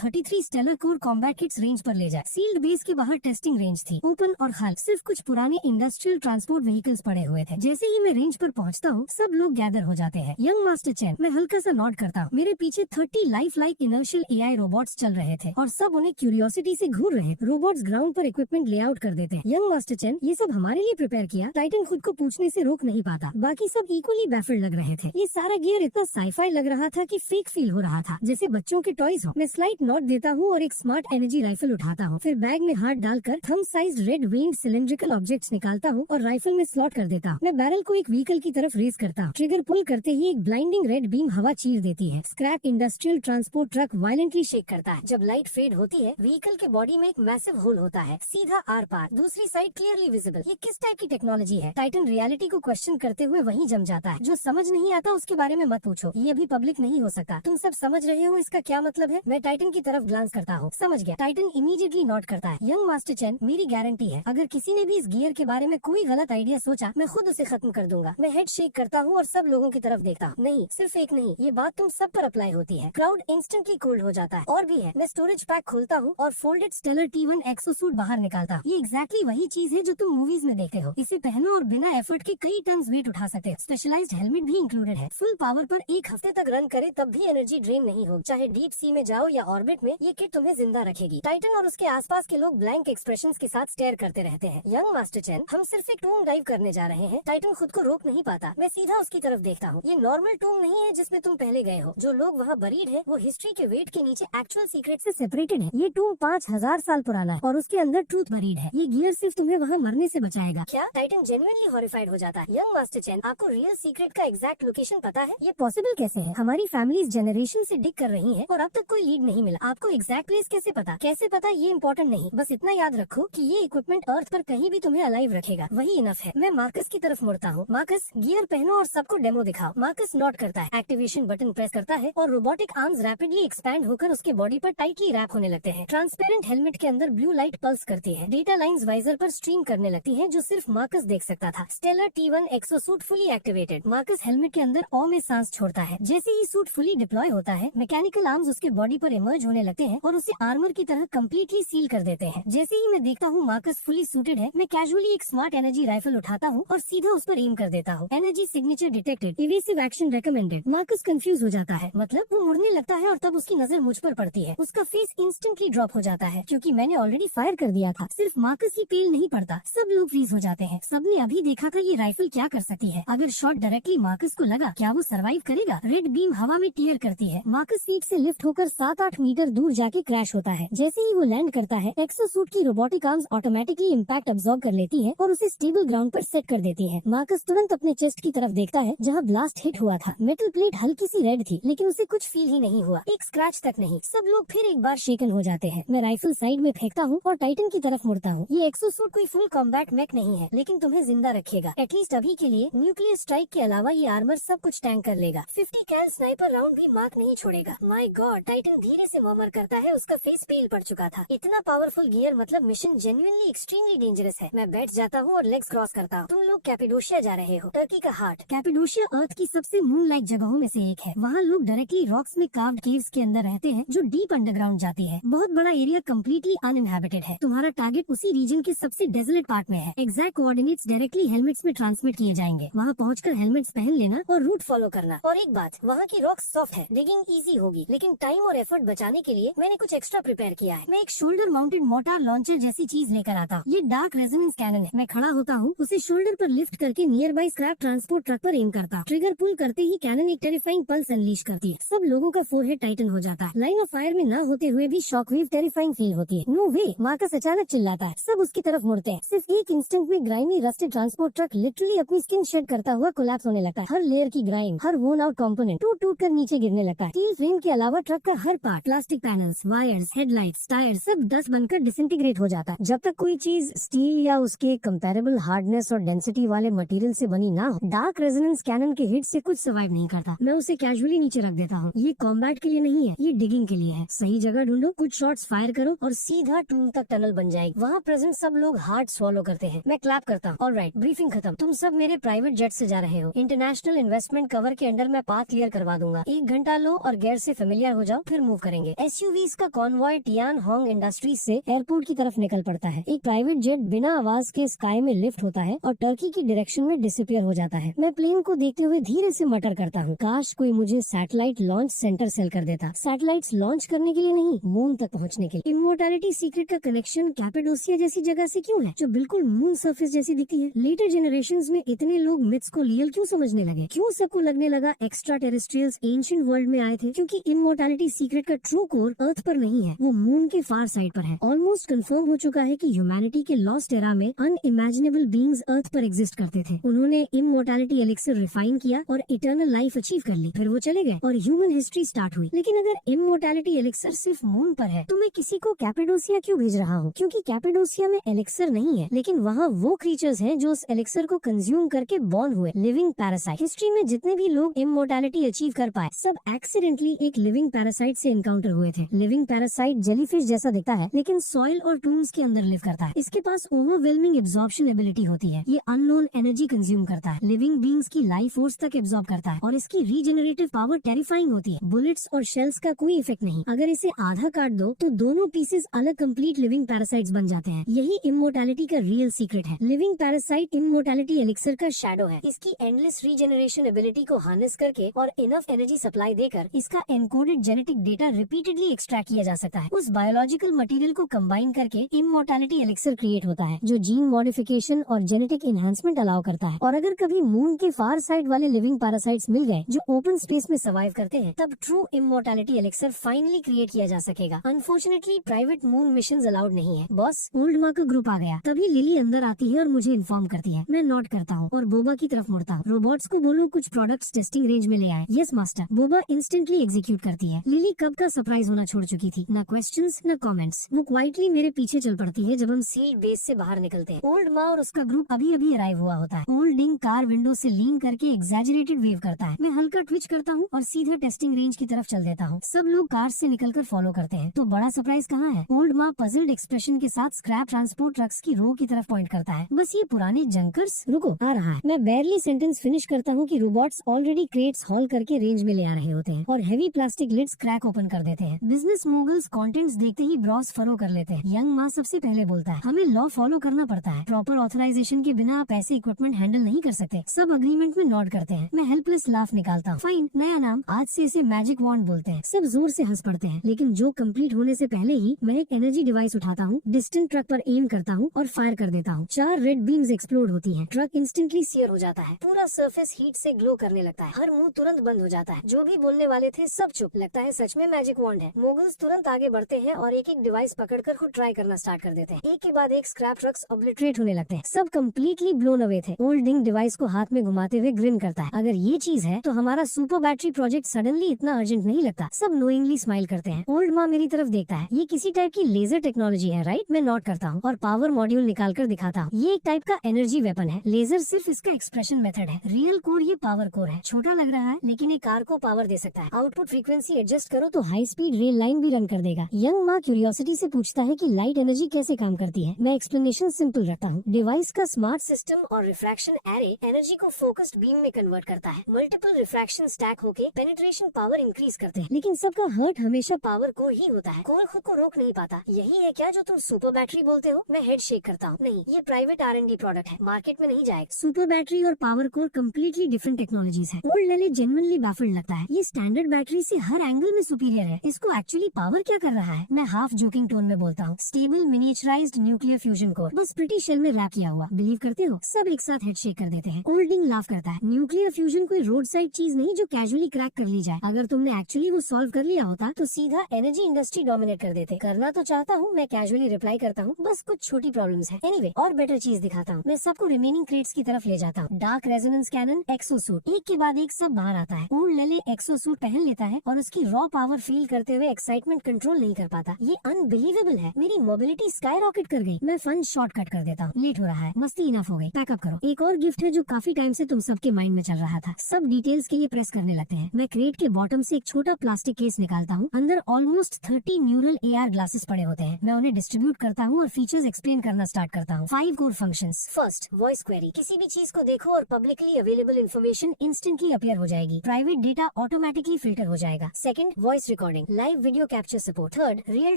33 stellar core combat kits range पर ले जाए। सील्ड बेस के बाहर टेस्टिंग रेंज थी, ओपन और खाली, सिर्फ कुछ पुराने इंडस्ट्रियल ट्रांसपोर्ट व्हीकल्स पड़े हुए थे। जैसे ही मैं रेंज पर पहुंचता हूँ, सब लोग गैदर हो जाते हैं। यंग मास्टर चैन, मैं हल्का सा नॉट करता हूँ। मेरे पीछे 30 life like inertial AI robots चल रहे थे और सब उन्हें क्यूरियोसिटी से घूर रहे। रोबोट्स ग्राउंड पर इक्विपमेंट लेआउट कर देते हैं। यंग मास्टर चैन, ये सब हमारे लिए प्रिपेयर किया? टाइटन खुद को पूछने से रोक नहीं पाता। बाकी सब इक्वली बैफल्ड लग रहे थे। ये सारा गियर इतना साईफाई लग रहा था कि फेक फील हो रहा था, जैसे बच्चों के टॉयज हो। मैं स्लाइट नॉट देता हूँ और एक स्मार्ट एनर्जी राइफल उठाता हूँ। फिर बैग में हाथ डालकर थंब साइज रेड वेंड सिलेंड्रिकल ऑब्जेक्ट्स निकालता हूँ और राइफल में स्लॉट कर देता हूँ। मैं बैरल को एक व्हीकल की तरफ रेस करता हूँ। ट्रिगर पुल करते ही एक ब्लाइंडिंग रेड बीम हवा चीर देती है। Scrap industrial transport truck violently shake करता है। जब लाइट फेड होती है, व्हीकल के बॉडी में एक मैसिव होल होता है, सीधा आर पार, दूसरी साइड क्लियरली विजिबल। ये किस टाइप की टेक्नोलॉजी है? टाइटन रियलिटी को क्वेश्चन करते हुए वहीं जम जाता है। जो समझ नहीं आता उसके बारे में मत पूछो, ये अभी पब्लिक नहीं हो सकता। तुम सब समझ रहे हो इसका क्या मतलब है? मैं टाइटन की तरफ ग्लांस करता हूँ। समझ गया। टाइटन इमीडिएटली नोट करता है। यंग मास्टर चैन, मेरी गारंटी है, अगर किसी ने भी इस गियर के बारे में कोई गलत आइडिया सोचा, मैं खुद उसे खत्म कर दूंगा। मैं हेड शेक करता हूँ और सब लोगों की तरफ देखता हूँ। नहीं, सिर्फ एक नहीं, ये बात तुम सब पर अप्लाई होती है। क्राउड इंस्टेंटली कोल्ड हो जाता है। और भी है। मैं स्टोरेज पैक खोलता हूँ और फोल्डेड स्टेलर T1 एक्सोसूट बाहर निकालता हूँ। ये एग्जैक्टली वही चीज है जो तुम मूवीज में देखते हो। इसे पहनो और बिना एफर्ट के कई टन वेट उठा सकते हो। स्पेशलाइज्ड हेलमेट भी इंक्लूडेड है। फुल पावर पर एक हफ्ते तक रन करे तब भी एनर्जी ड्रेन नहीं हो। चाहे डीप सी में जाओ या ऑर्बिट में, ये किट तुम्हें जिंदा रखेगी। टाइटन और उसके आसपास के लोग ब्लैंक एक्सप्रेशंस के साथ स्टेयर करते रहते हैं। यंग मास्टर चैन, हम सिर्फ एक टूम डाइव करने जा रहे हैं। टाइटन खुद को रोक नहीं पाता। मैं सीधा उसकी तरफ देखता हूँ। ये नॉर्मल टूम नहीं है जिसमें तुम पहले गए हो। जो लोग वहाँ बरीड है, वो हिस्ट्री के वेट के नीचे एक्चुअल सीक्रेट से सेपरेटेड है। ये टूम 5000 साल पुराना है और उसके अंदर ट्रूथ बरीड है। ये गियर सिर्फ तुम्हें वहाँ मरने से बचाएगा। क्या? टाइटन जेन्युइनली हॉरिफाइड हो जाता है। यंग मास्टर चैन, आपको रियल सीक्रेट का एग्जैक्ट लोकेशन पता है? ये पॉसिबल कैसे है? हमारी फैमिली जनरेशन से डिग कर रही है और अब तक कोई लीड नहीं मिला। आपको एग्जैक्ट प्लेस कैसे पता? कैसे पता ये इम्पोर्टेंट नहीं, बस इतना याद रखो कि ये इक्विपमेंट अर्थ पर कहीं भी तुम्हें अलाइव रखेगा, वही इनफ है। मैं मार्कस की तरफ मुड़ता हूँ। मार्कस, गियर पहनो और सबको डेमो दिखाओ। मार्कस नोट करता है, एक्टिवेशन बटन प्रेस करता है और रोबोटिक आर्म्स रैपिडली एक्सपैंड होकर उसके बॉडी पर टाइटली रैप होने लगते हैं। ट्रांसपेरेंट हेलमेट के अंदर ब्लू लाइट पल्स करती है। डेटा लाइंस वाइजर पर स्ट्रीम करने लगती हैं, जो सिर्फ मार्कस देख सकता था। Stellar T1 exosuit fully activated. Marcus helmet के अंदर ऑ में सांस छोड़ता है। जैसे ही सूट फुली डिप्लॉय होता है, मैकेनिकल आर्म्स उसके बॉडी पर इमर्ज होने लगते हैं और उसे आर्मर की तरह कम्प्लीटली सील कर देते हैं। जैसे ही मैं देखता हूँ मार्कस फुली सूटेड है, मैं कैजुअली एक स्मार्ट एनर्जी राइफल उठाता हूँ और सीधा उस पर एम कर देता हूँ। Energy signature detected, evasive action recommended. Marcus confuse हो जाता है, मतलब वो मुड़ने लगता है और तब उसकी नजर मुझ पर पड़ती है। उसका फेस इंस्टेंटली ड्रॉप हो जाता है क्योंकि मैंने ऑलरेडी फायर कर दिया था। सिर्फ मार्कस ही पेल नहीं पड़ता, सब लोग फ्रीज हो जाते हैं। सबने अभी देखा था ये राइफल क्या कर सकती है। अगर शॉट डायरेक्टली मार्कस को लगा, क्या वो सरवाइव करेगा? रेड बीम हवा में टीयर करती है। मार्कस सीट से लिफ्ट होकर 7-8 मीटर दूर जाके क्रैश होता है। जैसे ही वो लैंड करता है, एक्सोसूट की robotic arms automatically impact absorb कर लेती है और उसे स्टेबल ग्राउंड पर सेट कर देती है। मार्कस तुरंत अपने चेस्ट की तरफ देखता है जहाँ ब्लास्ट हिट हुआ था। मेटल प्लेट हल्की सी रेड थी, लेकिन उसे कुछ फील ही नहीं हुआ, एक स्क्रैच तक नहीं। सब लोग फिर एक बार शेकन हो जाते हैं। मैं राइफल साइड में फेंकता हूँ और टाइटन की तरफ मुड़ता हूँ। ये एक्सोसूट कोई फुल कॉम्बैट मैक नहीं है, लेकिन तुम्हें जिंदा रखेगा, एटलीस्ट अभी के लिए। न्यूक्लियर स्ट्राइक के अलावा ये आर्मर सब कुछ टैंक कर लेगा। 50 कैल स्नाइपर राउंड भी मार्क नहीं छोड़ेगा। माय गॉड, टाइटन धीरे से मर्मर करता है, उसका फेस पील पड़ चुका था। इतना पावरफुल गियर, मतलब मिशन जेन्युइनली एक्सट्रीमली डेंजरस है। मैं बैठ जाता हूँ और लेग्स क्रॉस करता हूँ। तुम लोग कैपिडोशिया जा रहे हो, टर्की का हार्ट। कैपिडोशिया अर्थ की सबसे मून लाइक जगहों में से एक है। वहाँ लोग डायरेक्टली रॉक्स में कार्व्ड केव्स के अंदर रहते हैं जो डीप अंडरग्राउंड जाती है। बहुत बड़ा एरिया कम्प्लीटली अनइनहैबिटेड है। तुम्हारा टारगेट उसी रीजन के सबसे डेजर्ट पार्ट में है। एग्जैक्ट कोऑर्डिनेट्स डायरेक्टली हेलमेट्स में ट्रांसमिट किए जाएंगे। वहाँ पहुंचकर हेलमेट्स पहन लेना और रूट फॉलो करना। और एक बात, वहाँ की रॉक्स सॉफ्ट है, डिगिंग इजी होगी, लेकिन टाइम और एफर्ट बचाने के लिए मैंने कुछ एक्स्ट्रा प्रिपेयर किया है। मैं एक शोल्डर माउंटेड मोटार लॉन्चर जैसी चीज लेकर आता हूँ। ये डार्क रेजोनेंस कैनन है। मैं खड़ा होता हूँ, उसे शोल्डर पर लिफ्ट करके near by scrap transport truck पर एम करता हूँ। ट्रिगर पुल करते ही कैनन एक टेरिफाइंग पल्स अनलीश करती है। सब लोगों का फोरहेड टाइटन हो जाता है। लाइन ऑफ फायर में न होते हुए भी शॉकवेव टेरिफाइंग फील होती है। नो वे, मार्कस अचानक चिल्लाता है। सब उसकी तरफ मुड़ते हैं। सिर्फ एक इंस्टेंट में grimy rusted transport truck literally अपनी स्किन शेड करता हुआ कोलैप्स होने लगता है। हर लेयर की ग्राइम, हर वोन आउट कंपोनेंट टूट टूट कर नीचे गिरने लगता है। स्टील फ्रेम के अलावा ट्रक का हर part, plastic panels, wires, headlights, tyre, सब डस्ट बनकर डिसइंटीग्रेट हो जाता है। जब तक कोई चीज स्टील या उसके कंपैरेबल हार्डनेस और डेंसिटी वाले मटेरियल से बनी ना हो, डार्क रेजोनेंस कैनन के हिट से कुछ सर्वाइव नहीं करता। मैं उसे कैजुअली नीचे रख देता हूँ। ये कॉम्बैट के लिए नहीं है, ये डिगिंग के लिए है। सही जगह ढूंढो, कुछ शॉट्स फायर करो करो और सीधा टूम तक टनल बन जाएगी। वहाँ प्रेजेंट सब लोग हार्ट स्वॉलो करते हैं। मैं क्लैप करता हूँ। ऑलराइट, ब्रीफिंग खत्म। तुम सब मेरे प्राइवेट जेट से जा रहे हो। इंटरनेशनल इन्वेस्टमेंट कवर के अंडर मैं पाथ क्लियर करवा दूंगा। 1 घंटा लो और गेयर से फेमिलियर हो जाओ, फिर मूव करेंगे। एसयूवीज का कॉन्वॉय टियान होंग इंडस्ट्रीज से एयरपोर्ट की तरफ निकल पड़ता है। एक प्राइवेट जेट बिना आवाज के स्काई में लिफ्ट होता है और टर्की की डायरेक्शन में डिसअपियर हो जाता है। मैं प्लेन को देखते हुए धीरे से मटर करता हूँ, काश कोई मुझे सैटेलाइट लॉन्च सेंटर सेल कर देता। सैटेलाइट्स लॉन्च करने के लिए नहीं, मून तक पहुँचने के लिए। इमोर्टैलिटी सीक्रेट का कनेक्शन कैपेडोसिया जैसी जगह से क्यों है, जो बिल्कुल मून सरफेस जैसी दिखती है? लेटर जनरेशंस में इतने लोग मिथ्स को रियल क्यों समझने लगे? क्यों सबको लगने लगा एक्स्ट्रा टेरेस्ट्रियल्स एंशिएंट वर्ल्ड में आए थे? क्योंकि इमोर्टैलिटी सीक्रेट का ट्रू कोर अर्थ पर नहीं है, वो मून के फार साइड पर है। ऑलमोस्ट कंफर्म हो चुका है कि ह्यूमैनिटी के लॉस्ट एरा में अनइमेजिनेबल बीइंग्स अर्थ पर एग्जिस्ट करते थे। उन्होंने इमोर्टैलिटी एलिक्सर रिफाइन किया और इटर्नल लाइफ अचीव कर ली। फिर वो चले गए और ह्यूमन हिस्ट्री स्टार्ट हुई। लेकिन अगर इमोर्टैलिटी एलिक्सर सिर्फ मून पर है तो मैं किसी को कैपेडोसिया क्यों भेज रहा हूँ? क्योंकि कैपेडोसिया में एलिक्सर नहीं है, लेकिन वहाँ वो क्रीचर्स हैं जो उस एलिक्सर को कंज्यूम करके बॉर्न हुए, लिविंग पैरासाइट। हिस्ट्री में जितने भी लोग इमोर्टैलिटी अचीव कर पाए, सब एक्सीडेंटली एक लिविंग पैरासाइट से एनकाउंटर हुए थे। लिविंग पैरासाइट जेलीफिश जैसा दिखता है, लेकिन सॉइल और टूम्स के अंदर लिव करता है। इसके पास ओवरवेलमिंग एब्जॉर्प्शन एबिलिटी होती है। ये अननोन एनर्जी कंज्यूम करता है, लिविंग बीइंग्स की लाइफ फोर्स तक एब्जॉर्ब करता है और इसकी रीजनरेटिव पावर टेरिफाइंग होती है। बुलेट्स और शेल्स का कोई इफेक्ट नहीं। अगर इसे आधा काट दो तो दोनों पीसेस अलग कंप्लीट लिविंग पैरासाइट्स बन जाते हैं। यही इमोर्टैलिटी का रियल सीक्रेट है। लिविंग पैरासाइट इमोर्टैलिटी एलिक्सर का शैडो है। इसकी एंडलेस रीजनरेशन एबिलिटी को हार्नेस करके और इनफ एनर्जी सप्लाई देकर इसका encoded genetic data repeatedly extract किया जा सकता है। उस बायोलॉजिकल मटेरियल को कंबाइन करके इमोर्टैलिटी एलिक्सर क्रिएट होता है, जो जीन मॉडिफिकेशन और जेनेटिक एनहांसमेंट अलाउ करता है। और अगर कभी मून के फार साइड वाले लिविंग पैरासाइट्स मिल गए जो ओपन स्पेस में सर्वाइव करते हैं, तब true immortality elixir finally create किया जा सकेगा। Unfortunately private moon missions allowed नहीं है। बॉस, ओल्ड माँ का ग्रुप आ गया। तभी लिली अंदर आती है और मुझे इन्फॉर्म करती है। मैं नोट करता हूँ और बोबा की तरफ मुड़ता हूँ। रोबोट्स को बोलो कुछ प्रोडक्ट्स टेस्टिंग रेंज में ले आए। Yes master. Boba instantly execute करती है। लिली कब का सरप्राइज होना छोड़ चुकी थी, ना क्वेश्चंस ना कमेंट्स। वो क्वाइटली मेरे पीछे चल पड़ती है जब हम सीड बेस से बाहर निकलते हैं। ओल्ड माँ और उसका ग्रुप अभी अभी अराइव हुआ होता है। ओल्ड डिंग कार विंडो से लीन करके एग्जैजरेटेड वेव करता है। मैं हल्का ट्विच करता हूँ और सीधे टेस्टिंग रेंज की तरफ चल देता हूँ। सब लोग कार से निकलकर फॉलो करते हैं। तो बड़ा सरप्राइज कहाँ है? ओल्ड माँ पजल्ड एक्सप्रेशन के साथ स्क्रैप ट्रांसपोर्ट ट्रक्स की रो की तरफ पॉइंट करता है। बस ये पुराने जंकर्स। रुको, आ रहा है। मैं बैरली सेंटेंस फिनिश करता हूँ कि रोबोट्स ऑलरेडी क्रेट्स हॉल करके रेंज में ले आ रहे होते हैं और heavy plastic leads crack open कर देते हैं। बिजनेस मोगल्स कंटेंट्स देखते ही ब्रॉस फरो कर लेते हैं। यंग माँ सबसे पहले बोलता है, हमें लॉ फॉलो करना पड़ता है। प्रॉपर ऑथराइजेशन के बिना आप ऐसे इक्विपमेंट हैंडल नहीं कर सकते। सब अग्रीमेंट में नोट करते हैं। मैं हेल्पलेस लाफ निकालता हूँ। फाइन, नया नाम, आज से इसे मैजिक वॉन्ड बोलते हैं। सब जोर से हंस पड़ते हैं, लेकिन जो कंप्लीट होने से पहले ही मैं एक एनर्जी डिवाइस उठाता हूँ, डिस्टेंट ट्रक पर एम करता हूँ और फायर कर देता हूँ। 4 रेड बीम्स एक्सप्लोड होती हैं। ट्रक इंस्टेंटली सियर हो जाता है। पूरा सरफेस हीट से ग्लो करने लगता है। हर मुंह तुरंत बंद हो जाता है। जो भी बोलने वाले थे सब चुप। लगता है सच में मैजिक वॉन्ड है। मोगल्स तुरंत आगे बढ़ते हैं और एक एक डिवाइस पकड़कर खुद ट्राई करना स्टार्ट कर देते हैं। एक के बाद एक स्क्रैप ट्रक्स ऑब्लिटरेट होने लगते हैं। सब कंप्लीटली ब्लोन अवे थे। ओल्ड डिंग डिवाइस को हाथ में घुमाते हुए ग्रिन करता है। अगर ये चीज है तो हमारा सुपर बैटरी प्रोजेक्ट सडनली इतना अर्जेंट नहीं लगता। सब नोइंगली स्माइल करते हैं। ओल्ड माँ मेरी तरफ देखता है। ये किसी टाइप की लेजर टेक्नोलॉजी है, राइट? मैं नोट करता हूँ और पावर मॉड्यूल निकाल कर दिखाता हूँ। ये एक टाइप का एनर्जी वेपन है। लेजर सिर्फ इसका एक्सप्रेशन मेथड है। रियल कोर ये पावर कोर है। छोटा लग रहा है लेकिन एक कार को पावर दे सकता है। आउटपुट फ्रीक्वेंसी एडजस्ट करो तो हाई स्पीड रेल लाइन भी रन कर देगा। यंग माँ क्यूरियोसिटी से पूछता है कि लाइट एनर्जी कैसे काम करती है। मैं एक्सप्लेनेशन सिंपल रखता हूँ। डिवाइस का स्मार्ट सिस्टम और रिफ्रैक्शन एरे एनर्जी को फोकस्ड बीम में कन्वर्ट करता है। मल्टीपल रिफ्रैक्शन स्टैक होके पेनिट्रेशन पावर इंक्रीज करते हैं। लेकिन सबका हर्ट हमेशा पावर कोर ही होता है। कोर खुद को रोक नहीं पाता। यही है क्या जो तुम सुपर बैटरी बोलते हो? मैं हेड शेक करता हूँ। नहीं, ये प्राइवेट R&D प्रोडक्ट है, मार्केट में नहीं जाएगा। सुपर बैटरी और power core completely different technologies है। ओल्ड लेले जेन्युइनली बैफल्ड लगता है। ये स्टैंडर्ड बैटरी से हर एंगल में सुपीरियर है। इसको एक्चुअली पावर क्या कर रहा है? मैं हाफ जोकिंग टोन में बोलता हूँ। Stable miniaturised nuclear fusion core, बस प्रिटी शेल में रैप किया हुआ। बिलीव करते हो? सब एक साथ हेड शेक कर देते हैं। ओल्डिंग लाफ करता है। न्यूक्लियर फ्यूजन कोई रोड साइड चीज नहीं जो कैजुअली क्रैक कर ली जाए। अगर तुमने एक्चुअली वो सॉल्व कर लिया होता तो सीधा एनर्जी इंडस्ट्री डोमिनेट कर देते। करना तो चाहता हूँ, मैं कैजुअली रिप्लाई करता हूँ, बस कुछ छोटी प्रॉब्लम्स है। एनीवे, और बेटर चीज दिखाता हूँ। मैं सबको रिमेनिंग क्रेट्स की तरफ ले जाता हूँ। डार्क रेजोनेंस कैनन, एक्सोसूट, एक के बाद एक सब बाहर आता है। ओल्ड लेले एक्सोसूट पहन लेता है और उसकी रॉ पावर फील करते हुए एक्साइटमेंट कंट्रोल नहीं कर पाता। ये अनबिलीवेबल है। मेरी मोबिलिटी स्काई रॉकेट कर गई। मैं फन शॉर्टकट कर देता हूँ। लेट हो रहा है, मस्ती इनफ हो गई, पैकअप करो। एक और गिफ्ट है जो काफी टाइम से तुम सबके माइंड में चल रहा था। सब डिटेल्स के लिए प्रेस करने लगते हैं। मैं क्रेट के बॉटम से एक छोटा प्लास्टिक केस निकालता हूँ। अंदर ऑलमोस्ट 30 न्यूरल AR ग्लासेस पड़े होते हैं। मैं उन्हें डिस्ट्रीब्यूट करता हूँ और फीचर्स एक्सप्लेन करना स्टार्ट करता हूँ। 5 core functions. First, voice query. किसी भी चीज को देखो और publicly available information instantly appear हो जाएगी। प्राइवेट डेटा ऑटोमेटिकली फिल्टर हो जाएगा। Second, voice recording, live video capture support. Third, real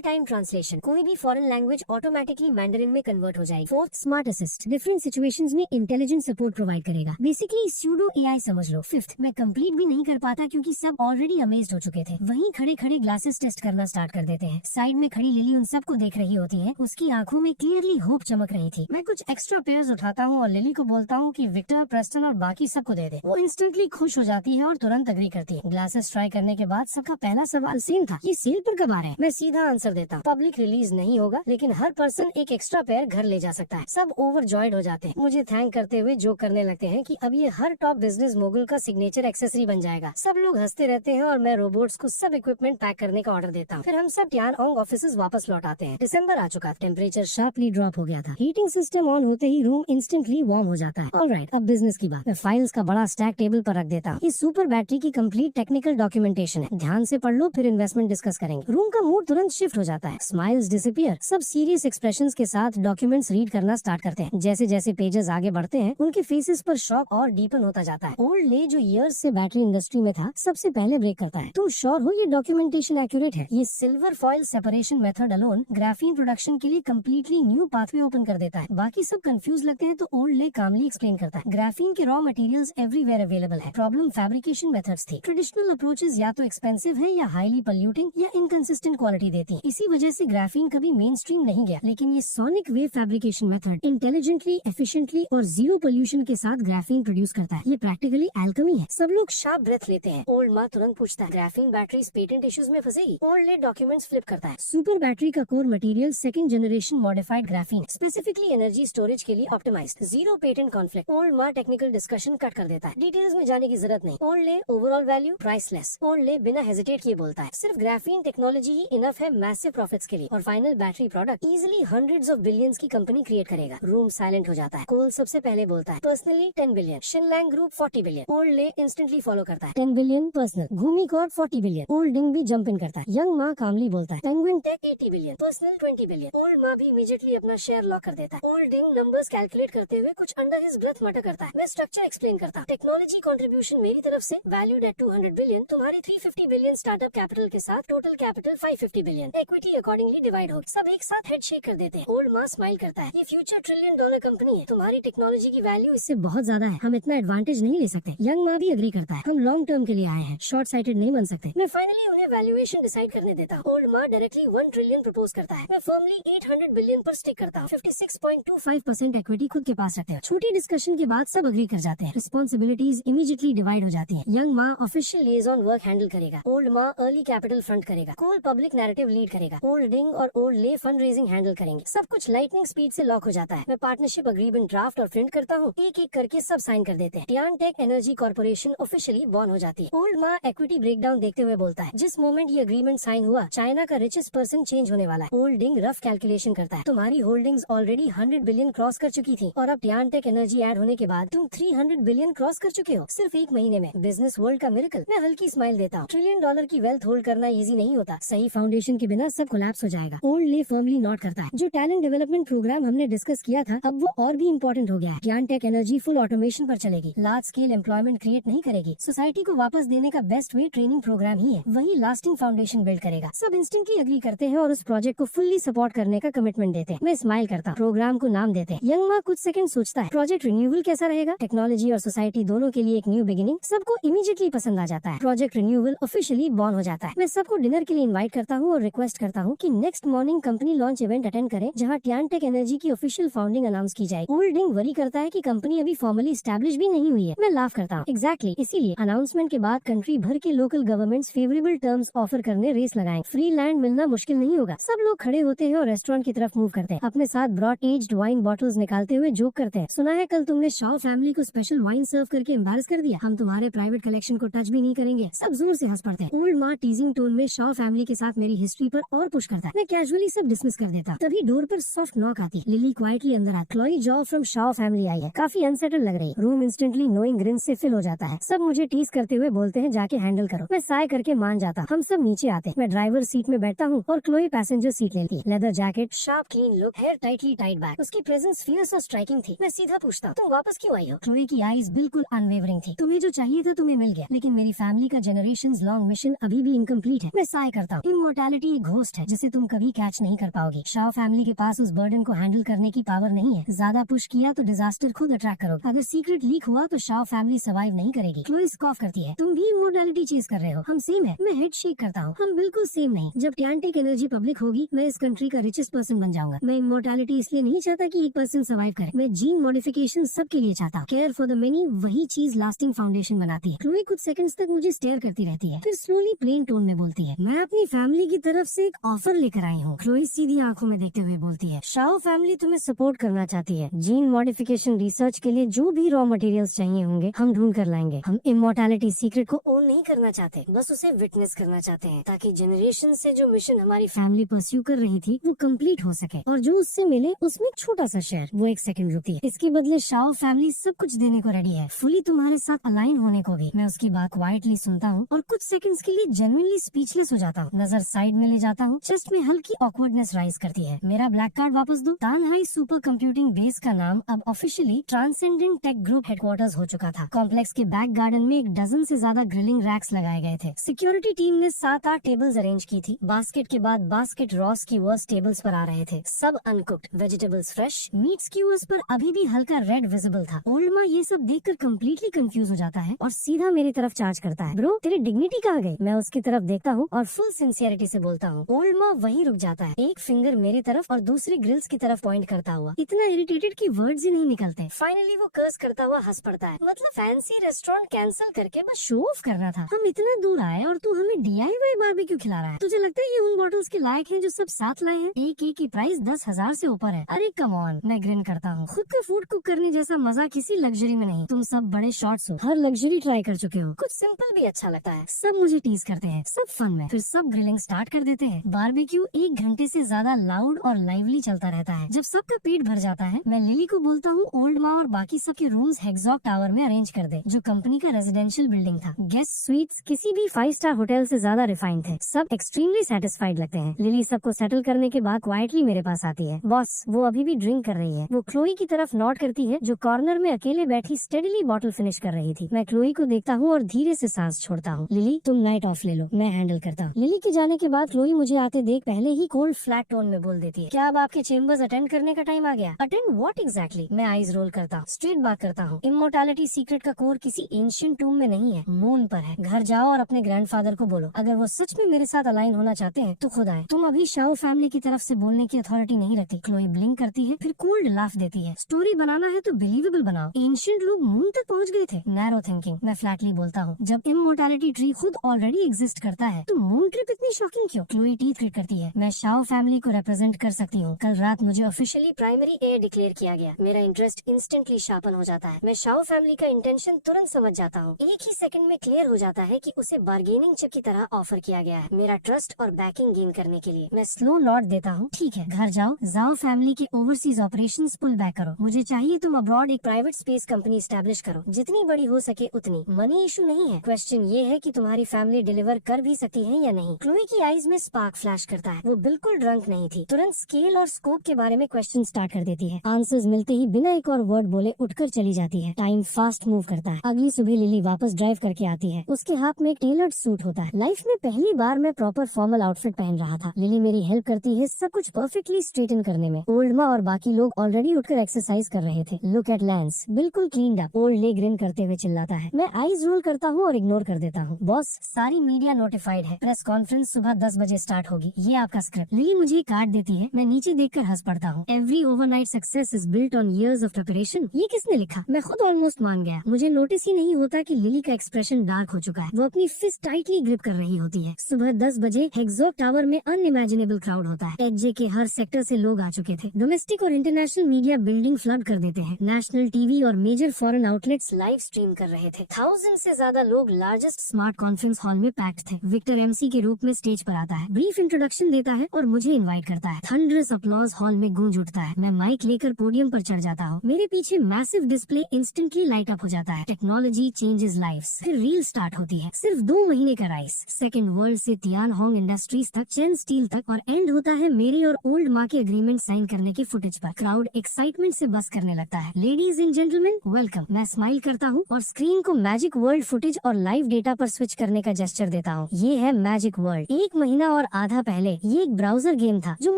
time translation, कोई भी फॉरेन लैंग्वेज ऑटोमेटिकली मैंडरिन में कन्वर्ट हो जाएगी। Fourth, smart assist, different situations में इंटेलिजेंट सपोर्ट प्रोवाइड करेगा। बेसिकली स्यूडो AI समझ लो। फिफ्थ, मैं कंप्लीट भी नहीं कर पाता क्योंकि सब ऑलरेडी अमेज्ड हो चुके थे। वहीं खड़े खड़े ग्लासेस टेस्ट करना स्टार्ट कर देते हैं। साइड में खड़ी लिली उन सबको देख रही होती है। उसकी आंखों में क्लियरली होप चमक रही थी। मैं कुछ एक्स्ट्रा पेयर्स उठाता हूँ और लिली को बोलता हूँ कि विक्टर, प्रेस्टन और बाकी सबको दे दे। वो इंस्टेंटली खुश हो जाती है और तुरंत अग्री करती है। ग्लासेस ट्राई करने के बाद सबका पहला सवाल सेम था, ये सेल पर कब आ रहे हैं? मैं सीधा आंसर देता हूँ, पब्लिक रिलीज नहीं होगा, लेकिन हर पर्सन एक एक्स्ट्रा पेयर घर ले जा सकता है। सब ओवरजॉयड हो जाते हैं। मुझे थैंक करते हुए जोक करने लगते हैं कि अब ये हर टॉप बिजनेस मोगल का सिग्नेचर एक्सेसरी बन जाएगा। सब लोग हंसते रहते हैं और मैं रोबोट्स को सब इक्विपमेंट पैक करने का ऑर्डर देता हूँ। फिर हम सब टियानओंग ऑफिसेज वापस लौट आते हैं। दिसंबर आ चुका, टेम्परेचर शार्पली ड्रॉप हो गया था। हीटिंग सिस्टम ऑन होते ही रूम इंस्टेंटली वार्म हो जाता है। ऑलराइट, अब बिजनेस की बात। मैं फाइल्स का बड़ा स्टैक टेबल पर रख देता हूँ। ये सुपर बैटरी की कंप्लीट टेक्निकल डॉक्यूमेंटेशन है, ध्यान से पढ़ लो, फिर इन्वेस्टमेंट डिस्कस करेंगे। रूम का मूड तुरंत शिफ्ट हो जाता है। स्माइल्स डिसअपीयर, सब सीरियस एक्सप्रेशंस के साथ डॉक्यूमेंट्स रीड करना स्टार्ट करते हैं। जैसे जैसे पेजेस आगे बढ़ते हैं उनके फेसेस पर शॉक और डीपन होता जाता है। ओल्ड ले, जो ईयर्स से बैटरी इंडस्ट्री में था, सबसे पहले ब्रेक करता है। तुम श्योर हो ये डॉक्यूमेंटेशन एक्यूरेट है? ये silver foil separation method alone graphene production के लिए कम्प्लीटली न्यू पाथवे ओपन कर देता है। बाकी सब कंफ्यूज लगते हैं तो ओल्ड ले कामली एक्सप्लेन करता है, ग्राफीन के रॉ मटेरियल्स एवरीवेयर अवेलेबल है। प्रॉब्लम फैब्रिकेशन मेथड्स थी। ट्रेडिशनल अप्रोचेस या तो एक्सपेंसिव है या हाईली पॉल्यूटिंग या इनकंसिस्टेंट क्वालिटी देती है। इसी वजह से ग्राफीन कभी मेन स्ट्रीम नहीं गया। लेकिन ये sonic wave fabrication method intelligently, efficiently और जीरो पोल्यूशन के साथ ग्राफीन प्रोड्यूस करता है। ये प्रैक्टिकली एल्केमी है। सब लोग शार्प ब्रेथ लेते हैं। ओल्ड माँ तुरंत पूछता है, ग्राफीन बैटरीज पेटेंट इश्यूज में फंसेगी? ओल्ड ले डॉक्यूमेंट्स फ्लिप करता है। सुपर बैटरी का core material second generation modified graphene, specifically energy storage के लिए optimised, zero patent conflict. Old माँ टेक्निकल डिस्कशन कट कर देता है, डिटेल्स में जाने की जरूरत नहीं। ओल्ड ले ओवरऑल वैल्यू प्राइसलेस। ओल्ड ले बिना हेजिटेट किए बोलता है, सिर्फ ग्राफीन टेक्नोलॉजी ही इनफ है मैसिव प्रॉफिट्स के लिए, और final battery product easily hundreds of billions की कंपनी क्रिएट करेगा। रूम साइलेंट हो जाता है। कोल सबसे पहले बोलता है, personally 10 billion, शिनलैंग group 40 billion. Old ले इंस्टेंटली फॉलो करता है, 10 बिलियन पर्सनल, भूमि कॉर्प 40 बिलियन। ओल्ड डिंग भी जंप इन करता है। यंग माँ कामली बोलता है, penguin take 80 billion, personal 20 billion. Old माँ भी इमीडिएटली अपना शेयर लॉक कर देता है। ओल्ड डिंग नंबर्स कैलकुलेट करते हुए कुछ अंडर हिज ब्रेथ मटर करता है। मैं स्ट्रक्चर एक्सप्लेन करता हूं, टेक्नोलॉजी कंट्रीब्यूशन मेरी तरफ से वैल्यूड एट 200 बिलियन, तुम्हारी 350 बिलियन स्टार्टअप कैपिटल के साथ total capital 550 billion, equity accordingly divide होगी। सब एक साथ हेड शेक कर देते हैं। ओल्ड माँ स्माइल करता है, ये फ्यूचर $1 ट्रिलियन कंपनी है, तुम्हारी टेक्नोलॉजी की वैल्यू इससे बहुत ज्यादा है, हम इतना एडवांटेज नहीं ले सकते। यंग माँ भी एग्री करता है, हम लॉन्ग टर्म के लिए आए हैं, शॉर्ट साइटेड नहीं बन सकते। मैं फाइनली उन्हें वैल्यूएशन डिसाइड करने देता हूँ। ओल्ड माँ डायरेक्टली 1 ट्रिलियन प्रपोज करता है। मैं फर्मली 800 बिलियन पर स्टिक करता हूँ। 56.25% इक्विटी खुद के पास रखते हैं। छोटी डिस्कशन के बाद सब अग्री कर जाते हैं। रिस्पॉन्सिबिलिटीज इमीडिएटली डिवाइड हो जाती है। यंग माँ ऑफिशियल लिएजॉन वर्क हैंडल करेगा। ओल्ड माँ अर्ली कैपिटल फ्रंट करेगा। कोल पब्लिक नैरेटिव लीड करेगा। ओल्ड डिंग और ओल्ड ले फंड रेजिंग हैंडल करेंगे। सब कुछ लाइटनिंग स्पीड से लॉक हो जाता है। मैं पार्टनरशिप अग्रीमेंट ड्राफ्ट और प्रिंट करता हूँ। एक एक करके सब साइन कर देते हैं। Tian take energy corporation officially born हो जाती है। ओल्ड माँ इक्विटी ब्रेकडाउन देखते हुए बोलता है, जिस मोमेंट ये अग्रीमेंट साइन हुआ, चाइना का रिचेस्ट पर्सन चेंज होने वाला है। ओल्ड डिंग रफ कैलकुलेशन करता है, तुम्हारी होल्डिंग्स ऑलरेडी 100 बिलियन क्रॉस कर चुकी थी और अब टियान टेक एनर्जी ऐड होने के बाद तुम 300 बिलियन क्रॉस कर चुके हो सिर्फ एक महीने में। बिजनेस वर्ल्ड का मिरेकल। मैं हल्की स्माइल देता हूँ। $1 ट्रिलियन की वेल्थ होल्ड करना इजी नहीं होता। सही फाउंडेशन के बिना सब कोलैप्स हो जाएगा। ओल्ड ले फर्मली नोट करता है, जो टैलेंट डेवलपमेंट प्रोग्राम हमने डिस्कस किया था, अब वो और भी इम्पोर्टेंट हो गया है। Tian take energy full automation पर चलेगी, लार्ज स्केल एम्प्लॉयमेंट क्रिएट नहीं करेगी। सोसाइटी को वापस देने का बेस्ट वे ट्रेनिंग प्रोग्राम ही है, वही लास्टिंग फाउंडेशन बिल्ड करेगा। सब इंस्टेंटली एग्री करते हैं और उस प्रोजेक्ट को फुल्ली सपोर्ट करने का कमिटमेंट देते हैं। मैं स्माइल करता हूँ। प्रोग्राम को नाम देते हैं। यंग माँ कुछ सेकंड सोचता है, प्रोजेक्ट रिन्यूअल कैसा रहेगा? टेक्नोलॉजी और सोसाइटी दोनों के लिए एक न्यू बिगिनिंग। सबको इमीडिएटली पसंद आ जाता है। प्रोजेक्ट रिन्यूअल ऑफिशियली बॉर्न हो जाता है। मैं सबको डिनर के लिए इनवाइट करता हूँ और रिक्वेस्ट करता हूँ कि next morning company launch event attend करें, जहाँ टियान टेक एनर्जी की ऑफिशियल फाउंडिंग अनाउंस की जाए। ओल्ड डिंग वरी करता है कि कंपनी अभी फॉर्मली स्टैब्लिश भी नहीं हुई है। मैं लाफ करता हूँ, एग्जैक्टली इसीलिए अनाउंसमेंट के बाद कंट्री भर के local governments favourable terms offer करने रेस लगाएं। फ्री लैंड मिलना मुश्किल नहीं होगा। सब लोग खड़े होते हैं और रेस्टोरेंट की तरफ मूव करते हैं। अपने साथ ब्रॉट एज्ड वाइन बॉटल्स निकालते हुए जोक करते हैं, सुना है कल तुमने शॉ फैमिली को स्पेशल वाइन सर्व करके एम्बैरस कर दिया, हम तुम्हारे प्राइवेट कलेक्शन को टच भी नहीं करेंगे। सब जोर से हंस पड़ते हैं। ओल्ड माँ टीजिंग टोन में शॉ फैमिली के साथ मेरी हिस्ट्री पर और पुश करता है। मैं कैजुअली सब डिसमिस कर देता। तभी डोर पर सॉफ्ट नॉक आती है। लिली क्वाइटली अंदर आती। Chloe jaw from Shaw family I है, काफी अनसेटल लग रही। रूम इंस्टेंटली नोइंग ग्रिन से फिल हो जाता है। सब मुझे टीज करते हुए बोलते हैं, जाके हैंडल करो। मैं साय करके मान जाता। हम सब नीचे आते। मैं ड्राइवर सीट में बैठता करता हूँ और क्लोई पैसेंजर सीट लेती है। Leather jacket, sharp clean look, hair tightly Tide back, उसकी प्रेजेंस फियर्स और स्ट्राइकिंग थी। मैं सीधा पूछता हूँ, तुम वापस क्यों आई हो? क्लोई की आईज बिल्कुल अनवेवरिंग थी। तुम्हें जो चाहिए था तुम्हें मिल गया, लेकिन मेरी फैमिली का जनरेशंस लॉन्ग मिशन अभी भी इनकम्प्लीट है। मैं साय करता हूँ, इमोर्टैलिटी एक घोस्ट है जिसे तुम कभी कैच नहीं कर पाओगे। शाह फैमिली के पास उस बर्डन को हैंडल करने की पावर नहीं है। ज्यादा पुश किया तो डिजास्टर खुद अट्रैक्ट करोगे। अगर सीक्रेट लीक हुआ तो शाह फैमिली सर्वाइव नहीं करेगी। क्लोई स्कॉफ करती है, तुम भी इमोर्टैलिटी चेज कर रहे हो। हम सेम है। मैं हेड शेक करता हूँ, हम बिल्कुल सेम नहीं। जब कैंटिक एनर्जी पब्लिक होगी मैं इस कंट्री का रिचेस्ट पर्सन बन जाऊंगा। मैं इमोर्टैलिटी इसलिए नहीं चाहता कि एक पर्सन सर्वाइव करे, मैं जीन मॉडिफिकेशन सबके लिए चाहता हूँ। केयर फॉर द मेनी, वही चीज लास्टिंग फाउंडेशन बनाती है। क्लोई कुछ सेकंड्स तक मुझे स्टेयर करती रहती है, फिर स्लोली प्लेन टोन में बोलती है, मैं अपनी फैमिली की तरफ से एक ऑफर लेकर आई हूँ। क्लोई सीधी आंखों में देखते हुए बोलती है, शाह फैमिली तुम्हें सपोर्ट करना चाहती है। जीन मॉडिफिकेशन रिसर्च के लिए जो भी रॉ मटेरियल्स चाहिए होंगे हम ढूंढ कर लाएंगे। हम इमोर्टैलिटी सीक्रेट को ओन नहीं करना चाहते, बस उसे विटनेस करना चाहते हैं, ताकि जनरेशन से जो मिशन हमारी फैमिली परस्यू कर रही थी वो कंप्लीट हो सके, और जो उससे मिले उसमें एक छोटा सा शेयर। वो एक सेकंड रुकती है। इसके बदले शाह फैमिली सब कुछ देने को रेडी है, फुली तुम्हारे साथ अलाइन होने को भी। मैं उसकी बात क्वाइटली सुनता हूँ और कुछ सेकंड्स के लिए जेन्युइनली स्पीचलेस हो जाता हूँ। नजर साइड में ले जाता हूँ, चेस्ट में हल्की ऑकवर्डनेस राइज करती है। मेरा ब्लैक कार्ड वापस दो। तानहाई सुपर कंप्यूटिंग बेस का नाम अब officially transcendent take group headquarters हो चुका था। कॉम्प्लेक्स के बैक गार्डन में एक डजन से ज्यादा ग्रिलिंग रैक्स लगाए गए थे। सिक्योरिटी टीम ने 7-8 टेबल्स अरेंज की थी। बास्केट के बाद बास्केट रॉस की वर्स टेबल्स पर आ रहे थे, सब uncooked, vegetables fresh, meet skewers पर अभी भी हल्का रेड विजिबल था। ओल्ड माँ ये सब देखकर कम्प्लीटली कंफ्यूज हो जाता है और सीधा मेरी तरफ चार्ज करता है, ब्रो तेरी डिग्निटी कहाँ गई? मैं उसकी तरफ देखता हूँ और फुल सिंसियरिटी से बोलता हूँ। ओल्ड माँ वहीं रुक जाता है, एक फिंगर मेरी तरफ और दूसरी ग्रिल्स की तरफ पॉइंट करता हुआ, इतना इरिटेटेड कि वर्ड्स ही नहीं निकलते। फाइनली वो कर्स करता हुआ हंस पड़ता है, मतलब फैंसी रेस्टोरेंट कैंसिल करके बस शो ऑफ करना था। हम इतना दूर आए और तू हमें DIY बारबेक्यू खिला रहा है। तुझे लगता है ये उन बॉटल्स के लायक है जो सब साथ लाए हैं? एक की प्राइस 10,000 से ऊपर है। अरे कम ऑन। मैं ग्रिन करता हूँ, खुद का फूड कुक करने जैसा मजा किसी लग्जरी में नहीं। तुम सब बड़े शॉर्ट्स हो, हर लग्जरी ट्राई कर चुके हो, कुछ सिंपल भी अच्छा लगता है। सब मुझे टीज करते हैं, सब फन में। फिर सब ग्रिलिंग स्टार्ट कर देते हैं। बारबेक्यू 1 घंटे से ज्यादा लाउड और लाइवली चलता रहता है। जब सबका पेट भर जाता है मैं लिली को बोलता हूँ ओल्ड माँ और बाकी सबके रूम्स हेक्सॉक टावर में अरेंज कर दे, जो कंपनी का रेजिडेंशियल बिल्डिंग था। गेस्ट स्वीट्स किसी भी 5 स्टार होटल से ज्यादा रिफाइंड थे। सब एक्सट्रीमली सेटिस्फाइड लगते हैं। लिली सबको सेटल करने के बाद क्वाइटली मेरे पास आती है। बॉस वो अभी भी ड्रिंक कर रही है। वो क्लोई की तरफ नॉट करती है जो कॉर्नर में अकेले बैठी स्टेडीली बॉटल फिनिश कर रही थी। मैं क्लोई को देखता हूँ और धीरे से सांस छोड़ता हूँ। लिली तुम नाइट ऑफ ले लो, मैं हैंडल करता हूँ। लिली के जाने के बाद क्लोई मुझे आते देख पहले ही कोल्ड फ्लैट टोन में बोल देती है, क्या अब आपके चेम्बर्स अटेंड करने का टाइम आ गया? Attend what exactly? मैं आईज रोल करता हूँ, स्ट्रेट बात करता हूँ। इमोर्टैलिटी सीक्रेट का कोर किसी एंशिएंट टूम में नहीं है, मून पर है। घर जाओ और अपने ग्रैंडफादर को बोलो अगर वो सच में मेरे साथ अलाइन होना चाहते हैं तो खुद आए। तुम अभी शाओ फैमिली की तरफ से बोलने की अथॉरिटी नहीं रखती। क्लोई ब्लिंक करती है, फिर कोल्ड लाफ देती है। स्टोरी बनाना है तो बिलीवेबल बनाओ। एंशिएंट लोग मून तक पहुँच गए थे। Narrow thinking. मैं फ्लैटली बोलता हूँ, जब इमोर्टैलिटी ट्री खुद ऑलरेडी एग्जिस्ट करता है तो मून ट्रिप इतनी शॉकिंग क्यों? क्लोई टीथ ग्रिट करती है, मैं शाओ फैमिली को रिप्रेजेंट कर सकती हूँ। कल रात मुझे ऑफिशियली प्राइमरी एयर डिक्लेयर किया गया। मेरा इंटरेस्ट इंस्टेंटली शार्पन हो जाता है। मैं शाओ फैमिली का इंटेंशन तुरंत समझ जाता हूँ। एक ही सेकंड में क्लियर हो जाता है कि उसे बार्गेनिंग चिप की तरह ऑफर किया गया है, मेरा ट्रस्ट और बैकिंग गेन करने के लिए। मैं स्लो नॉट देता हूँ, ठीक है घर जाओ, जाओ फैमिली के ओवरसीज ऑपरेशंस पुल बैक करो। मुझे चाहिए तुम अब्रॉड एक प्राइवेट स्पेस कंपनी एस्टैब्लिश करो, जितनी बड़ी हो सके उतनी। मनी इशू नहीं है, क्वेश्चन ये है कि तुम्हारी फैमिली डिलीवर कर भी सकती है या नहीं। क्लोई की आईज में स्पार्क फ्लैश करता है। वो बिल्कुल ड्रंक नहीं थी, तुरंत स्केल और स्कोप के बारे में क्वेश्चन स्टार्ट कर देती है। आंसर्स मिलते ही बिना एक और वर्ड बोले उठकर चली जाती है। टाइम फास्ट मूव करता है। अगली सुबह लिली वापस ड्राइव करके आती है। उसके हाथ में एक टेलर्ड सूट होता है। लाइफ में पहली बार मैं प्रॉपर फॉर्मल आउटफिट पहन रहा था। लिली मेरी हेल्प करती है सब कुछ परफेक्टली स्ट्रेटन करने में। ओल्ड माँ और बाकी लोग ऑलरेडी उठकर एक्सरसाइज कर रहे थे। लुक एट लैंस, बिल्कुल क्लीन्ड अप। ओल्ड ले ग्रिन करते हुए चिल्लाता है। मैं आईज रोल करता हूँ और इग्नोर कर देता हूँ। बॉस सारी मीडिया नोटिफाइड है, प्रेस कॉन्फ्रेंस सुबह 10 बजे स्टार्ट होगी, ये आपका स्क्रिप्ट। लिली मुझे एक कार्ड देती है। मैं नीचे देखकर हंस पड़ता हूँ। Every overnight success is built on years of preparation. ये किसने लिखा? मैं खुद ऑलमोस्ट मान गया। मुझे नोटिस ही नहीं होता कि लिली का एक्सप्रेशन डार्क हो चुका है। वो अपनी फिस्ट टाइटली ग्रिप कर रही होती है। सुबह 10 बजे हेक्सॉक टावर में अनइमेजिनेबल क्राउड होता है। एचजे के हर सेक्टर से लोग आ चुके थे। डोमेस्टिक और इंटरनेशनल मीडिया बिल्डिंग फ्लड कर देते हैं। नेशनल टीवी और major foreign outlets live stream कर रहे थे। 1000 से ज्यादा लोग लार्जेस्ट स्मार्ट कॉन्फ्रेंस हॉल में पैक्ड थे। विक्टर एमसी के रूप में स्टेज पर आता है, ब्रीफ इंट्रोडक्शन देता है और मुझे इनवाइट करता है। थंडरस अपलॉज हॉल में गूंज उठता है। मैं माइक लेकर पोडियम पर चढ़ जाता हूँ। मेरे पीछे massive display instantly light up हो जाता है। Technology changes lives. फिर रील स्टार्ट होती है। सिर्फ 2 महीने का राइस। सेकेंड वर्ल्ड से तियानहोंग इंडस्ट्री इंडस्ट्रीज तक, चेन स्टील तक, और एंड होता है मेरे और ओल्ड माँ के एग्रीमेंट साइन करने के फुटेज पर। क्राउड एक्साइटमेंट से बस करने लगता है। Ladies and gentleman, welcome. मैं स्माइल करता हूँ और स्क्रीन को मैजिक वर्ल्ड फुटेज और लाइव डेटा पर स्विच करने का जेस्चर देता हूँ। ये है मैजिक वर्ल्ड। 1 महीना और आधा पहले ये एक ब्राउजर गेम था जो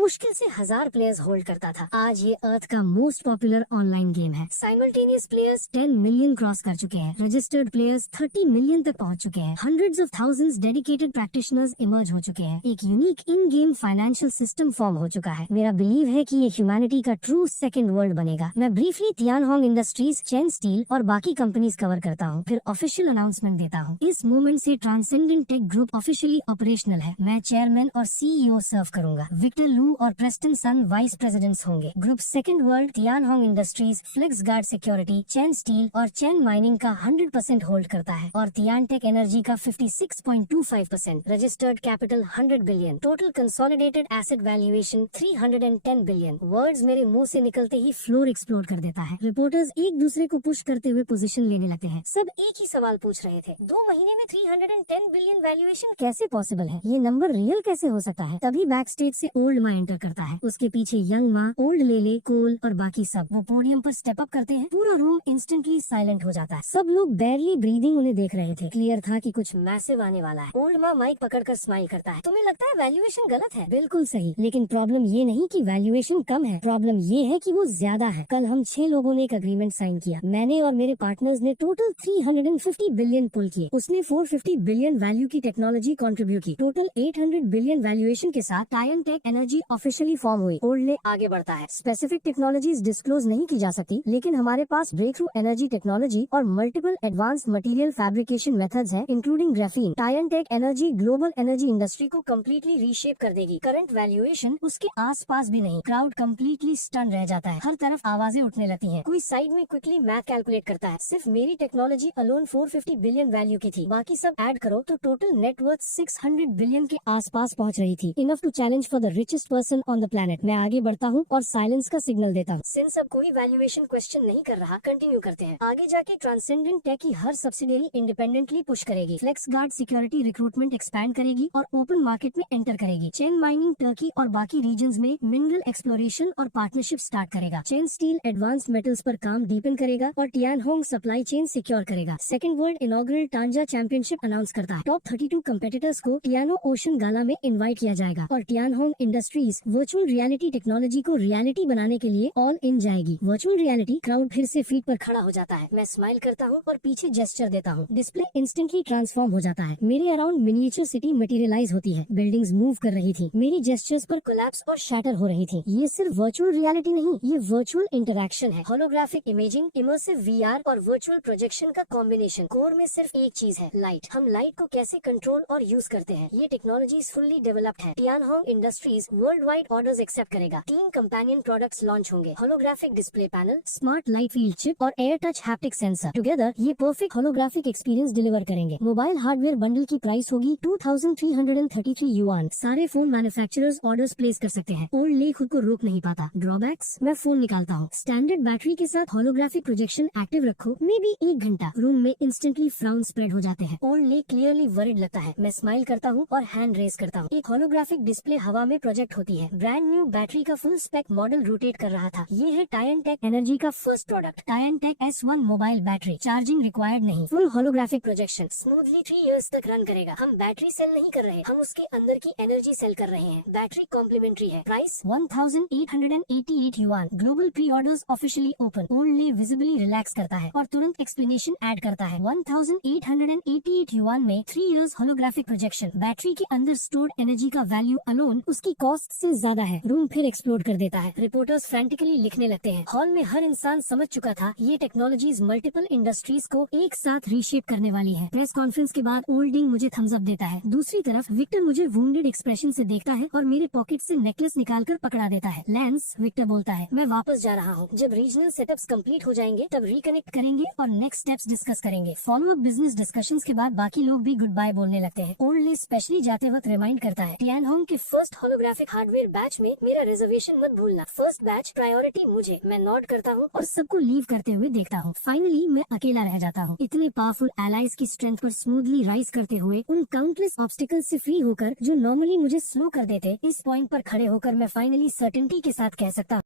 मुश्किल से 1000 प्लेयर्स होल्ड करता था। आज ये अर्थ का मोस्ट पॉपुलर ऑनलाइन गेम है। साइमल्टेनियस प्लेयर्स 10 मिलियन क्रॉस कर चुके हैं। रजिस्टर्ड प्लेयर्स 30 मिलियन तक पहुंच चुके हैं। Hundreds of thousands dedicated practitioners emerge हो चुके हैं। एक unique in game financial system form हो चुका है। मेरा बिलीव है कि ये ह्यूमैनिटी का ट्रू सेकंड वर्ल्ड बनेगा। मैं ब्रीफली तियानहोंग इंडस्ट्रीज, चेन स्टील और बाकी कंपनीज कवर करता हूँ, फिर ऑफिशियल अनाउंसमेंट देता हूँ। इस मोमेंट से transcendent take group officially operational है। मैं चेयरमैन और सीईओ सर्व करूंगा। विक्टर लू और प्रेस्टन सन वाइस प्रेसिडेंट्स होंगे। Group second world, तियानहोंग industries, flex guard security, chain steel और चेन माइनिंग का 100% होल्ड करता है और तियानटेक एनर्जी का 56.25%। Registered capital 100 billion. Total consolidated asset valuation 310 billion. Words मेरे मुंह से निकलते ही फ्लोर एक्सप्लोड कर देता है। रिपोर्टर्स एक दूसरे को पुश करते हुए पोजीशन लेने लगते हैं। सब एक ही सवाल पूछ रहे थे, 2 महीने में 310 बिलियन वैल्यूएशन कैसे पॉसिबल है? ये नंबर रियल कैसे हो सकता है? तभी बैक स्टेज से ओल्ड माँ एंटर करता है। उसके पीछे यंग माँ, ओल्ड लेले, कोल और बाकी सब। वो पोडियम पर स्टेप अप करते हैं। पूरा रूम इंस्टेंटली साइलेंट हो जाता है। सब लोग बैरली ब्रीदिंग उन्हें देख रहे थे। क्लियर था कि कुछ मैसिव आने वाला है। ओल्ड माँ माइक पकड़कर स्माइल करता है। तुम्हें लगता है वैल्यूएशन गलत है? बिल्कुल सही, लेकिन प्रॉब्लम ये नहीं कि वैल्यूएशन कम है, प्रॉब्लम ये है कि वो ज्यादा है। कल हम 6 लोगों ने एक अग्रीमेंट साइन किया। मैंने और मेरे पार्टनर्स ने टोटल 350 बिलियन पुल किए। उसने 450 बिलियन वैल्यू की टेक्नोलॉजी कंट्रीब्यूट की। टोटल 800 बिलियन वैल्यूएशन के साथ टायनटेक एनर्जी ऑफिशियली फॉर्म हुई। ओल्ड आगे बढ़ता है। स्पेसिफिक टेक्नोलॉजीज डिस्क्लोज नहीं की जा सकती, लेकिन हमारे पास ब्रेक थ्रू एनर्जी टेक्नोलॉजी और multiple advance material fabrication methods हैं, including graphene. टायनटेक energy global energy industry को कम्प्लीटली रीशेप कर देगी। करंट वैल्यूएशन उसके आसपास भी नहीं। क्राउड कम्प्लीटली स्टन रह जाता है। हर तरफ आवाजें उठने लगती हैं। कोई साइड में क्विकली मैथ कैलकुलेट करता है। सिर्फ मेरी टेक्नोलॉजी अलोन 450 बिलियन वैल्यू की थी। बाकी सब ऐड करो तो टोटल नेटवर्थ 600 बिलियन के आसपास पहुंच रही थी। Enough to challenge for the richest person on the planet. मैं आगे बढ़ता हूँ और साइलेंस का सिग्नल देता हूँ। सिंस अब कोई वैल्यूएशन क्वेश्चन नहीं कर रहा, कंटिन्यू करते हैं। आगे जाके ट्रांसेंडेंट टेक की हर सब्सिडियरी इंडिपेंडेंटली पुश करेगी। Flex guard security recruitment expand करेगी और ओपन मार्केट में एंटर करेगी। चेन माइनिंग टर्की और बाकी रीजन्स में मिनरल एक्सप्लोरेशन और पार्टनरशिप स्टार्ट करेगा। चेन स्टील एडवांस मेटल्स पर काम डीपन करेगा और तियानहोंग सप्लाई चेन सिक्योर करेगा। Second world inaugural टांजा championship announce करता है। टॉप 32 कंपेटिटर्स को टियानो ओशन गाला में इनवाइट किया जाएगा और तियानहोंग इंडस्ट्रीज वर्चुअल रियलिटी टेक्नोलॉजी को रियलिटी बनाने के लिए ऑल इन जाएगी। Virtual reality. क्राउड फिर से फीट पर खड़ा हो जाता है। मैं स्माइल करता हूँ और पीछे जेस्चर देता हूँ। डिस्प्ले इंस्टेंटली ट्रांसफॉर्म हो जाता है। मेरे अराउंड मिनिएचर सिटी मटेरियलाइज होती है। बिल्डिंग्स मूव कर रही थी। मेरी जेस्चर्स पर कोलैप्स और शैटर हो रही थी। ये सिर्फ वर्चुअल रियलिटी नहीं, ये वर्चुअल इंटरैक्शन है। होलोग्राफिक इमेजिंग, इमर्सिव वीआर और वर्चुअल प्रोजेक्शन का कॉम्बिनेशन। कोर में सिर्फ एक चीज है, लाइट। हम लाइट को कैसे कंट्रोल और यूज करते हैं, ये टेक्नोलॉजीज फुल्ली डेवलप्ड है। तियानहोंग industries world wide orders accept करेगा। 3 कंपेनियन प्रोडक्ट्स लॉन्च होंगे। Holographic display panel, smart light field chip और air touch haptic sensor. Together ये परफेक्ट होलोग्राफिक एक्सपीरियंस डिलीवर करेंगे। मोबाइल हार्डवेयर बंडल की प्राइस होगी 2333 yuan. सारे phone manufacturers orders place कर सकते हैं। ओल्ड ले खुद को रोक नहीं पाता। ड्रॉबैक्स, मैं फोन निकालता हूँ। स्टैंडर्ड बैटरी के साथ होलोग्राफिक प्रोजेक्शन एक्टिव रखो, मे बी 1 घंटा। रूम में इंस्टेंटली फ्राउन स्प्रेड हो जाते हैं। ओल्ड ले क्लियरली वरिड लगता है। मैं स्माइल करता हूँ और हैंड रेस करता हूँ। एक होलोग्राफिक डिस्प्ले हवा में प्रोजेक्ट होती है। ब्रांड न्यू बैटरी का फुल स्पेक मॉडल रोटेट कर रहा था। ये है टायनटेक एनर्जी का first product, टायनटेक S1 mobile battery. Charging required नहीं, full holographic projection smoothly 3 years तक रन करेगा। हम बैटरी सेल नहीं कर रहे, हम उसके अंदर की एनर्जी सेल कर रहे हैं। बैटरी कॉम्प्लीमेंट्री है। Price 1888 yuan. Global pre orders officially open. Old ले विजिबली रिलैक्स करता है और तुरंत एक्सप्लेनेशन ऐड करता है। 1888 युआन में 3 इयर्स होलोग्राफिक प्रोजेक्शन। बैटरी के अंदर स्टोर्ड एनर्जी का वैल्यू अलोन उसकी कॉस्ट से ज्यादा है। रूम फिर एक्सप्लोड कर देता है। रिपोर्टर्स फ्रैंटिकली लिखने लगते हैं। हॉल में हर इंसान समझ चुका था ये टेक्नोलॉजीज मल्टीपल इंडस्ट्रीज को एक साथ रीशेप करने वाली है। प्रेस कॉन्फ्रेंस के बाद ओल्डिंग मुझे थम्स अप देता है। दूसरी तरफ विक्टर मुझे वुंडेड एक्सप्रेशन से देखता है और मेरे पॉकेट से नेकलेस निकालकर पकड़ा देता है। लैंस, विक्टर बोलता है, मैं वापस जा रहा हूँ। जब रीजनल सेटअप्स कंप्लीट हो जाएंगे तब रिकनेक्ट करेंगे और नेक्स्ट स्टेप्स डिस्कस करेंगे। फॉलो अप बिजनेस डिस्कशंस के बाद बाकी लोग भी गुड बाय बोलने लगते हैं। ओल्ड ले स्पेशली जाते वक्त रिमाइंड करता है, तियानहोंग के फर्स्ट होलोग्राफिक हार्डवेयर बैच में मेरा रिजर्वेशन मत भूलना। फर्स्ट बैच प्रायोरिटी मुझे। मैं नॉट करता हूँ और सबको लीव करते हुए देखता हूँ। फाइनली मैं अकेला रह जाता हूँ। इतने पावरफुल एलाइज की स्ट्रेंथ पर स्मूथली राइज करते हुए, उन काउंटलेस ऑब्स्टिकल से फ्री होकर जो नॉर्मली मुझे स्लो कर देते, इस पॉइंट पर खड़े होकर मैं फाइनली सर्टेनिटी के साथ कह सकता